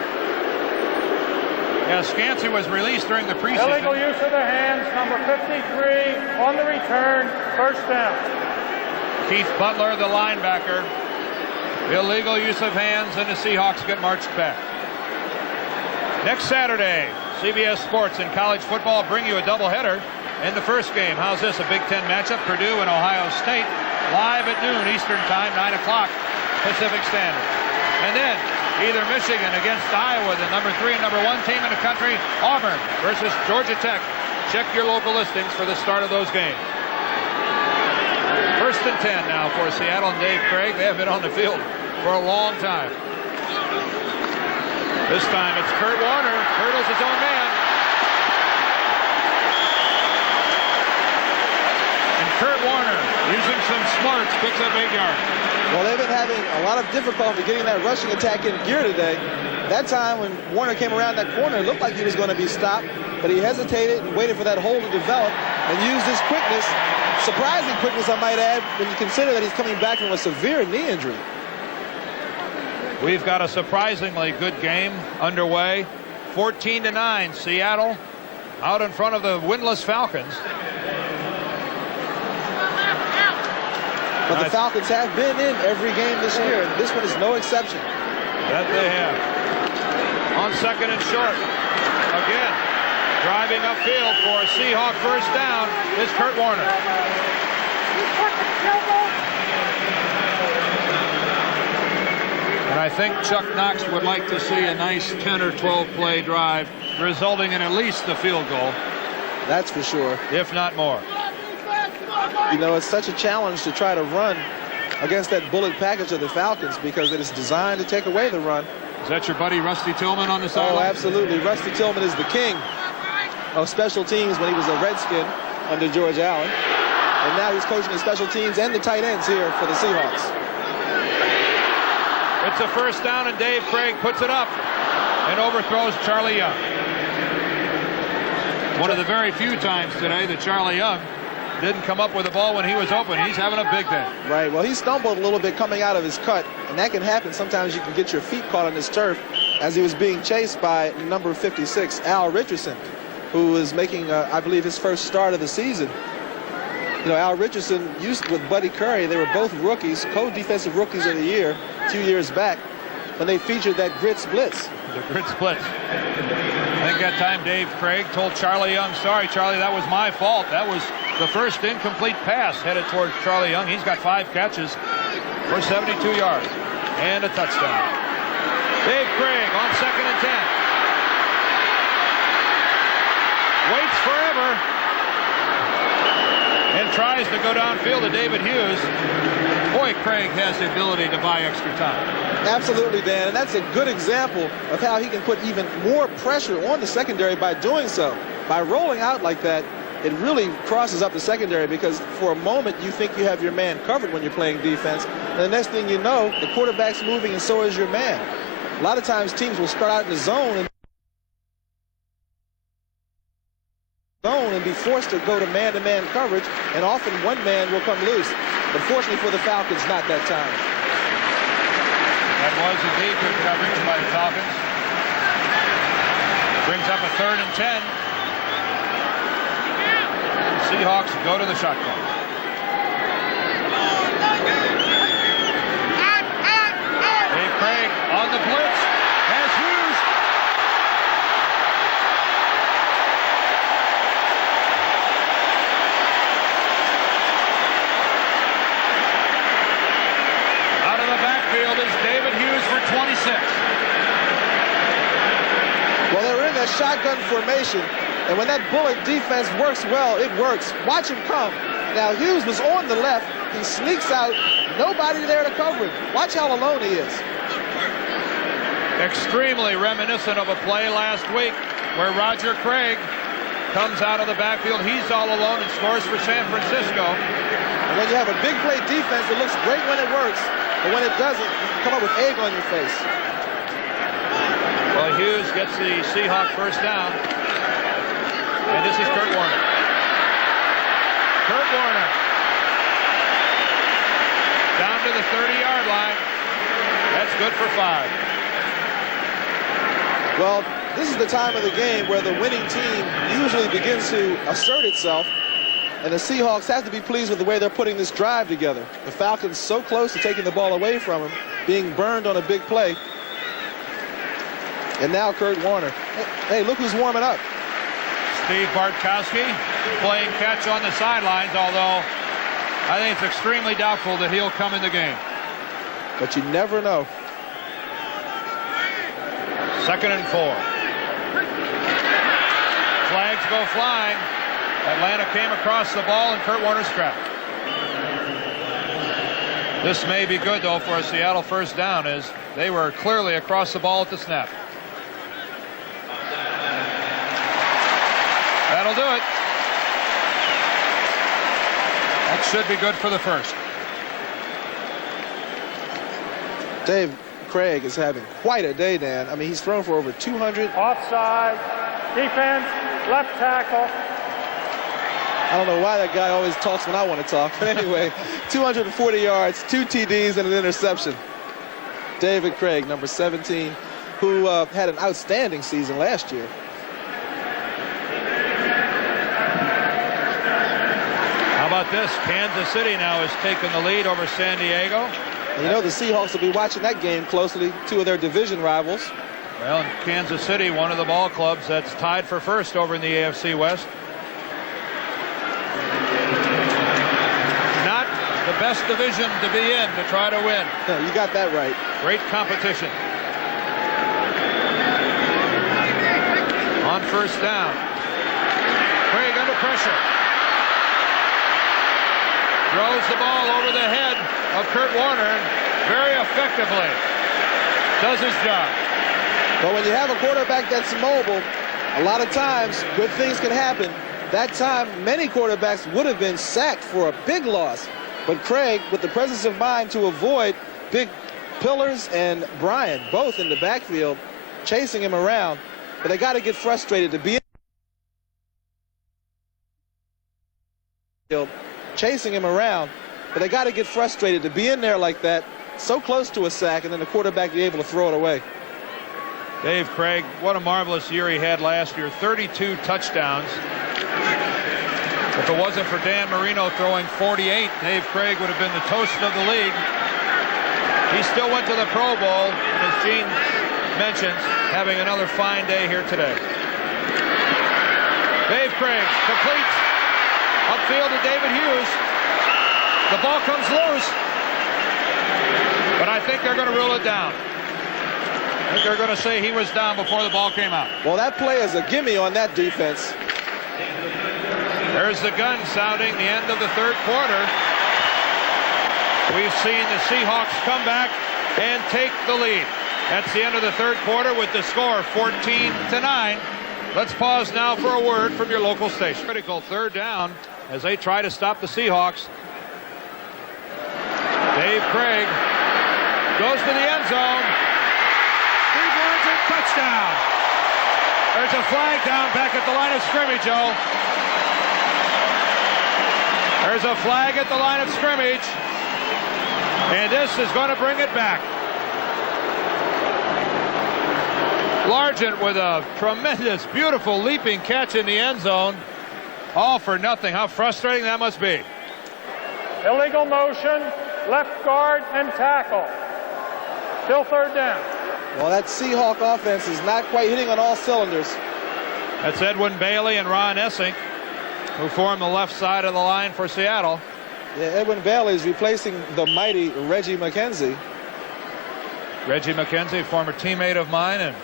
Yeah, Scansey was released during the preseason. Illegal use of the hands, number 53 on the return, first down. Keith Butler, the linebacker. Illegal use of hands, and the Seahawks get marched back. Next Saturday, CBS Sports and college football bring you a doubleheader. in the first game. How's this? A Big Ten matchup, Purdue and Ohio State, live at noon Eastern Time, 9 o'clock Pacific Standard. And then either Michigan against Iowa, the number 3 and number 1 team in the country, Auburn versus Georgia Tech. Check your local listings for the start of those games. First and 10 now for Seattle and Dave Craig. They have been on the field for a long time. This time it's Kurt Warner, hurdles his own man. And Kurt Warner, using some smarts, picks up 8 yards. Well, they've been having a lot of difficulty getting that rushing attack in gear today. That time when Warner came around that corner, it looked like he was going to be stopped, but he hesitated and waited for that hole to develop and used his quickness, surprising quickness, I might add, when you consider that he's coming back from a severe knee injury. We've got a surprisingly good game underway. 14-9, Seattle out in front of the winless Falcons. But the Falcons have been in every game this year, and this one is no exception. That they have. On second and short. Again, driving upfield for a Seahawk first down is Kurt Warner. And I think Chuck Knox would like to see a nice 10 or 12 play drive resulting in at least a field goal. That's for sure. If not more. You know, it's such a challenge to try to run against that bullet package of the Falcons because it is designed to take away the run. Is that your buddy Rusty Tillman on the sideline? Oh, absolutely. Rusty Tillman is the king of special teams when he was a Redskin under George Allen. And now he's coaching the special teams and the tight ends here for the Seahawks. It's a first down, and Dave Craig puts it up and overthrows Charlie Young. One of the very few times today that Charlie Young didn't come up with the ball when he was open. He's having a big day. Right. Well, he stumbled a little bit coming out of his cut, and that can happen. Sometimes you can get your feet caught on this turf as he was being chased by number 56, Al Richardson, who was making, I believe, his first start of the season. You know, Al Richardson used with Buddy Curry. They were both rookies, co-defensive rookies of the year 2 years back when they featured that Grits Blitz. The Grits Blitz. I think that time Dave Craig told Charlie Young, sorry, Charlie, that was my fault. That was the first incomplete pass headed towards Charlie Young. He's got 5 catches for 72 yards and a touchdown. Dave Craig on second and 10. Waits forever and tries to go downfield to David Hughes. Boy, Craig has the ability to buy extra time. Absolutely, Dan, and that's a good example of how he can put even more pressure on the secondary by doing so. By rolling out like that, it really crosses up the secondary because for a moment you think you have your man covered when you're playing defense, and the next thing you know, the quarterback's moving and so is your man. A lot of times teams will start out in the zone and be forced to go to man-to-man coverage, and often one man will come loose. But fortunately for the Falcons, not that time. That was indeed good coverage by the Falcons. Brings up a third and 10. Seahawks go to the shotgun. Dave Craig on the blitz. Has Hughes. Out of the backfield is David Hughes for 26. Well, they were in that shotgun formation, and when that bullet defense works well, it works. Watch him come. Now, Hughes was on the left. He sneaks out. Nobody there to cover him. Watch how alone he is. Extremely reminiscent of a play last week where Roger Craig comes out of the backfield. He's all alone and scores for San Francisco. And when you have a big play defense, it looks great when it works, but when it doesn't, you come up with egg on your face. Well, Hughes gets the Seahawk first down. And this is Kurt Warner. Kurt Warner. Down to the 30-yard line. That's good for 5. Well, this is the time of the game where the winning team usually begins to assert itself, and the Seahawks have to be pleased with the way they're putting this drive together. The Falcons so close to taking the ball away from him, being burned on a big play. And now Kurt Warner. Hey, look who's warming up. Steve Bartkowski playing catch on the sidelines, although I think it's extremely doubtful that he'll come in the game. But you never know. 2nd and 4. Flags go flying. Atlanta came across the ball and Kurt Warner's trapped. This may be good, though, for a Seattle first down, as they were clearly across the ball at the snap. That'll do it. That should be good for the first. Dave Craig is having quite a day, Dan. I mean, he's thrown for over 200. Offside. Defense, left tackle. I don't know why that guy always talks when I want to talk. But anyway, 240 yards, 2 TDs, and an interception. David Craig, number 17, who had an outstanding season last year. How about this? Kansas City now has taken the lead over San Diego. And you know the Seahawks will be watching that game closely, 2 of their division rivals. Well, Kansas City, one of the ball clubs that's tied for first over in the AFC West. Not the best division to be in to try to win. No, you got that right. Great competition. On first down. Craig under pressure. Throws the ball over the head of Kurt Warner and very effectively does his job. But when you have a quarterback that's mobile, a lot of times good things can happen. That time, many quarterbacks would have been sacked for a big loss. But Craig, with the presence of mind to avoid big Pillars and Bryant, both in the backfield, chasing him around. But they got to get frustrated to be chasing him around. But they got to get frustrated to be in there like that, so close to a sack, and then the quarterback be able to throw it away. Dave Craig, what a marvelous year he had last year. 32 touchdowns. If it wasn't for Dan Marino throwing 48, Dave Craig would have been the toast of the league. He still went to the Pro Bowl, and as Gene mentions, having another fine day here today. Dave Craig completes upfield to David Hughes. The ball comes loose, but I think they're going to rule it down. I think they're going to say he was down before the ball came out. Well, that play is a gimme on that defense. There's the gun sounding the end of the third quarter. We've seen the Seahawks come back and take the lead. That's the end of the third quarter with the score 14-9. Let's pause now for a word from your local station. Critical third down as they try to stop the Seahawks. Dave Craig goes to the end zone. Touchdown. There's a flag down back at the line of scrimmage, Joe. There's a flag at the line of scrimmage. And this is going to bring it back. Largent with a tremendous, beautiful leaping catch in the end zone. All for nothing. How frustrating that must be. Illegal motion, left guard and tackle. Still third down. Well, that Seahawk offense is not quite hitting on all cylinders. That's Edwin Bailey and Ron Essink, who form the left side of the line for Seattle. Yeah, Edwin Bailey is replacing the mighty Reggie McKenzie. Reggie McKenzie, former teammate of mine and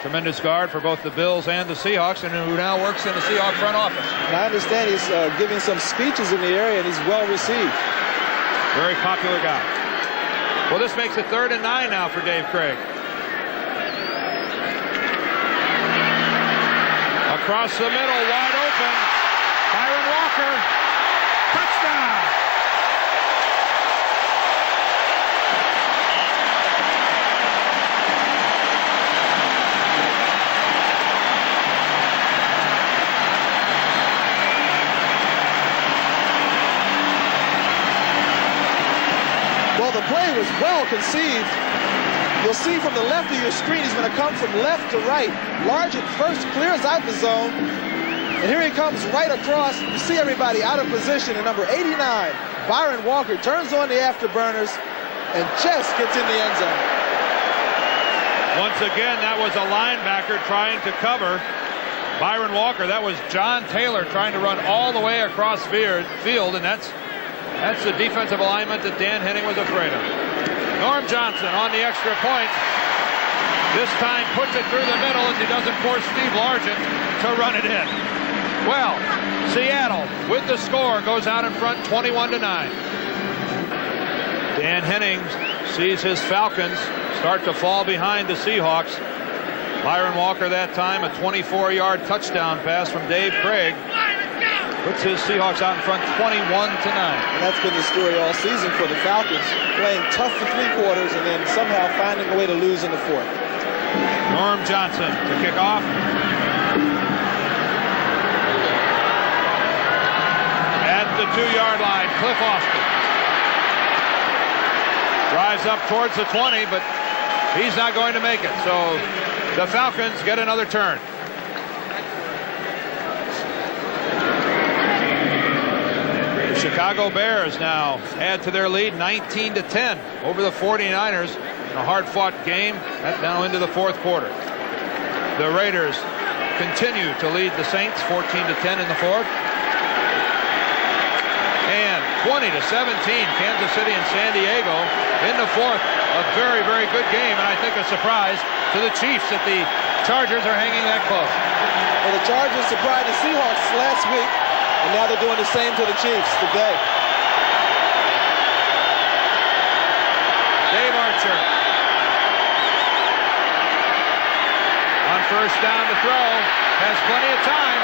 tremendous guard for both the Bills and the Seahawks, and who now works in the Seahawks front office. And I understand he's giving some speeches in the area, and he's well received. Very popular guy. Well, this makes it 3rd and 9 now for Dave Craig. Across the middle, wide open. Byron Walker. Touchdown. Well, the play was well conceived. You'll see from the left of your screen, he's going to come from left to right. Largent first clears out the zone. And here he comes right across. You see everybody out of position. And number 89, Byron Walker, turns on the afterburners and just gets in the end zone. Once again, that was a linebacker trying to cover Byron Walker. That was John Taylor trying to run all the way across field, and that's the defensive alignment that Dan Henning was afraid of. Norm Johnson on the extra point. This time puts it through the middle as he doesn't force Steve Largent to run it in. Well, Seattle with the score goes out in front 21-9. Dan Henning sees his Falcons start to fall behind the Seahawks. Byron Walker that time a 24-yard touchdown pass from Dave Craig puts his Seahawks out in front 21-9. And that's been the story all season for the Falcons, playing tough for 3 quarters and then somehow finding a way to lose in the 4th. Norm Johnson to kick off. At the 2-yard line, Cliff Austin drives up towards the 20, but he's not going to make it. So the Falcons get another turn. The Chicago Bears now add to their lead 19-10 over the 49ers. A hard-fought game now into the 4th quarter. The Raiders continue to lead the Saints 14-10 in the 4th. And 20-17, Kansas City and San Diego in the 4th. A very, very good game, and I think a surprise to the Chiefs that the Chargers are hanging that close. Well, the Chargers surprised the Seahawks last week, and now they're doing the same to the Chiefs today. Dave Archer. On first down to throw, has plenty of time,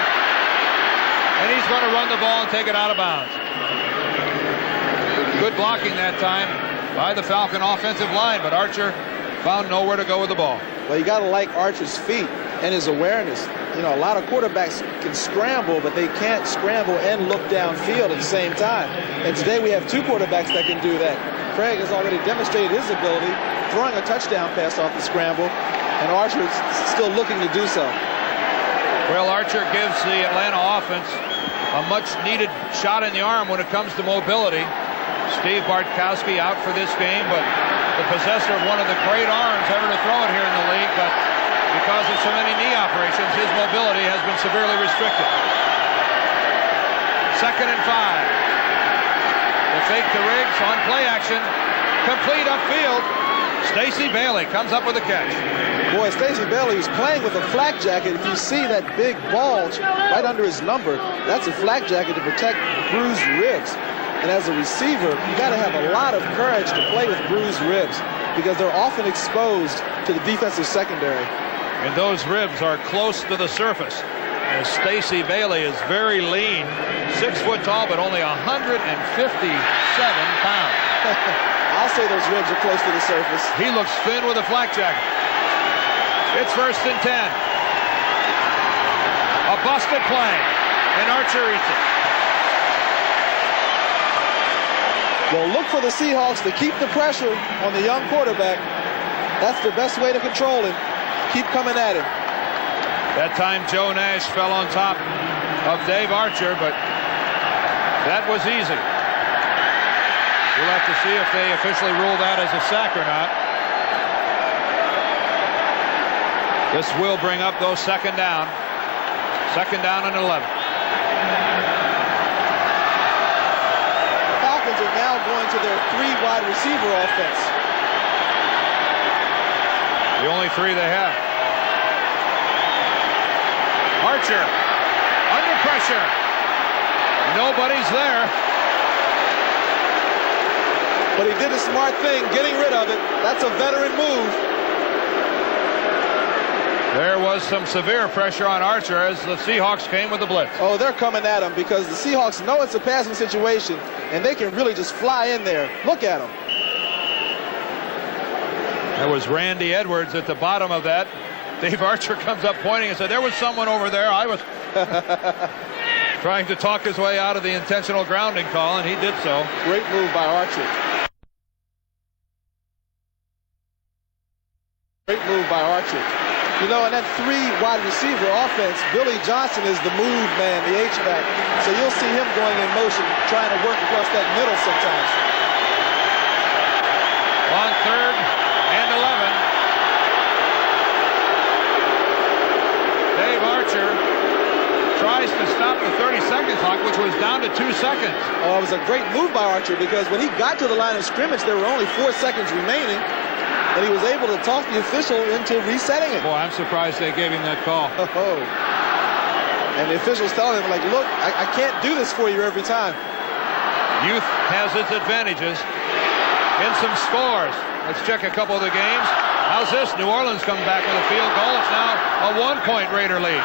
and he's going to run the ball and take it out of bounds. Good blocking that time by the Falcon offensive line, but Archer found nowhere to go with the ball. Well, you got to like Archer's feet and his awareness. You know, a lot of quarterbacks can scramble, but they can't scramble and look downfield at the same time. And today we have 2 quarterbacks that can do that. Craig has already demonstrated his ability, throwing a touchdown pass off the scramble, and Archer is still looking to do so. Well, Archer gives the Atlanta offense a much-needed shot in the arm when it comes to mobility. Steve Bartkowski out for this game, but the possessor of one of the great arms ever to throw it here in the league, but because of so many knee operations, his mobility has been severely restricted. 2nd and 5. The fake to Riggs on play action. Complete upfield. Stacey Bailey comes up with a catch. Boy, Stacey Bailey is playing with a flak jacket. If you see that big bulge right under his number, that's a flak jacket to protect bruised ribs. And as a receiver, you got to have a lot of courage to play with bruised ribs because they're often exposed to the defensive secondary. And those ribs are close to the surface. As Stacey Bailey is very lean, 6 foot tall, but only 157 pounds. I'll say those ribs are close to the surface. He looks thin with a flak jacket. It's 1st and 10. A busted play, and Archer eats it. Well, look for the Seahawks to keep the pressure on the young quarterback. That's the best way to control him. Keep coming at him. That time Joe Nash fell on top of Dave Archer, but that was easy. We'll have to see if they officially rule that as a sack or not. This will bring up those 2nd down. 2nd down and 11. Falcons are now going to their 3 wide receiver offense. The only 3 they have. Archer under pressure. Nobody's there. But he did a smart thing, getting rid of it. That's a veteran move. There was some severe pressure on Archer as the Seahawks came with the blitz. Oh, they're coming at him because the Seahawks know it's a passing situation, and they can really just fly in there. Look at them. There was Randy Edwards at the bottom of that. Dave Archer comes up pointing and said, there was someone over there. I was trying to talk his way out of the intentional grounding call, and he did so. Great move by Archer. Great move by Archer. You know, in that 3 wide receiver offense, Billy Johnson is the move man, the H-back. So you'll see him going in motion, trying to work across that middle sometimes. On 3rd and 11. Dave Archer tries to stop the 30-second clock, which was down to 2 seconds. Oh, it was a great move by Archer, because when he got to the line of scrimmage, there were only 4 seconds remaining, and he was able to talk the official into resetting it. Boy, I'm surprised they gave him that call. Oh. And the officials telling him, like, look, I can't do this for you every time. Youth has its advantages in some scores. Let's check a couple of the games. How's this? New Orleans coming back with a field goal. It's now a 1-point Raider lead.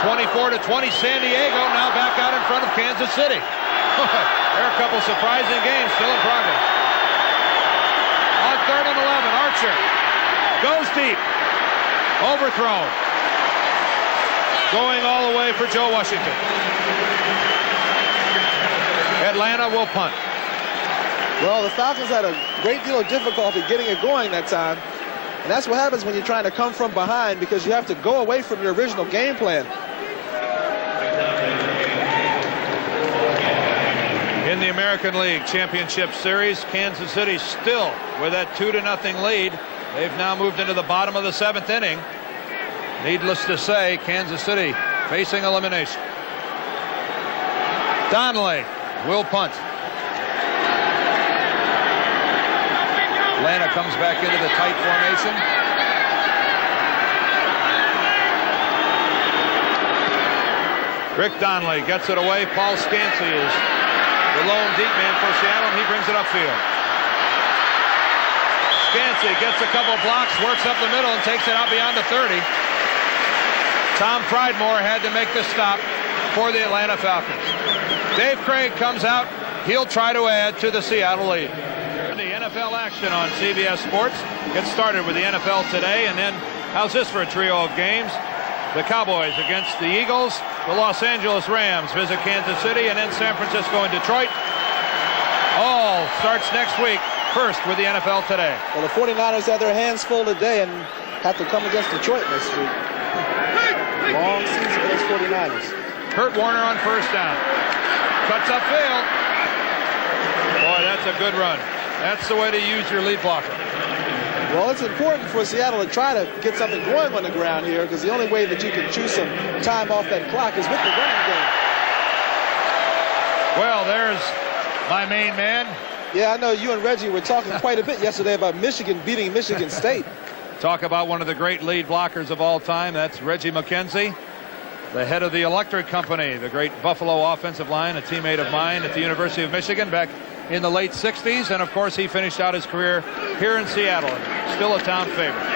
24-20, San Diego now back out in front of Kansas City. There are a couple surprising games still in progress. On 3rd and 11, Archer goes deep. Overthrown. Going all the way for Joe Washington. Atlanta will punt. Well, the Falcons had a great deal of difficulty getting it going that time. And that's what happens when you're trying to come from behind, because you have to go away from your original game plan. In the American League Championship Series, Kansas City still with that 2-0 lead. They've now moved into the bottom of the 7th inning. Needless to say, Kansas City facing elimination. Donnelly will punt. Atlanta comes back into the tight formation. Rick Donnelly gets it away. Paul Scansey is the lone deep man for Seattle, and he brings it upfield. Scansey gets a couple blocks, works up the middle, and takes it out beyond the 30. Tom Pridemore had to make the stop for the Atlanta Falcons. Dave Craig comes out. He'll try to add to the Seattle lead. The NFL action on CBS Sports gets started with the NFL today, and then how's this for a trio of games? The Cowboys against the Eagles, the Los Angeles Rams visit Kansas City, and then San Francisco and Detroit. All starts next week, first with the NFL today. Well, the 49ers had their hands full today and have to come against Detroit next week. Long season against 49ers. Kurt Warner on first down. Cuts upfield. Boy, that's a good run. That's the way to use your lead blocker. Well, it's important for Seattle to try to get something going on the ground here, because the only way that you can choose some time off that clock is with the running game. Well, there's my main man. Yeah, I know you and Reggie were talking quite a bit yesterday about Michigan beating Michigan State. Talk about one of the great lead blockers of all time. That's Reggie McKenzie, the head of the Electric Company, the great Buffalo offensive line, a teammate of mine at the University of Michigan back in the late 60s, and of course he finished out his career here in Seattle, still a town favorite.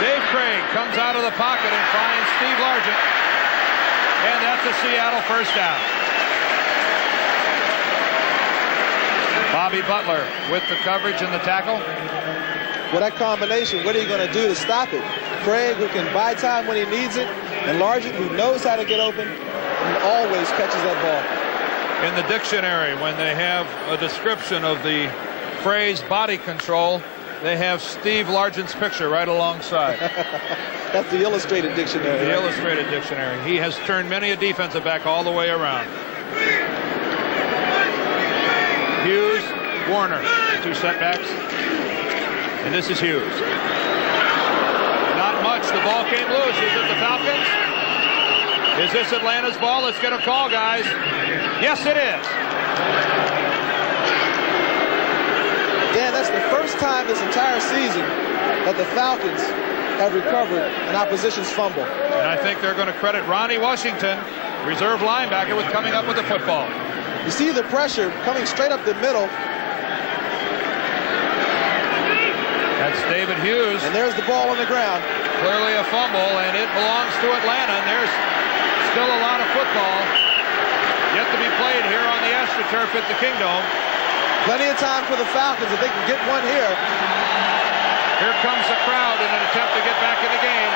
Dave Craig comes out of the pocket and finds Steve Largent, and that's a Seattle first down. Bobby Butler with the coverage and the tackle. Well, that combination, what are you going to do to stop it? Craig, who can buy time when he needs it, and Largent, who knows how to get open and always catches that ball. In the dictionary, when they have a description of the phrase body control, they have Steve Largent's picture right alongside. That's the illustrated dictionary. The right? illustrated dictionary. He has turned many a defensive back all the way around. Hughes, Warner, two setbacks. And this is Hughes. Not much. The ball came loose. Is it the Falcons? Is this Atlanta's ball? Let's get a call, guys. Yes, it is. Dan, that's the first time this entire season that the Falcons have recovered an opposition's fumble. And I think they're going to credit Ronnie Washington, reserve linebacker, with coming up with the football. You see the pressure coming straight up the middle. That's David Hughes. And there's the ball on the ground. Clearly a fumble, and it belongs to Atlanta. And there's still a lot of football yet to be played here on the AstroTurf at the Kingdome. Plenty of time for the Falcons if they can get one here. Here comes the crowd in an attempt to get back in the game.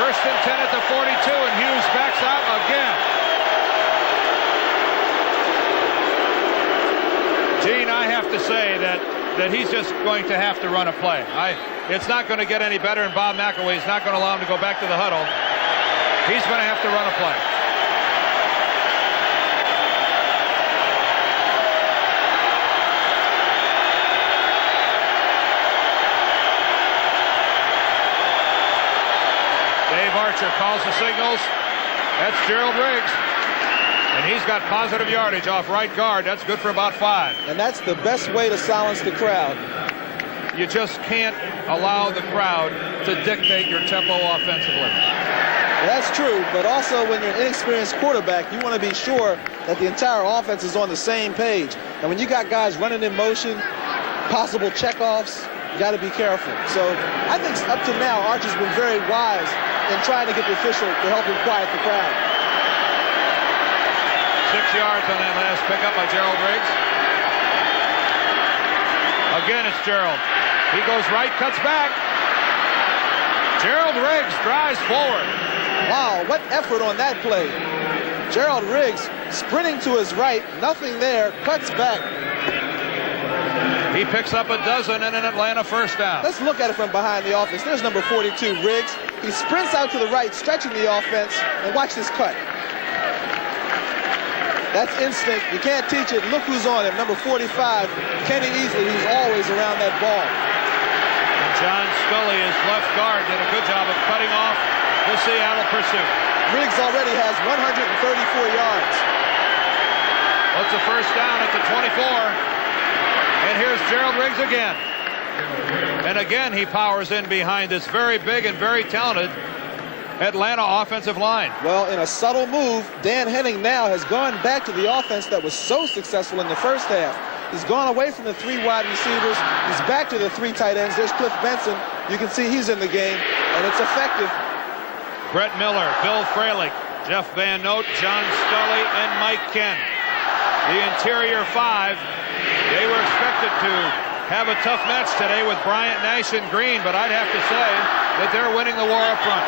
First and 10 at the 42, and Hughes backs out again. Gene, I have to say that he's just going to have to run a play. It's not going to get any better, and Bob McElway is not going to allow him to go back to the huddle. He's going to have to run a play. Dave Archer calls the signals. That's Gerald Riggs. And he's got positive yardage off right guard. That's good for about 5. And that's the best way to silence the crowd. You just can't allow the crowd to dictate your tempo offensively. That's true, but also when you're an inexperienced quarterback, you want to be sure that the entire offense is on the same page. And when you got guys running in motion, possible checkoffs, you got to be careful. So I think up to now, Archer's been very wise in trying to get the official to help him quiet the crowd. 6 yards on that last pickup by Gerald Riggs. Again, it's Gerald. He goes right, cuts back. Gerald Riggs drives forward. Wow, what effort on that play. Gerald Riggs sprinting to his right, nothing there, cuts back. He picks up a dozen and an Atlanta first down. Let's look at it from behind the offense. There's number 42, Riggs. He sprints out to the right, stretching the offense, and watch this cut. That's instinct. You can't teach it. Look who's on him, number 45, Kenny Easley, who's always around that ball. And John Scully, his left guard, did a good job of cutting off the Seattle pursuit. Riggs already has 134 yards. What's a first down at the 24? And here's Gerald Riggs again. And again, he powers in behind this very big and very talented Atlanta offensive line. Well, in a subtle move, Dan Henning now has gone back to the offense that was so successful in the first half. He's gone away from the 3 wide receivers. He's back to the 3 tight ends. There's Cliff Benson. You can see he's in the game, and it's effective. Brett Miller, Bill Fralick, Jeff Van Note, John Scully, and Mike Ken. The interior 5. They were expected to have a tough match today with Bryant, Nash, and Green, but I'd have to say that they're winning the war up front.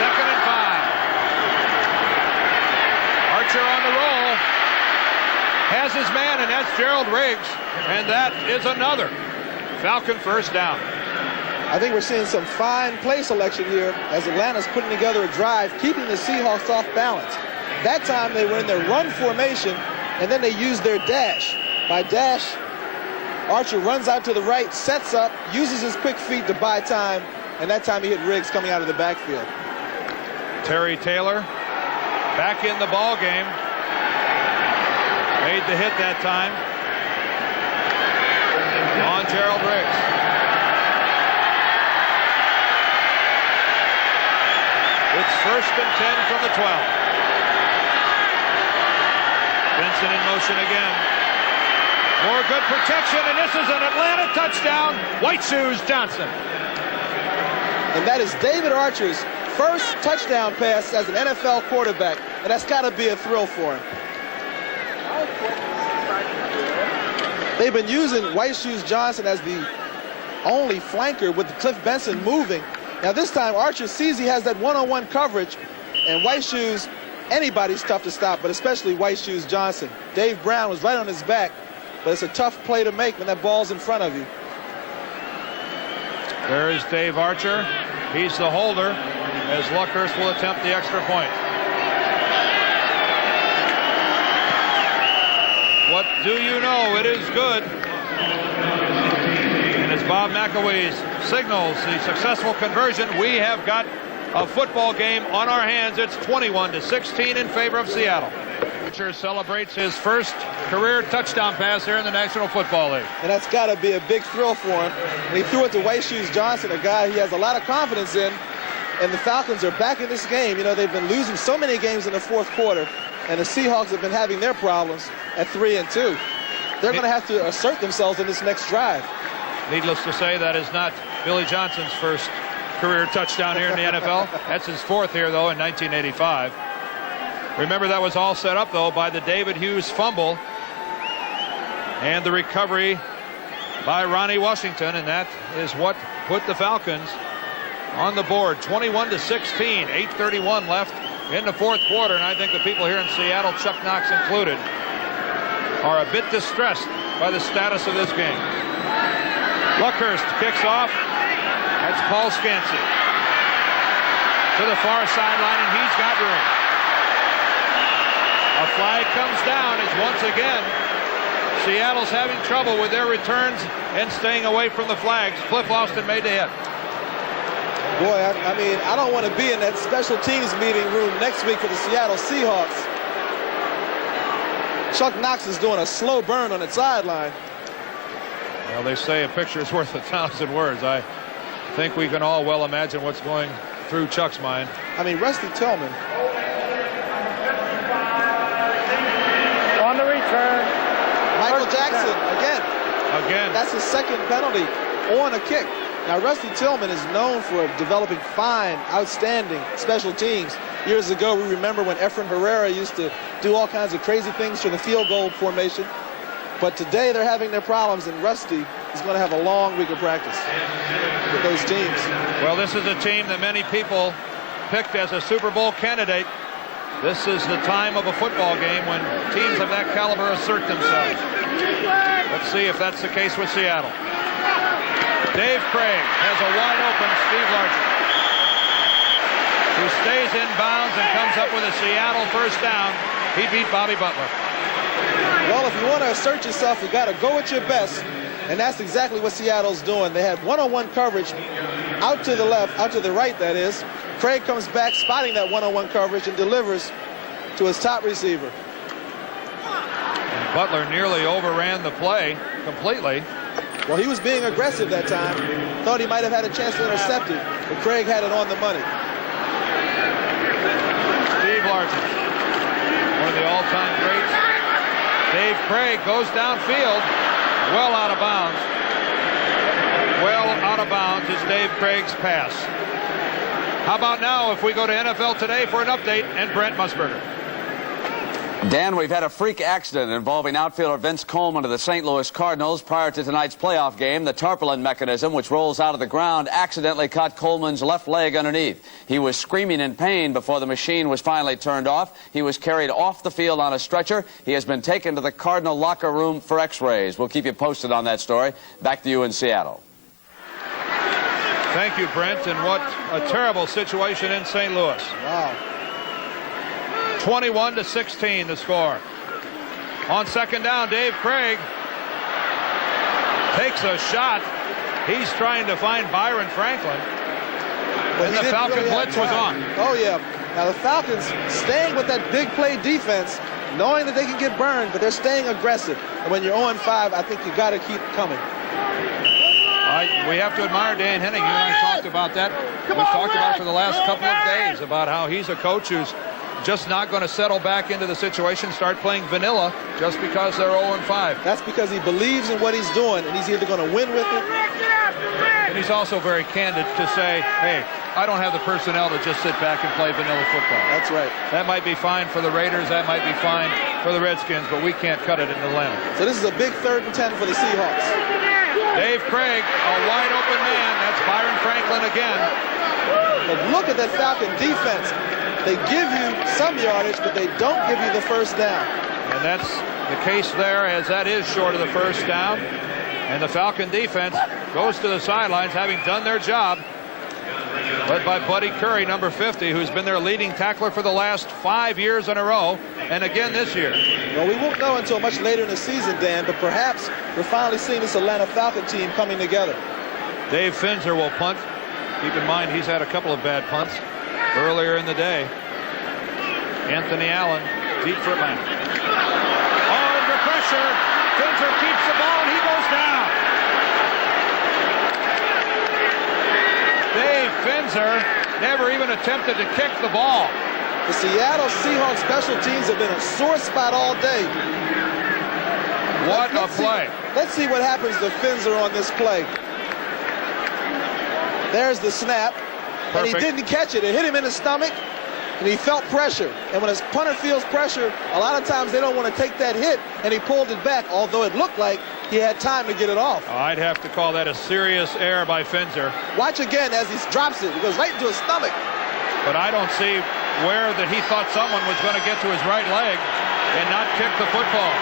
2nd and 5. Archer on the roll. Has his man, and that's Gerald Riggs. And that is another Falcon first down. I think we're seeing some fine play selection here as Atlanta's putting together a drive, keeping the Seahawks off balance. That time they were in their run formation, and then they used their dash. By dash, Archer runs out to the right, sets up, uses his quick feet to buy time, and that time he hit Riggs coming out of the backfield. Terry Taylor back in the ball game. Made the hit that time on Gerald Riggs. It's 1st and 10 from the 12. Benson in motion again. More good protection, and this is an Atlanta touchdown. White Shoes Johnson. And that is David Archer's first touchdown pass as an NFL quarterback, and that's got to be a thrill for him. They've been using White Shoes Johnson as the only flanker with Cliff Benson moving. Now this time Archer sees he has that one-on-one coverage, and White Shoes, anybody's tough to stop, but especially White Shoes Johnson. Dave Brown was right on his back, but it's a tough play to make when that ball's in front of you. There is Dave Archer. He's the holder as Luckhurst will attempt the extra point. What do you know? It is good. And as Bob McAwee signals the successful conversion, we have got a football game on our hands. It's 21-16 in favor of Seattle. Archer celebrates his first career touchdown pass here in the National Football League. And that's got to be a big thrill for him. And he threw it to White Shoes Johnson, a guy he has a lot of confidence in. And the Falcons are back in this game. You know, they've been losing so many games in the 4th quarter. And the Seahawks have been having their problems at 3-2. They're going to have to assert themselves in this next drive. Needless to say, that is not Billy Johnson's first career touchdown here in the NFL. That's his 4th here, though, in 1985. Remember, that was all set up, though, by the David Hughes fumble and the recovery by Ronnie Washington, and that is what put the Falcons on the board. 21-16, 8:31 left in the 4th quarter, and I think the people here in Seattle, Chuck Knox included, are a bit distressed by the status of this game. Luckhurst kicks off. That's Paul Scancy to the far sideline, and he's got room. A flag comes down as once again Seattle's having trouble with their returns and staying away from the flags. Cliff Austin made the hit. Boy, I mean, I don't want to be in that special teams meeting room next week for the Seattle Seahawks. Chuck Knox is doing a slow burn on the sideline. Well, they say a picture is worth 1,000 words. I think we can all well imagine what's going through Chuck's mind. I mean, Rusty Tillman. On the return. Michael Jackson, again. Again. That's his second penalty on a kick. Now, Rusty Tillman is known for developing fine, outstanding special teams. Years ago, we remember when Efren Herrera used to do all kinds of crazy things for the field goal formation. But today, they're having their problems, and Rusty is going to have a long week of practice with those teams. Well, this is a team that many people picked as a Super Bowl candidate. This is the time of a football game when teams of that caliber assert themselves. Let's see if that's the case with Seattle. Dave Craig has a wide-open Steve Largent, who stays in bounds and comes up with a Seattle first down. He beat Bobby Butler. Well, if you want to assert yourself, you got to go at your best, and that's exactly what Seattle's doing. They had one-on-one coverage out to the left, out to the right, that is. Craig comes back, spotting that one-on-one coverage, and delivers to his top receiver. And Butler nearly overran the play completely. Well, he was being aggressive that time. Thought he might have had a chance to intercept it, but Craig had it on the money. Steve Largent, one of the all-time greats. Dave Craig goes downfield, well out of bounds. Well out of bounds is Dave Craig's pass. How about now if we go to NFL Today for an update and Brent Musburger. Dan, we've had a freak accident involving outfielder Vince Coleman of the St. Louis Cardinals. Prior to tonight's playoff game, the tarpaulin mechanism, which rolls out of the ground, accidentally caught Coleman's left leg underneath. He was screaming in pain before the machine was finally turned off. He was carried off the field on a stretcher. He has been taken to the Cardinal locker room for x-rays. We'll keep you posted on that story. Back to you in Seattle. Thank you, Brent, and what a terrible situation in St. Louis. Wow. 21-16 the score. On second down, Dave Craig takes a shot. He's trying to find Byron Franklin. And the Falcon blitz was on. Oh, yeah. Now, the Falcons staying with that big play defense, knowing that they can get burned, but they're staying aggressive. And when you're 0-5, I think you got to keep coming. We have to admire Dan Henning. You and I talked about that. We've talked about it for the last couple of days, about how he's a coach who's just not going to settle back into the situation, start playing vanilla just because they're 0-5. That's because he believes in what he's doing, and he's either going to win with it. And he's also very candid to say, hey, I don't have the personnel to just sit back and play vanilla football. That's right. That might be fine for the Raiders. That might be fine for the Redskins, but we can't cut it in Atlanta. So this is a big 3rd and 10 for the Seahawks. Dave Craig, a wide open man. That's Byron Franklin again. But look at that Falcon defense. They give you some yardage, but they don't give you the first down. And that's the case there, as that is short of the first down. And the Falcon defense goes to the sidelines, having done their job. Led by Buddy Curry, number 50, who's been their leading tackler for the last 5 years in a row, and again this year. Well, we won't know until much later in the season, Dan, but perhaps we're finally seeing this Atlanta Falcon team coming together. Dave Finzer will punt. Keep in mind, he's had a couple of bad punts earlier in the day. Anthony Allen, deep for Atlanta. Oh, under pressure. Finzer keeps the ball, and he goes down. Dave Finzer never even attempted to kick the ball. The Seattle Seahawks special teams have been a sore spot all day. What a play. Let's see what happens to Finzer on this play. There's the snap. Perfect. And he didn't catch it. It hit him in the stomach, and he felt pressure. And when his punter feels pressure, a lot of times they don't want to take that hit, and he pulled it back, although it looked like he had time to get it off. I'd have to call that a serious error by Finzer. Watch again as he drops it. It goes right into his stomach. But I don't see where that he thought someone was going to get to his right leg and not kick the football.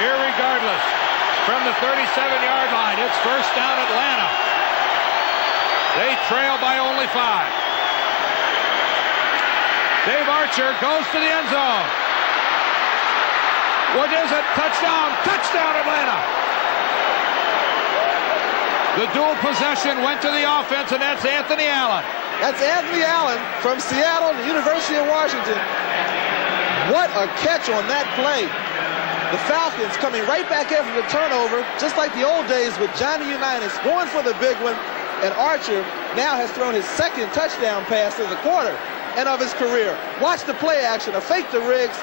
Irregardless, from the 37-yard line, it's first down Atlanta. They trail by only 5. Dave Archer goes to the end zone. What is it? Touchdown! Touchdown, Atlanta! The dual possession went to the offense, and that's Anthony Allen. That's Anthony Allen from Seattle, the University of Washington. What a catch on that play. The Falcons coming right back after the turnover, just like the old days with Johnny Unitas going for the big one, and Archer now has thrown his second touchdown pass of the quarter and of his career. Watch the play action, a fake to Riggs.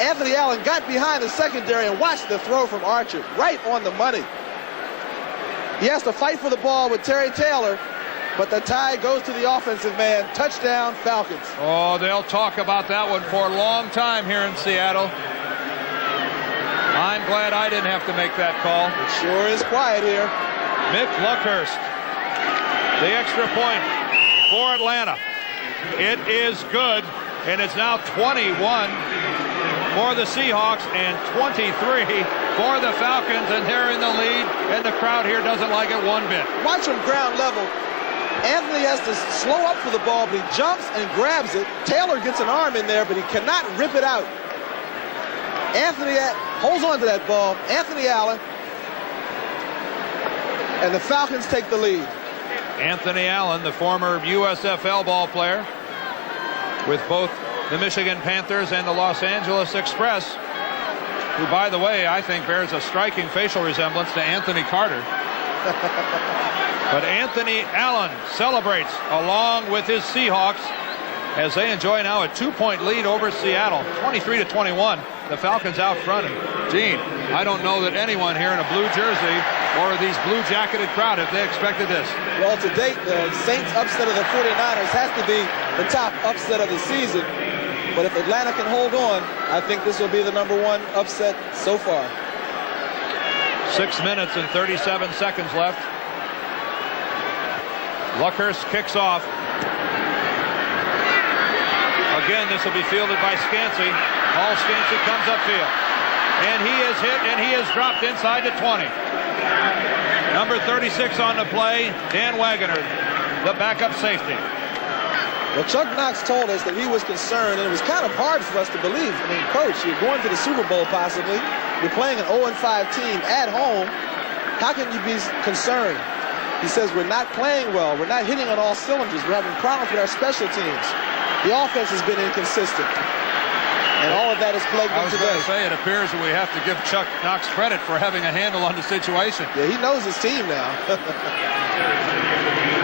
Anthony Allen got behind the secondary and watched the throw from Archer, right on the money. He has to fight for the ball with Terry Taylor, but the tie goes to the offensive man. Touchdown, Falcons. Oh, they'll talk about that one for a long time here in Seattle. I'm glad I didn't have to make that call. It sure is quiet here. Mick Luckhurst, the extra point for Atlanta. It is good, and it's now 21 for the Seahawks and 23 for the Falcons, and they're in the lead, and the crowd here doesn't like it one bit. Watch from ground level. Anthony has to slow up for the ball, but he jumps and grabs it. Taylor gets an arm in there, but he cannot rip it out. Anthony holds on to that ball. Anthony Allen. And the Falcons take the lead. Anthony Allen, the former USFL ball player with both the Michigan Panthers and the Los Angeles Express, who, by the way, I think bears a striking facial resemblance to Anthony Carter. But Anthony Allen celebrates along with his Seahawks as they enjoy now a 2-point lead over Seattle, 23-21. The Falcons out front. And Gene, I don't know that anyone here in a blue jersey or these blue-jacketed crowd, if they expected this. Well, to date, the Saints upset of the 49ers has to be the top upset of the season. But if Atlanta can hold on, I think this will be the #1 upset so far. 6 minutes and 37 seconds left. Luckhurst kicks off. Again, this will be fielded by Scansey. Paul Scansey comes upfield. And he is hit, and he is dropped inside the 20. Number 36 on the play, Dan Wagoner, the backup safety. Well, Chuck Knox told us that he was concerned, and it was kind of hard for us to believe. I mean, Coach, you're going to the Super Bowl possibly. You're playing an 0-5 team at home. How can you be concerned? He says, we're not playing well. We're not hitting on all cylinders. We're having problems with our special teams. The offense has been inconsistent. And all of that has plagued them today. I was going to say, it appears that we have to give Chuck Knox credit for having a handle on the situation. Yeah, he knows his team now.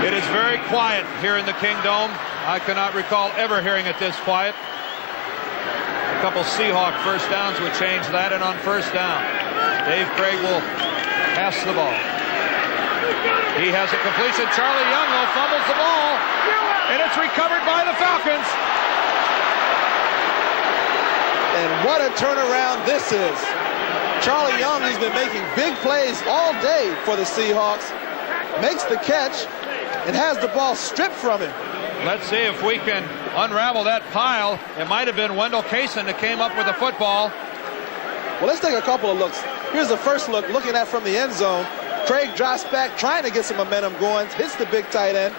It is very quiet here in the Kingdome. I cannot recall ever hearing it this quiet. A couple Seahawk first downs would change that, and on first down, Dave Craig will pass the ball. He has a completion. Charlie Young, though, fumbles the ball, and it's recovered by the Falcons. And what a turnaround this is. Charlie Young, who's been making big plays all day for the Seahawks, makes the catch and has the ball stripped from him. Let's see if we can unravel that pile. It might have been Wendell Kaysen that came up with the football. Well, let's take a couple of looks. Here's the first look, looking at from the end zone. Craig drops back, trying to get some momentum going, hits the big tight end.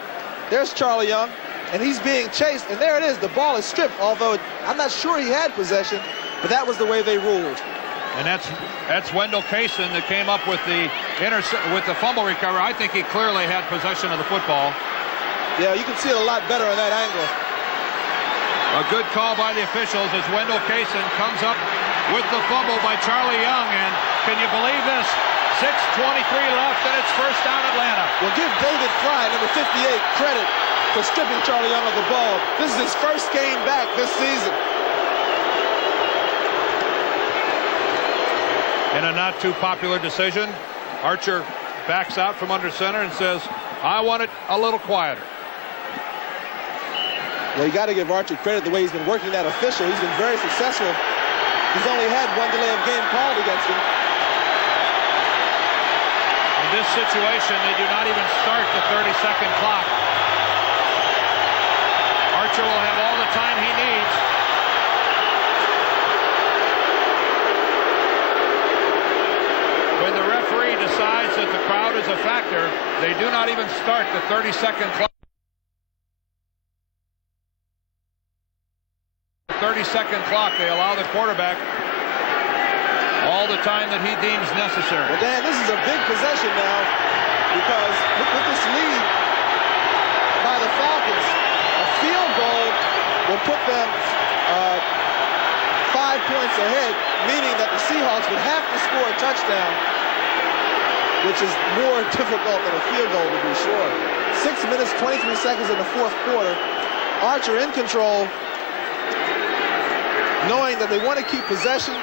There's Charlie Young, and he's being chased, and there it is. The ball is stripped, although I'm not sure he had possession, but that was the way they ruled. And that's Wendell Kaysen that came up with the fumble recovery. I think he clearly had possession of the football. Yeah, you can see it a lot better on that angle. A good call by the officials as Wendell Kaysen comes up with the fumble by Charlie Young, and can you believe this? 6:23 left, and it's first down Atlanta. Well, give David Fry, number 58, credit for stripping Charlie Young of the ball. This is his first game back this season. In a not too popular decision, Archer backs out from under center and says, I want it a little quieter. Well, you got to give Archer credit the way he's been working that official. He's been very successful. He's only had one delay of game called against him. In this situation, they do not even start the 30-second clock. Archer will have all the time he needs. When the referee decides that the crowd is a factor, they do not even start the 30-second clock. 30-second clock, they allow the quarterback all the time that he deems necessary. Well, Dan, this is a big possession now because put them 5 points ahead, meaning that the Seahawks would have to score a touchdown, which is more difficult than a field goal, to be sure. 6 minutes, 23 seconds in the fourth quarter. Archer in control, knowing that they want to keep possession,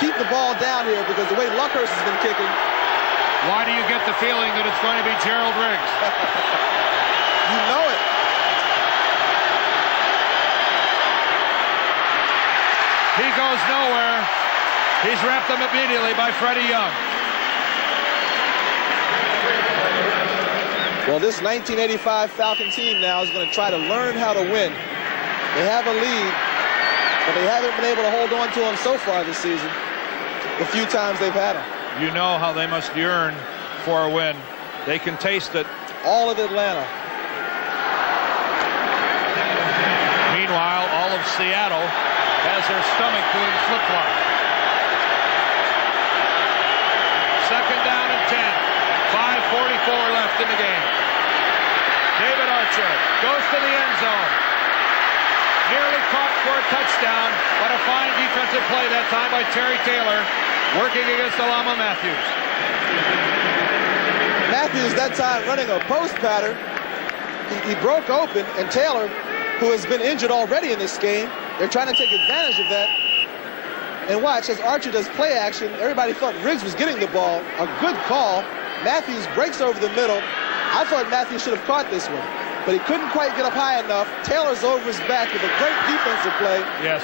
keep the ball down here, because the way Luckhurst has been kicking. Why do you get the feeling that it's going to be Gerald Riggs? You know it. He goes nowhere. He's wrapped them immediately by Freddie Young. Well, this 1985 Falcon team now is going to try to learn how to win. They have a lead, but they haven't been able to hold on to them so far this season, the few times they've had them. You know how they must yearn for a win. They can taste it. All of Atlanta. Meanwhile, all of Seattle has their stomach doing flip-flop. Second down and 10. 5:44 left in the game. David Archer goes to the end zone. Nearly caught for a touchdown, but a fine defensive play that time by Terry Taylor, working against Alama Matthews. Matthews that time running a post pattern. He broke open, and Taylor, who has been injured already in this game, they're trying to take advantage of that. And watch, as Archer does play action, everybody thought Riggs was getting the ball. A good call. Matthews breaks over the middle. I thought Matthews should have caught this one, but he couldn't quite get up high enough. Taylor's over his back with a great defensive play. Yes,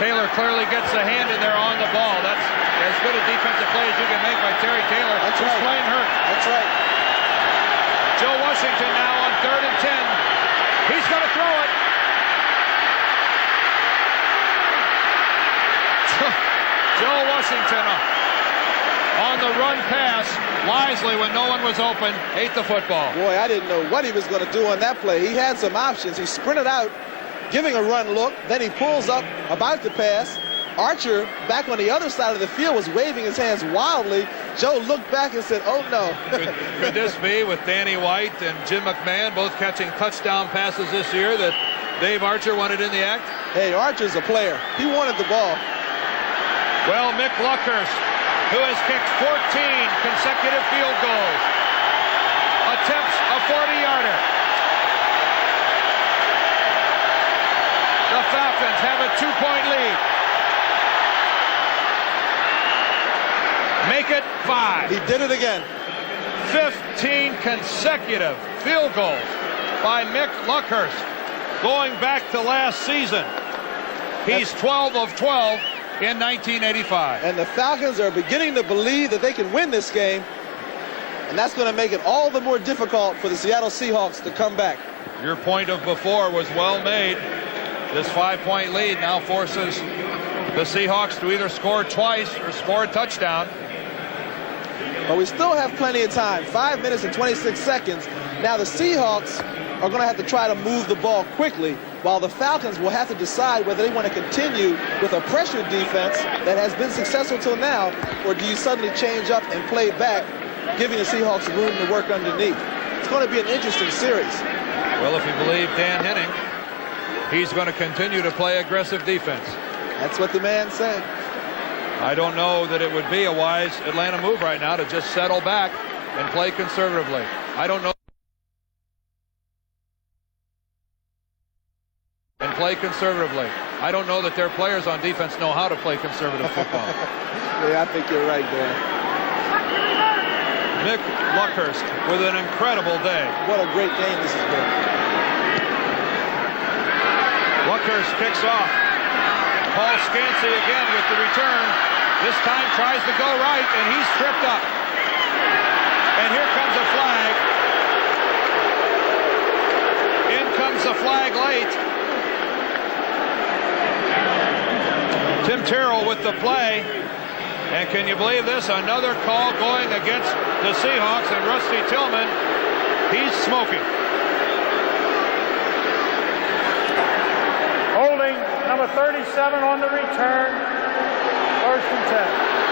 Taylor clearly gets a hand in there on the ball. That's as good a defensive play as you can make by Terry Taylor. That's who's right. playing hurt. That's right. Joe Washington now on 3rd and 10. He's going to throw it. Joe Washington on the run pass wisely when no one was open, ate the football. Boy, I didn't know what he was going to do on that play. He had some options. He sprinted out, giving a run look. Then he pulls up about to pass. Archer, back on the other side of the field, was waving his hands wildly. Joe looked back and said, oh, no. Could this be, with Danny White and Jim McMahon both catching touchdown passes this year, that Dave Archer wanted in the act? Hey, Archer's a player. He wanted the ball. Well, Mick Luckhurst, who has kicked 14 consecutive field goals, attempts a 40-yarder. The Falcons have a 2-point lead. Make it 5. He did it again. 15 consecutive field goals by Mick Luckhurst. Going back to last season, he's 12 of 12 in 1985. And the Falcons are beginning to believe that they can win this game, and that's going to make it all the more difficult for the Seattle Seahawks to come back. Your point of before was well made. This 5-point lead now forces the Seahawks to either score twice or score a touchdown. But we still have plenty of time. 5 minutes and 26 seconds. Now the Seahawks are going to have to try to move the ball quickly, while the Falcons will have to decide whether they want to continue with a pressure defense that has been successful till now, or do you suddenly change up and play back, giving the Seahawks room to work underneath. It's going to be an interesting series. Well, if you believe Dan Henning, he's going to continue to play aggressive defense. That's what the man said. I don't know that it would be a wise Atlanta move right now to just settle back and play conservatively. I don't know. And play conservatively. I don't know that their players on defense know how to play conservative football. Yeah, I think you're right, Dan. Mick Luckhurst with an incredible day. What a great game this has been. Luckhurst kicks off. Paul Scansey again with the return. This time tries to go right, and he's tripped up. And here comes a flag. In comes the flag late. Tim Terrell with the play. And can you believe this? Another call going against the Seahawks, and Rusty Tillman, he's smoking. Holding number 37 on the return. 1st and 10.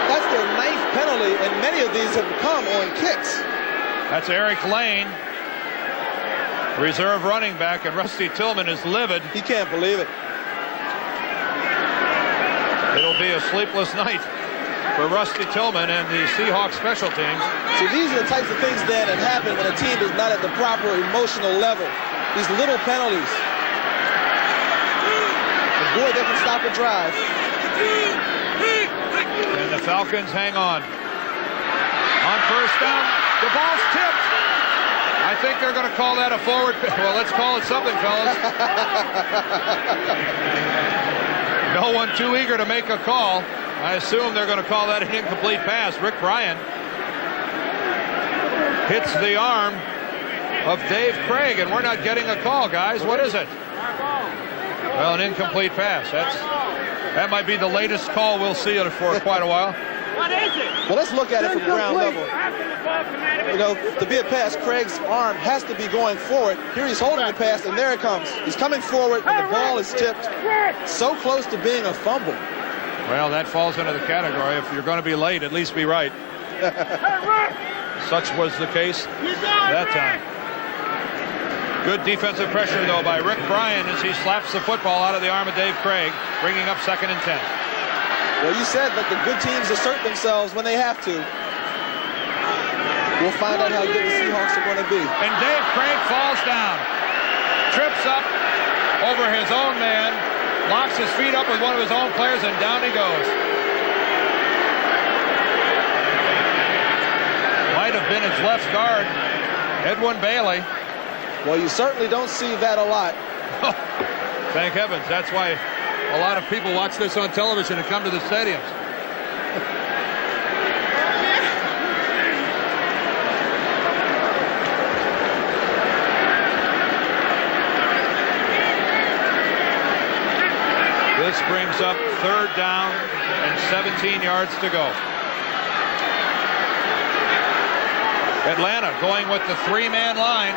That's their 9th penalty, and many of these have come on kicks. That's Eric Lane, reserve running back, and Rusty Tillman is livid. He can't believe it. It'll be a sleepless night for Rusty Tillman and the Seahawks special teams. See, these are the types of things, Dan, that happen when a team is not at the proper emotional level. These little penalties. And boy, they can stop a drive. And the Falcons hang on. On first down, the ball's tipped. I think they're going to call that a forward. Well, let's call it something, fellas. No one too eager to make a call. I assume they're going to call that an incomplete pass. Rick Bryan hits the arm of Dave Craig, and we're not getting a call, guys. What is it? Well, an incomplete pass. That might be the latest call we'll see for quite a while. What is it? Well, let's look at it from ground level. You know, to be a pass, Craig's arm has to be going forward. Here he's holding the pass, and there it comes. He's coming forward, and the ball is tipped. So close to being a fumble. Well, that falls into the category. If you're going to be late, at least be right. Such was the case that time. Good defensive pressure, though, by Rick Bryan as he slaps the football out of the arm of Dave Craig, bringing up 2nd and 10. Well, you said that the good teams assert themselves when they have to. We'll find out how good the Seahawks are going to be. And Dave Craig falls down, trips up over his own man, locks his feet up with one of his own players, and down he goes. Might have been his left guard, Edwin Bailey. Well, you certainly don't see that a lot. Thank heavens. That's why a lot of people watch this on television and come to the stadiums. This brings up 3rd down and 17 yards to go. Atlanta going with the 3-man line.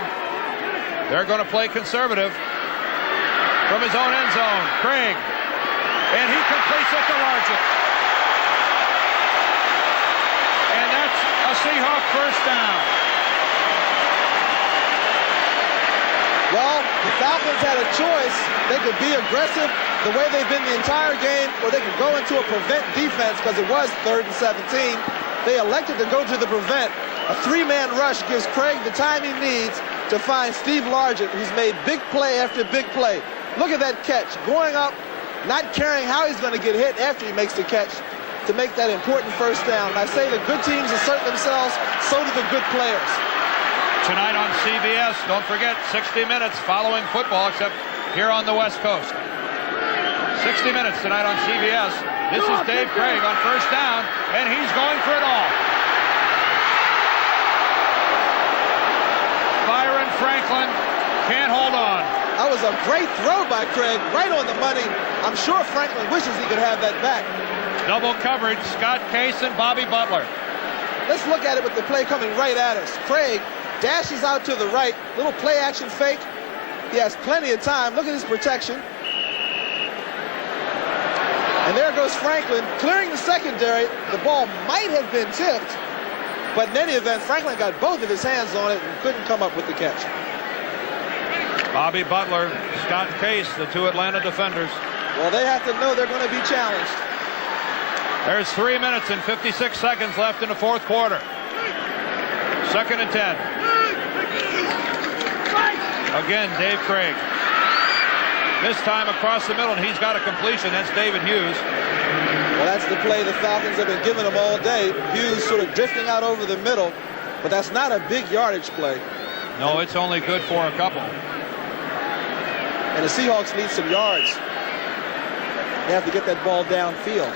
They're going to play conservative. From his own end zone, Craig. And he completes it to Largent. And that's a Seahawk first down. Well, the Falcons had a choice. They could be aggressive the way they've been the entire game, or they could go into a prevent defense because it was 3rd and 17. They elected to go to the prevent. A 3-man rush gives Craig the time he needs to find Steve Largent, who's made big play after big play. Look at that catch, going up, not caring how he's going to get hit after he makes the catch to make that important first down. And I say the good teams assert themselves, so do the good players. Tonight on CBS, don't forget, 60 minutes following football, except here on the West Coast. 60 minutes tonight on CBS. This is Dave Craig on first down, and he's going for it all. Byron Franklin can't hold on. That was a great throw by Craig, right on the money. I'm sure Franklin wishes he could have that back. Double coverage, Scott Case and Bobby Butler. Let's look at it with the play coming right at us. Craig dashes out to the right, little play action fake. He has plenty of time. Look at his protection. And there goes Franklin, clearing the secondary. The ball might have been tipped, but in any event, Franklin got both of his hands on it and couldn't come up with the catch. Bobby Butler, Scott Case, the 2 Atlanta defenders. Well, they have to know they're going to be challenged. There's 3 minutes and 56 seconds left in the 4th quarter. 2nd and 10. Again, Dave Craig. This time across the middle, and he's got a completion. That's David Hughes. Well, that's the play the Falcons have been giving him all day. Hughes sort of drifting out over the middle, but that's not a big yardage play. No, it's only good for a couple. And the Seahawks need some yards. They have to get that ball downfield.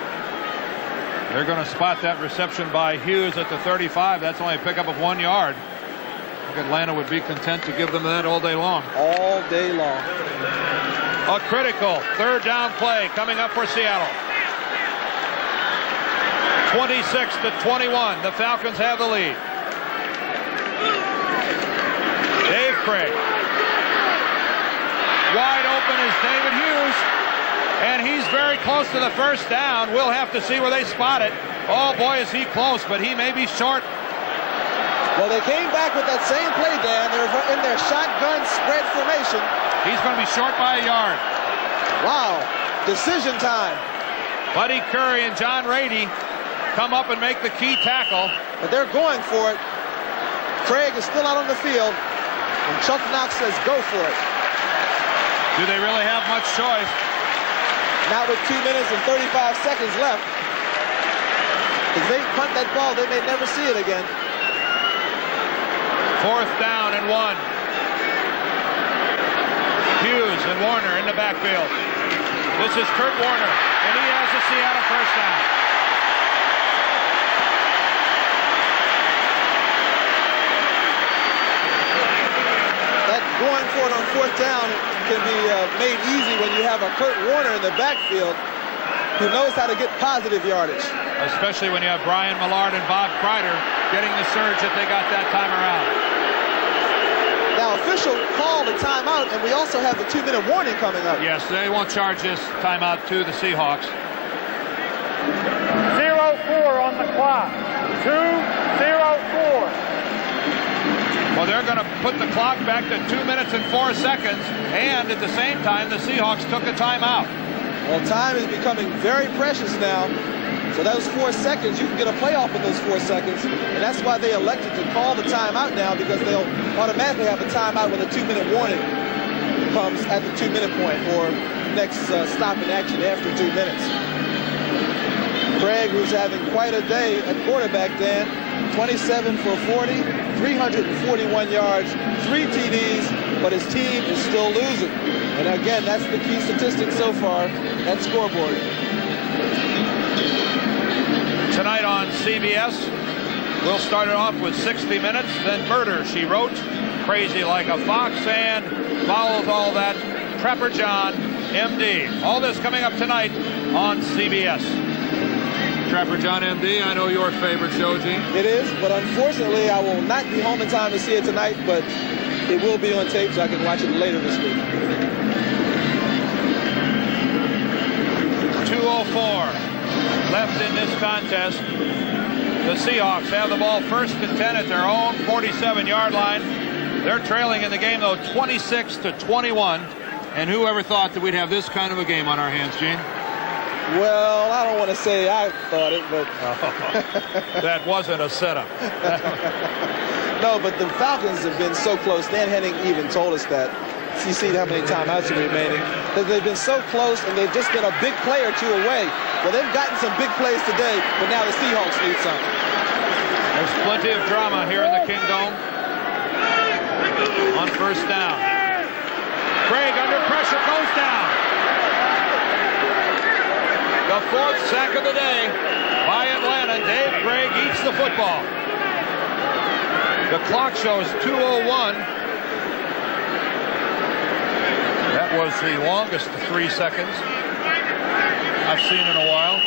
They're going to spot that reception by Hughes at the 35. That's only a pickup of 1 yard. I think Atlanta would be content to give them that all day long. All day long. A critical 3rd down play coming up for Seattle. 26-21. The Falcons have the lead. Dave Craig. Wide open is David Hughes. And he's very close to the first down. We'll have to see where they spot it. Oh, boy, is he close, but he may be short. Well, they came back with that same play, Dan. They're in their shotgun spread formation. He's going to be short by a yard. Wow. Decision time. Buddy Curry and John Rady come up and make the key tackle. But they're going for it. Craig is still out on the field, and Chuck Knox says go for it. Do they really have much choice? Not with 2 minutes and 35 seconds left. If they punt that ball, they may never see it again. 4th down and 1. Hughes and Warner in the backfield. This is Kurt Warner, and he has the Seattle first down. That going for it on 4th down can be made easy when you have a Kurt Warner in the backfield who knows how to get positive yardage. Especially when you have Brian Millard and Bob Kreider getting the surge that they got that time around. Now, official called a timeout, and we also have the 2-minute warning coming up. Yes, they won't charge this timeout to the Seahawks. 0-4 on the clock. 2-0-4. Well, they're going to put the clock back to 2 minutes and 4 seconds, and at the same time, the Seahawks took a timeout. Well, time is becoming very precious now. So those 4 seconds, you can get a playoff in those 4 seconds. And that's why they elected to call the timeout now, because they'll automatically have a timeout when the 2-minute warning comes at the 2-minute point, or next stop in action after 2 minutes. Craig, who's having quite a day at quarterback, Dan, 27 for 40, 341 yards, 3 TDs, but his team is still losing. And again, that's the key statistic so far, that scoreboard. Tonight on CBS, we'll start it off with 60 Minutes, then Murder, She Wrote, Crazy Like a Fox, and follows all that, Trapper John, MD. All this coming up tonight on CBS. Trapper John, MD, I know your favorite show, Gene. It is, but unfortunately, I will not be home in time to see it tonight, but it will be on tape so I can watch it later this week. 2:04 left in this contest. The Seahawks have the ball 1st and 10 at their own 47-yard line. They're trailing in the game, though, 26-21. And whoever thought that we'd have this kind of a game on our hands, Gene? Well, I don't want to say I thought it, but... That wasn't a setup. No, but the Falcons have been so close. Dan Henning even told us that. You see how many timeouts are remaining. That they've been so close, and they've just been a big play or two away. Well, they've gotten some big plays today, but now the Seahawks need some. There's plenty of drama here in the Kingdome. On 1st down. Craig under pressure goes down. The 4th sack of the day by Atlanta. Dave Craig eats the football. The clock shows 2:01. That was the longest 3 seconds I've seen in a while.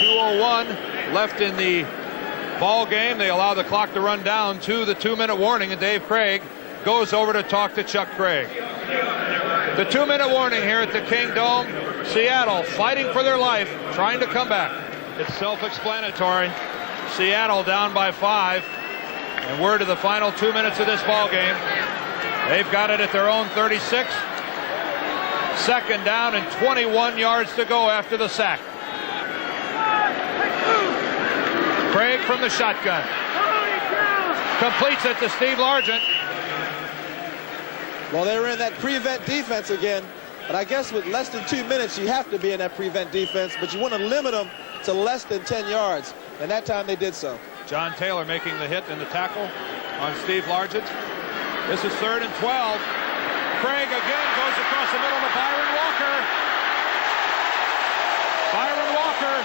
2:01 left in the ball game. They allow the clock to run down to the 2-minute warning, and Dave Craig goes over to talk to Chuck Craig. The 2-minute warning here at the Kingdome. Seattle fighting for their life, trying to come back. It's self-explanatory. Seattle down by 5, and we're to the final 2 minutes of this ball game. They've got it at their own 36. 2nd down and 21 yards to go after the sack. Craig from the shotgun. Completes it to Steve Largent. Well, they were in that prevent defense again. But I guess with less than 2 minutes, you have to be in that prevent defense. But you want to limit them to less than 10 yards. And that time they did so. John Taylor making the hit in the tackle on Steve Largent. This is 3rd and 12. Craig again goes across the middle to Byron Walker. Byron Walker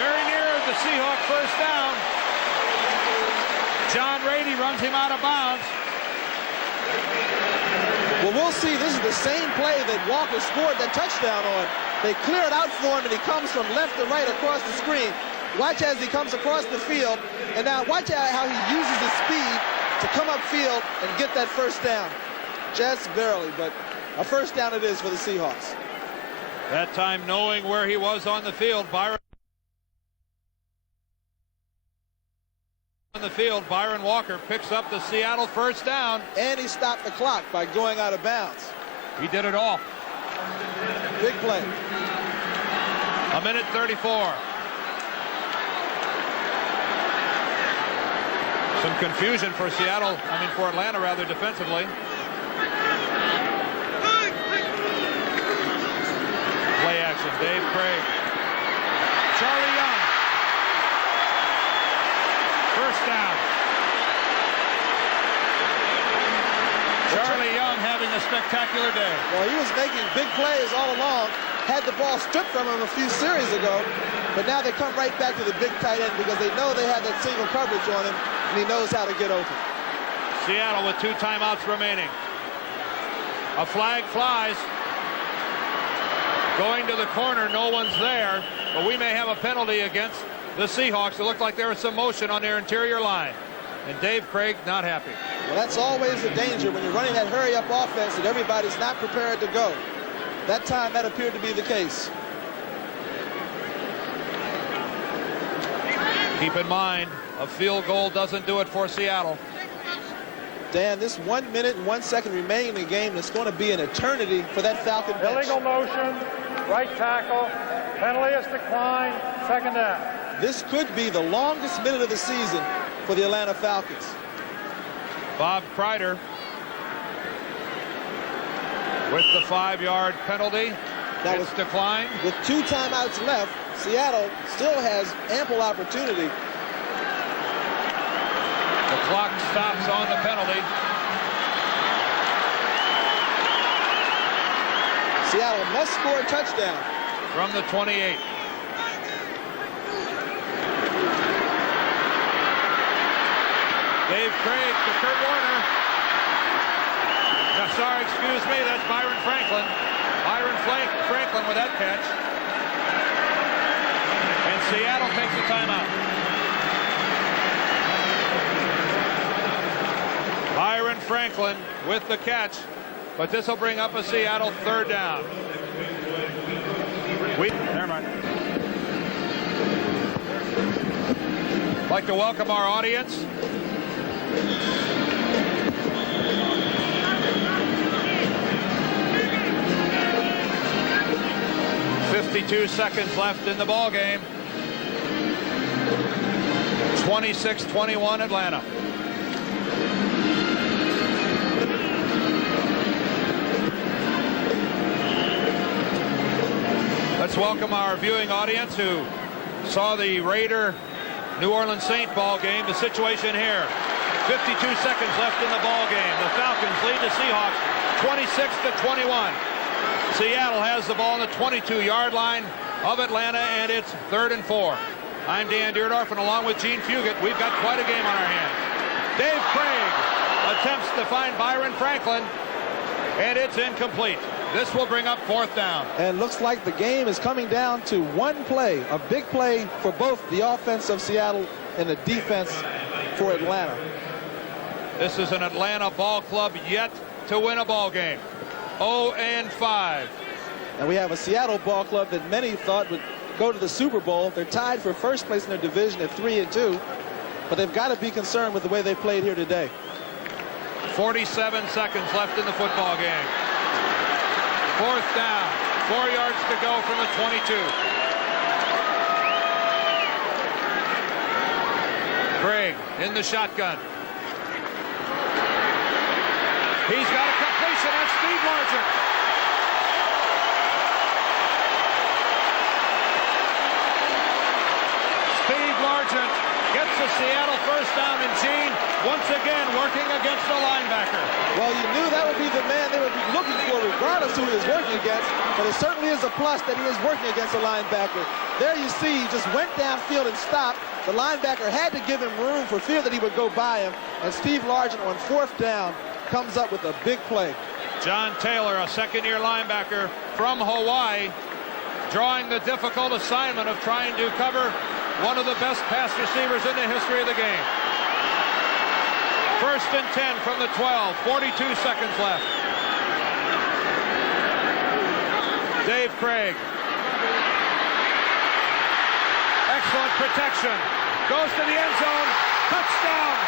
very near the Seahawk 1st down. John Rady runs him out of bounds. Well, we'll see. This is the same play that Walker scored that touchdown on. They clear it out for him, and he comes from left to right across the screen. Watch as he comes across the field, and now watch how he uses his speed to come upfield and get that 1st down. Just barely, but a 1st down it is for the Seahawks. That time knowing where he was on the field, Byron on the field, Byron Walker picks up the Seattle 1st down. And he stopped the clock by going out of bounds. He did it all. Big play. minute 34. Some confusion for for Atlanta rather, defensively. Play action, Dave Craig. Charlie Young. First down. Charlie Young having a spectacular day. Well, he was making big plays all along. Had the ball stripped from him a few series ago, but now they come right back to the big tight end because they know they have that single coverage on him, and he knows how to get open. Seattle with 2 timeouts remaining. A flag flies. Going to the corner, no one's there, but we may have a penalty against the Seahawks. It looked like there was some motion on their interior line, and Dave Craig not happy. Well, that's always the danger when you're running that hurry-up offense and everybody's not prepared to go. That time, that appeared to be the case. Keep in mind, a field goal doesn't do it for Seattle. Dan, this 1 minute and 1 second remaining in the game is going to be an eternity for that Falcon bench. Illegal motion, right tackle, penalty is declined, second down. This could be the longest minute of the season for the Atlanta Falcons. Bob Kreider with the 5-yard penalty. Now It's declined. With 2 timeouts left, Seattle still has ample opportunity. The clock stops on the penalty. Seattle must score a touchdown. From the 28. Dave Craig to Kurt Warner. No, sorry, excuse me, that's Byron Franklin. Byron Franklin with that catch. And Seattle takes a timeout. Byron Franklin with the catch, but this will bring up a Seattle 3rd down. Never mind. I'd like to welcome our audience. .52 seconds left in the ball game. 26-21 Atlanta. Let's welcome our viewing audience who saw the Raider New Orleans Saint ball game. The situation here. 52 seconds left in the ball game. The Falcons lead the Seahawks 26-21. Seattle has the ball on the 22-yard line of Atlanta, and it's 3rd and 4. I'm Dan Deerdorf, and along with Gene Fugit, we've got quite a game on our hands. Dave Craig attempts to find Byron Franklin, and it's incomplete. This will bring up 4th down. And looks like the game is coming down to one play, a big play for both the offense of Seattle and the defense for Atlanta. This is an Atlanta ball club yet to win a ball game. 0-5. And we have a Seattle ball club that many thought would go to the Super Bowl. They're tied for first place in their division at 3-2, but they've got to be concerned with the way they played here today. 47 seconds left in the football game. 4th down. 4 yards to go from the 22. Craig in the shotgun. He's got a completion. That's Steve Largent. Steve Largent gets the Seattle 1st down, and Gene once again working against the linebacker. Well, you knew that would be the man they would be looking for regardless who he is working against, but it certainly is a plus that he is working against a linebacker. There you see he just went downfield and stopped. The linebacker had to give him room for fear that he would go by him, and Steve Largent on 4th down comes up with a big play. John Taylor, a 2nd-year linebacker from Hawaii, drawing the difficult assignment of trying to cover one of the best pass receivers in the history of the game. 1st and 10 from the 12, 42 seconds left. Dave Craig. Excellent protection. Goes to the end zone. Touchdown.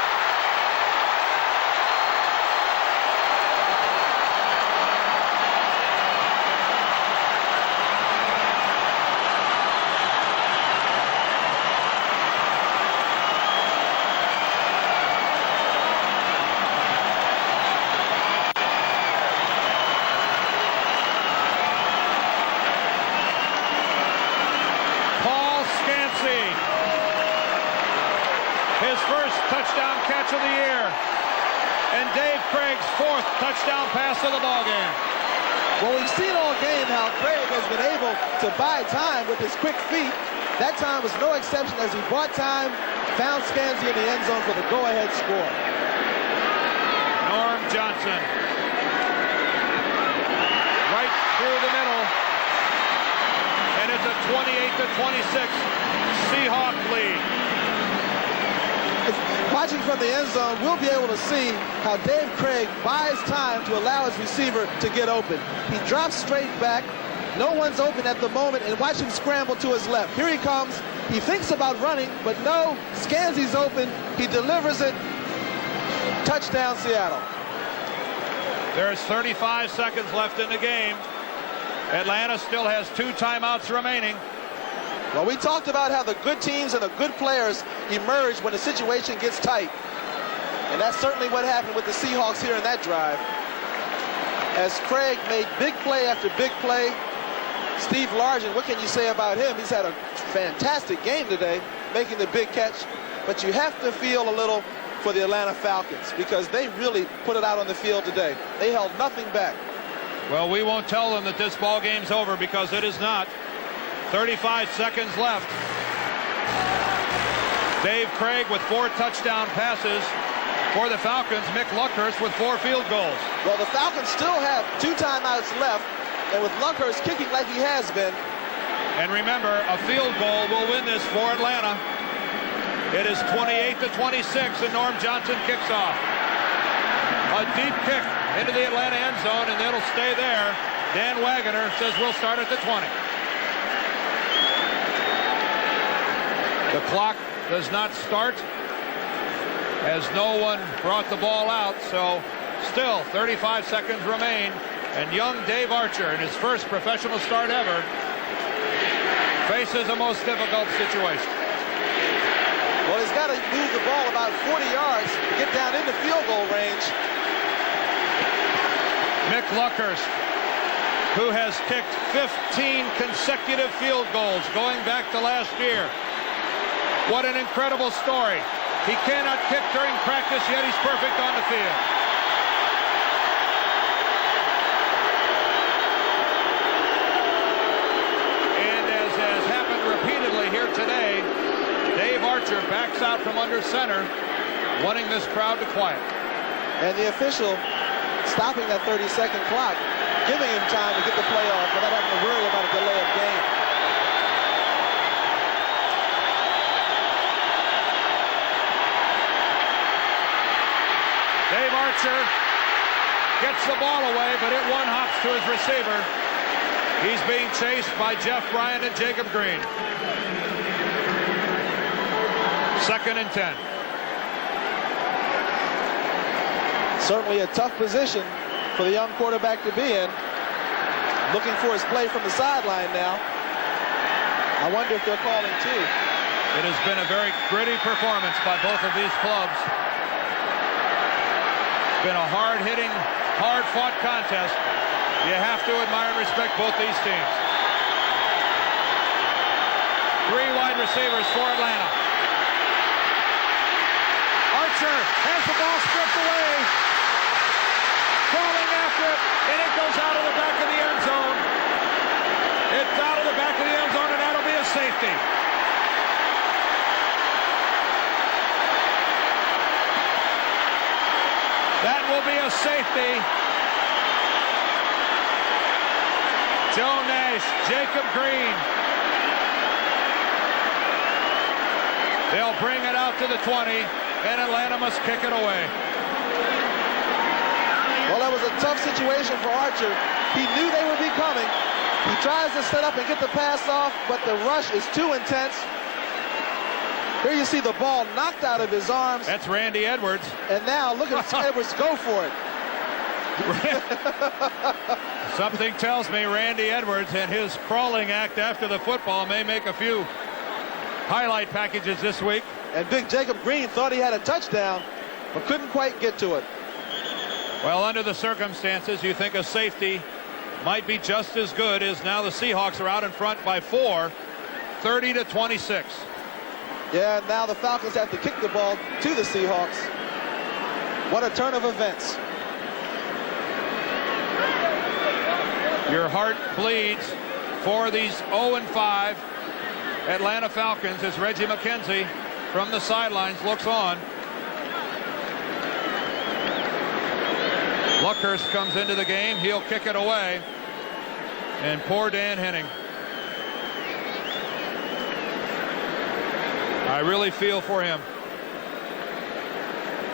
touchdown catch of the year. And Dave Craig's 4th touchdown pass of the ballgame. Well, we've seen all game how Craig has been able to buy time with his quick feet. That time was no exception as he bought time, found Scansy in the end zone for the go-ahead score. Norm Johnson. Right through the middle. And it's a 28-26 Seahawk lead. Watching from the end zone, we'll be able to see how Dave Craig buys time to allow his receiver to get open. He drops straight back. No one's open at the moment, and watch him scramble to his left. Here he comes. He thinks about running, but no, Scansy's open. He delivers it. Touchdown, Seattle. There's 35 seconds left in the game. Atlanta still has 2 timeouts remaining. Well, we talked about how the good teams and the good players emerge when the situation gets tight. And that's certainly what happened with the Seahawks here in that drive. As Craig made big play after big play. Steve Largent, what can you say about him? He's had a fantastic game today, making the big catch. But you have to feel a little for the Atlanta Falcons because they really put it out on the field today. They held nothing back. Well, we won't tell them that this ball game's over because it is not. 35 seconds left. Dave Craig with 4 touchdown passes for the Falcons. Mick Luckhurst with 4 field goals. Well, the Falcons still have 2 timeouts left, and with Luckhurst kicking like he has been. And remember, a field goal will win this for Atlanta. It is 28-26, and Norm Johnson kicks off. A deep kick into the Atlanta end zone, and it'll stay there. Dan Wagoner says we'll start at the 20. The clock does not start as no one brought the ball out, so still 35 seconds remain, and young Dave Archer, in his first professional start ever, faces a most difficult situation. Well, he's got to move the ball about 40 yards to get down into field goal range. Mick Luckhurst, who has kicked 15 consecutive field goals going back to last year. What an incredible story. He cannot kick during practice, yet he's perfect on the field. And as has happened repeatedly here today, Dave Archer backs out from under center, wanting this crowd to quiet. And the official stopping that 30-second clock, giving him time to get the play off without having to worry about a delay of game. Dave Archer gets the ball away, but it one-hops to his receiver. He's being chased by Jeff Bryant and Jacob Green. 2nd and 10. Certainly a tough position for the young quarterback to be in. Looking for his play from the sideline now. I wonder if they're calling two. It has been a very gritty performance by both of these clubs. It's been a hard-hitting, hard-fought contest. You have to admire and respect both these teams. 3 wide receivers for Atlanta. Archer has the ball stripped away. Crawling after it, and it goes out of the back of the end zone. It's out of the back of the end zone, and that'll be a safety. That will be a safety. Joe Nash, Jacob Green. They'll bring it out to the 20, and Atlanta must kick it away. Well, that was a tough situation for Archer. He knew they would be coming. He tries to set up and get the pass off, but the rush is too intense. Here you see the ball knocked out of his arms. That's Randy Edwards. And now look at Edwards go for it. Something tells me Randy Edwards and his crawling act after the football may make a few highlight packages this week. And big Jacob Green thought he had a touchdown, but couldn't quite get to it. Well, under the circumstances, you think a safety might be just as good as now the Seahawks are out in front by 4, 30-26. Yeah, now the Falcons have to kick the ball to the Seahawks. What a turn of events. Your heart bleeds for these 0-5 Atlanta Falcons as Reggie McKenzie from the sidelines looks on. Luckhurst comes into the game. He'll kick it away. And poor Dan Henning. I really feel for him.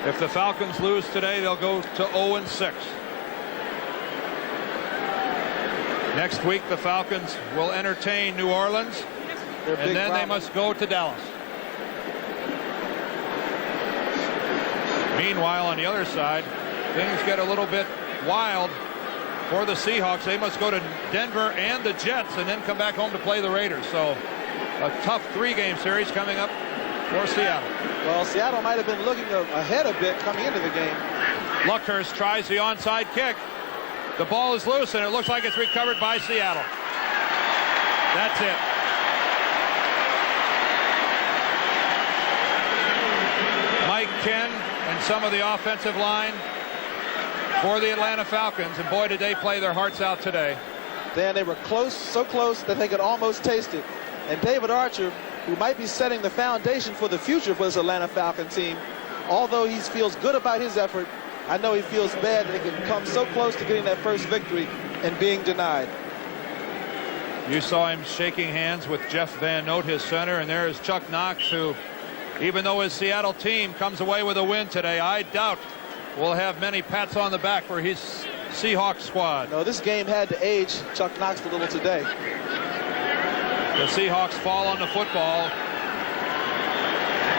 If the Falcons lose today, they'll go to 0-6. Next week, the Falcons will entertain New Orleans, and then they must go to Dallas. Meanwhile, on the other side, things get a little bit wild for the Seahawks. They must go to Denver and the Jets and then come back home to play the Raiders. So a tough 3-game series coming up for Seattle. Well, Seattle might have been looking ahead a bit coming into the game. Luckhurst tries the onside kick. The ball is loose, and it looks like it's recovered by Seattle. That's it. Mike Ken and some of the offensive line for the Atlanta Falcons, and boy, did they play their hearts out today. Dan, they were close, so close that they could almost taste it. And David Archer, who might be setting the foundation for the future for this Atlanta Falcon team, although he feels good about his effort, I know he feels bad that he could come so close to getting that first victory and being denied. You saw him shaking hands with Jeff Van Note, his center, and there is Chuck Knox, who, even though his Seattle team comes away with a win today, I doubt will have many pats on the back for his Seahawks squad. No, this game had to age Chuck Knox a little today. The Seahawks fall on the football,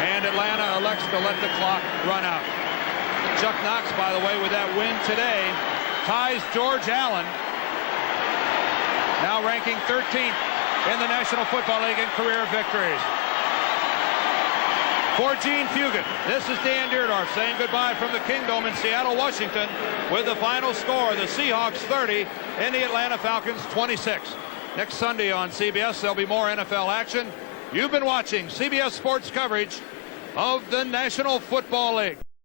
and Atlanta elects to let the clock run out. Chuck Knox, by the way, with that win today, ties George Allen, now ranking 13th in the National Football League in career victories. For Gene Fugit, this is Dan Deerdorf saying goodbye from the Kingdome in Seattle, Washington, with the final score, the Seahawks 30 and the Atlanta Falcons 26. Next Sunday on CBS, there'll be more NFL action. You've been watching CBS Sports coverage of the National Football League.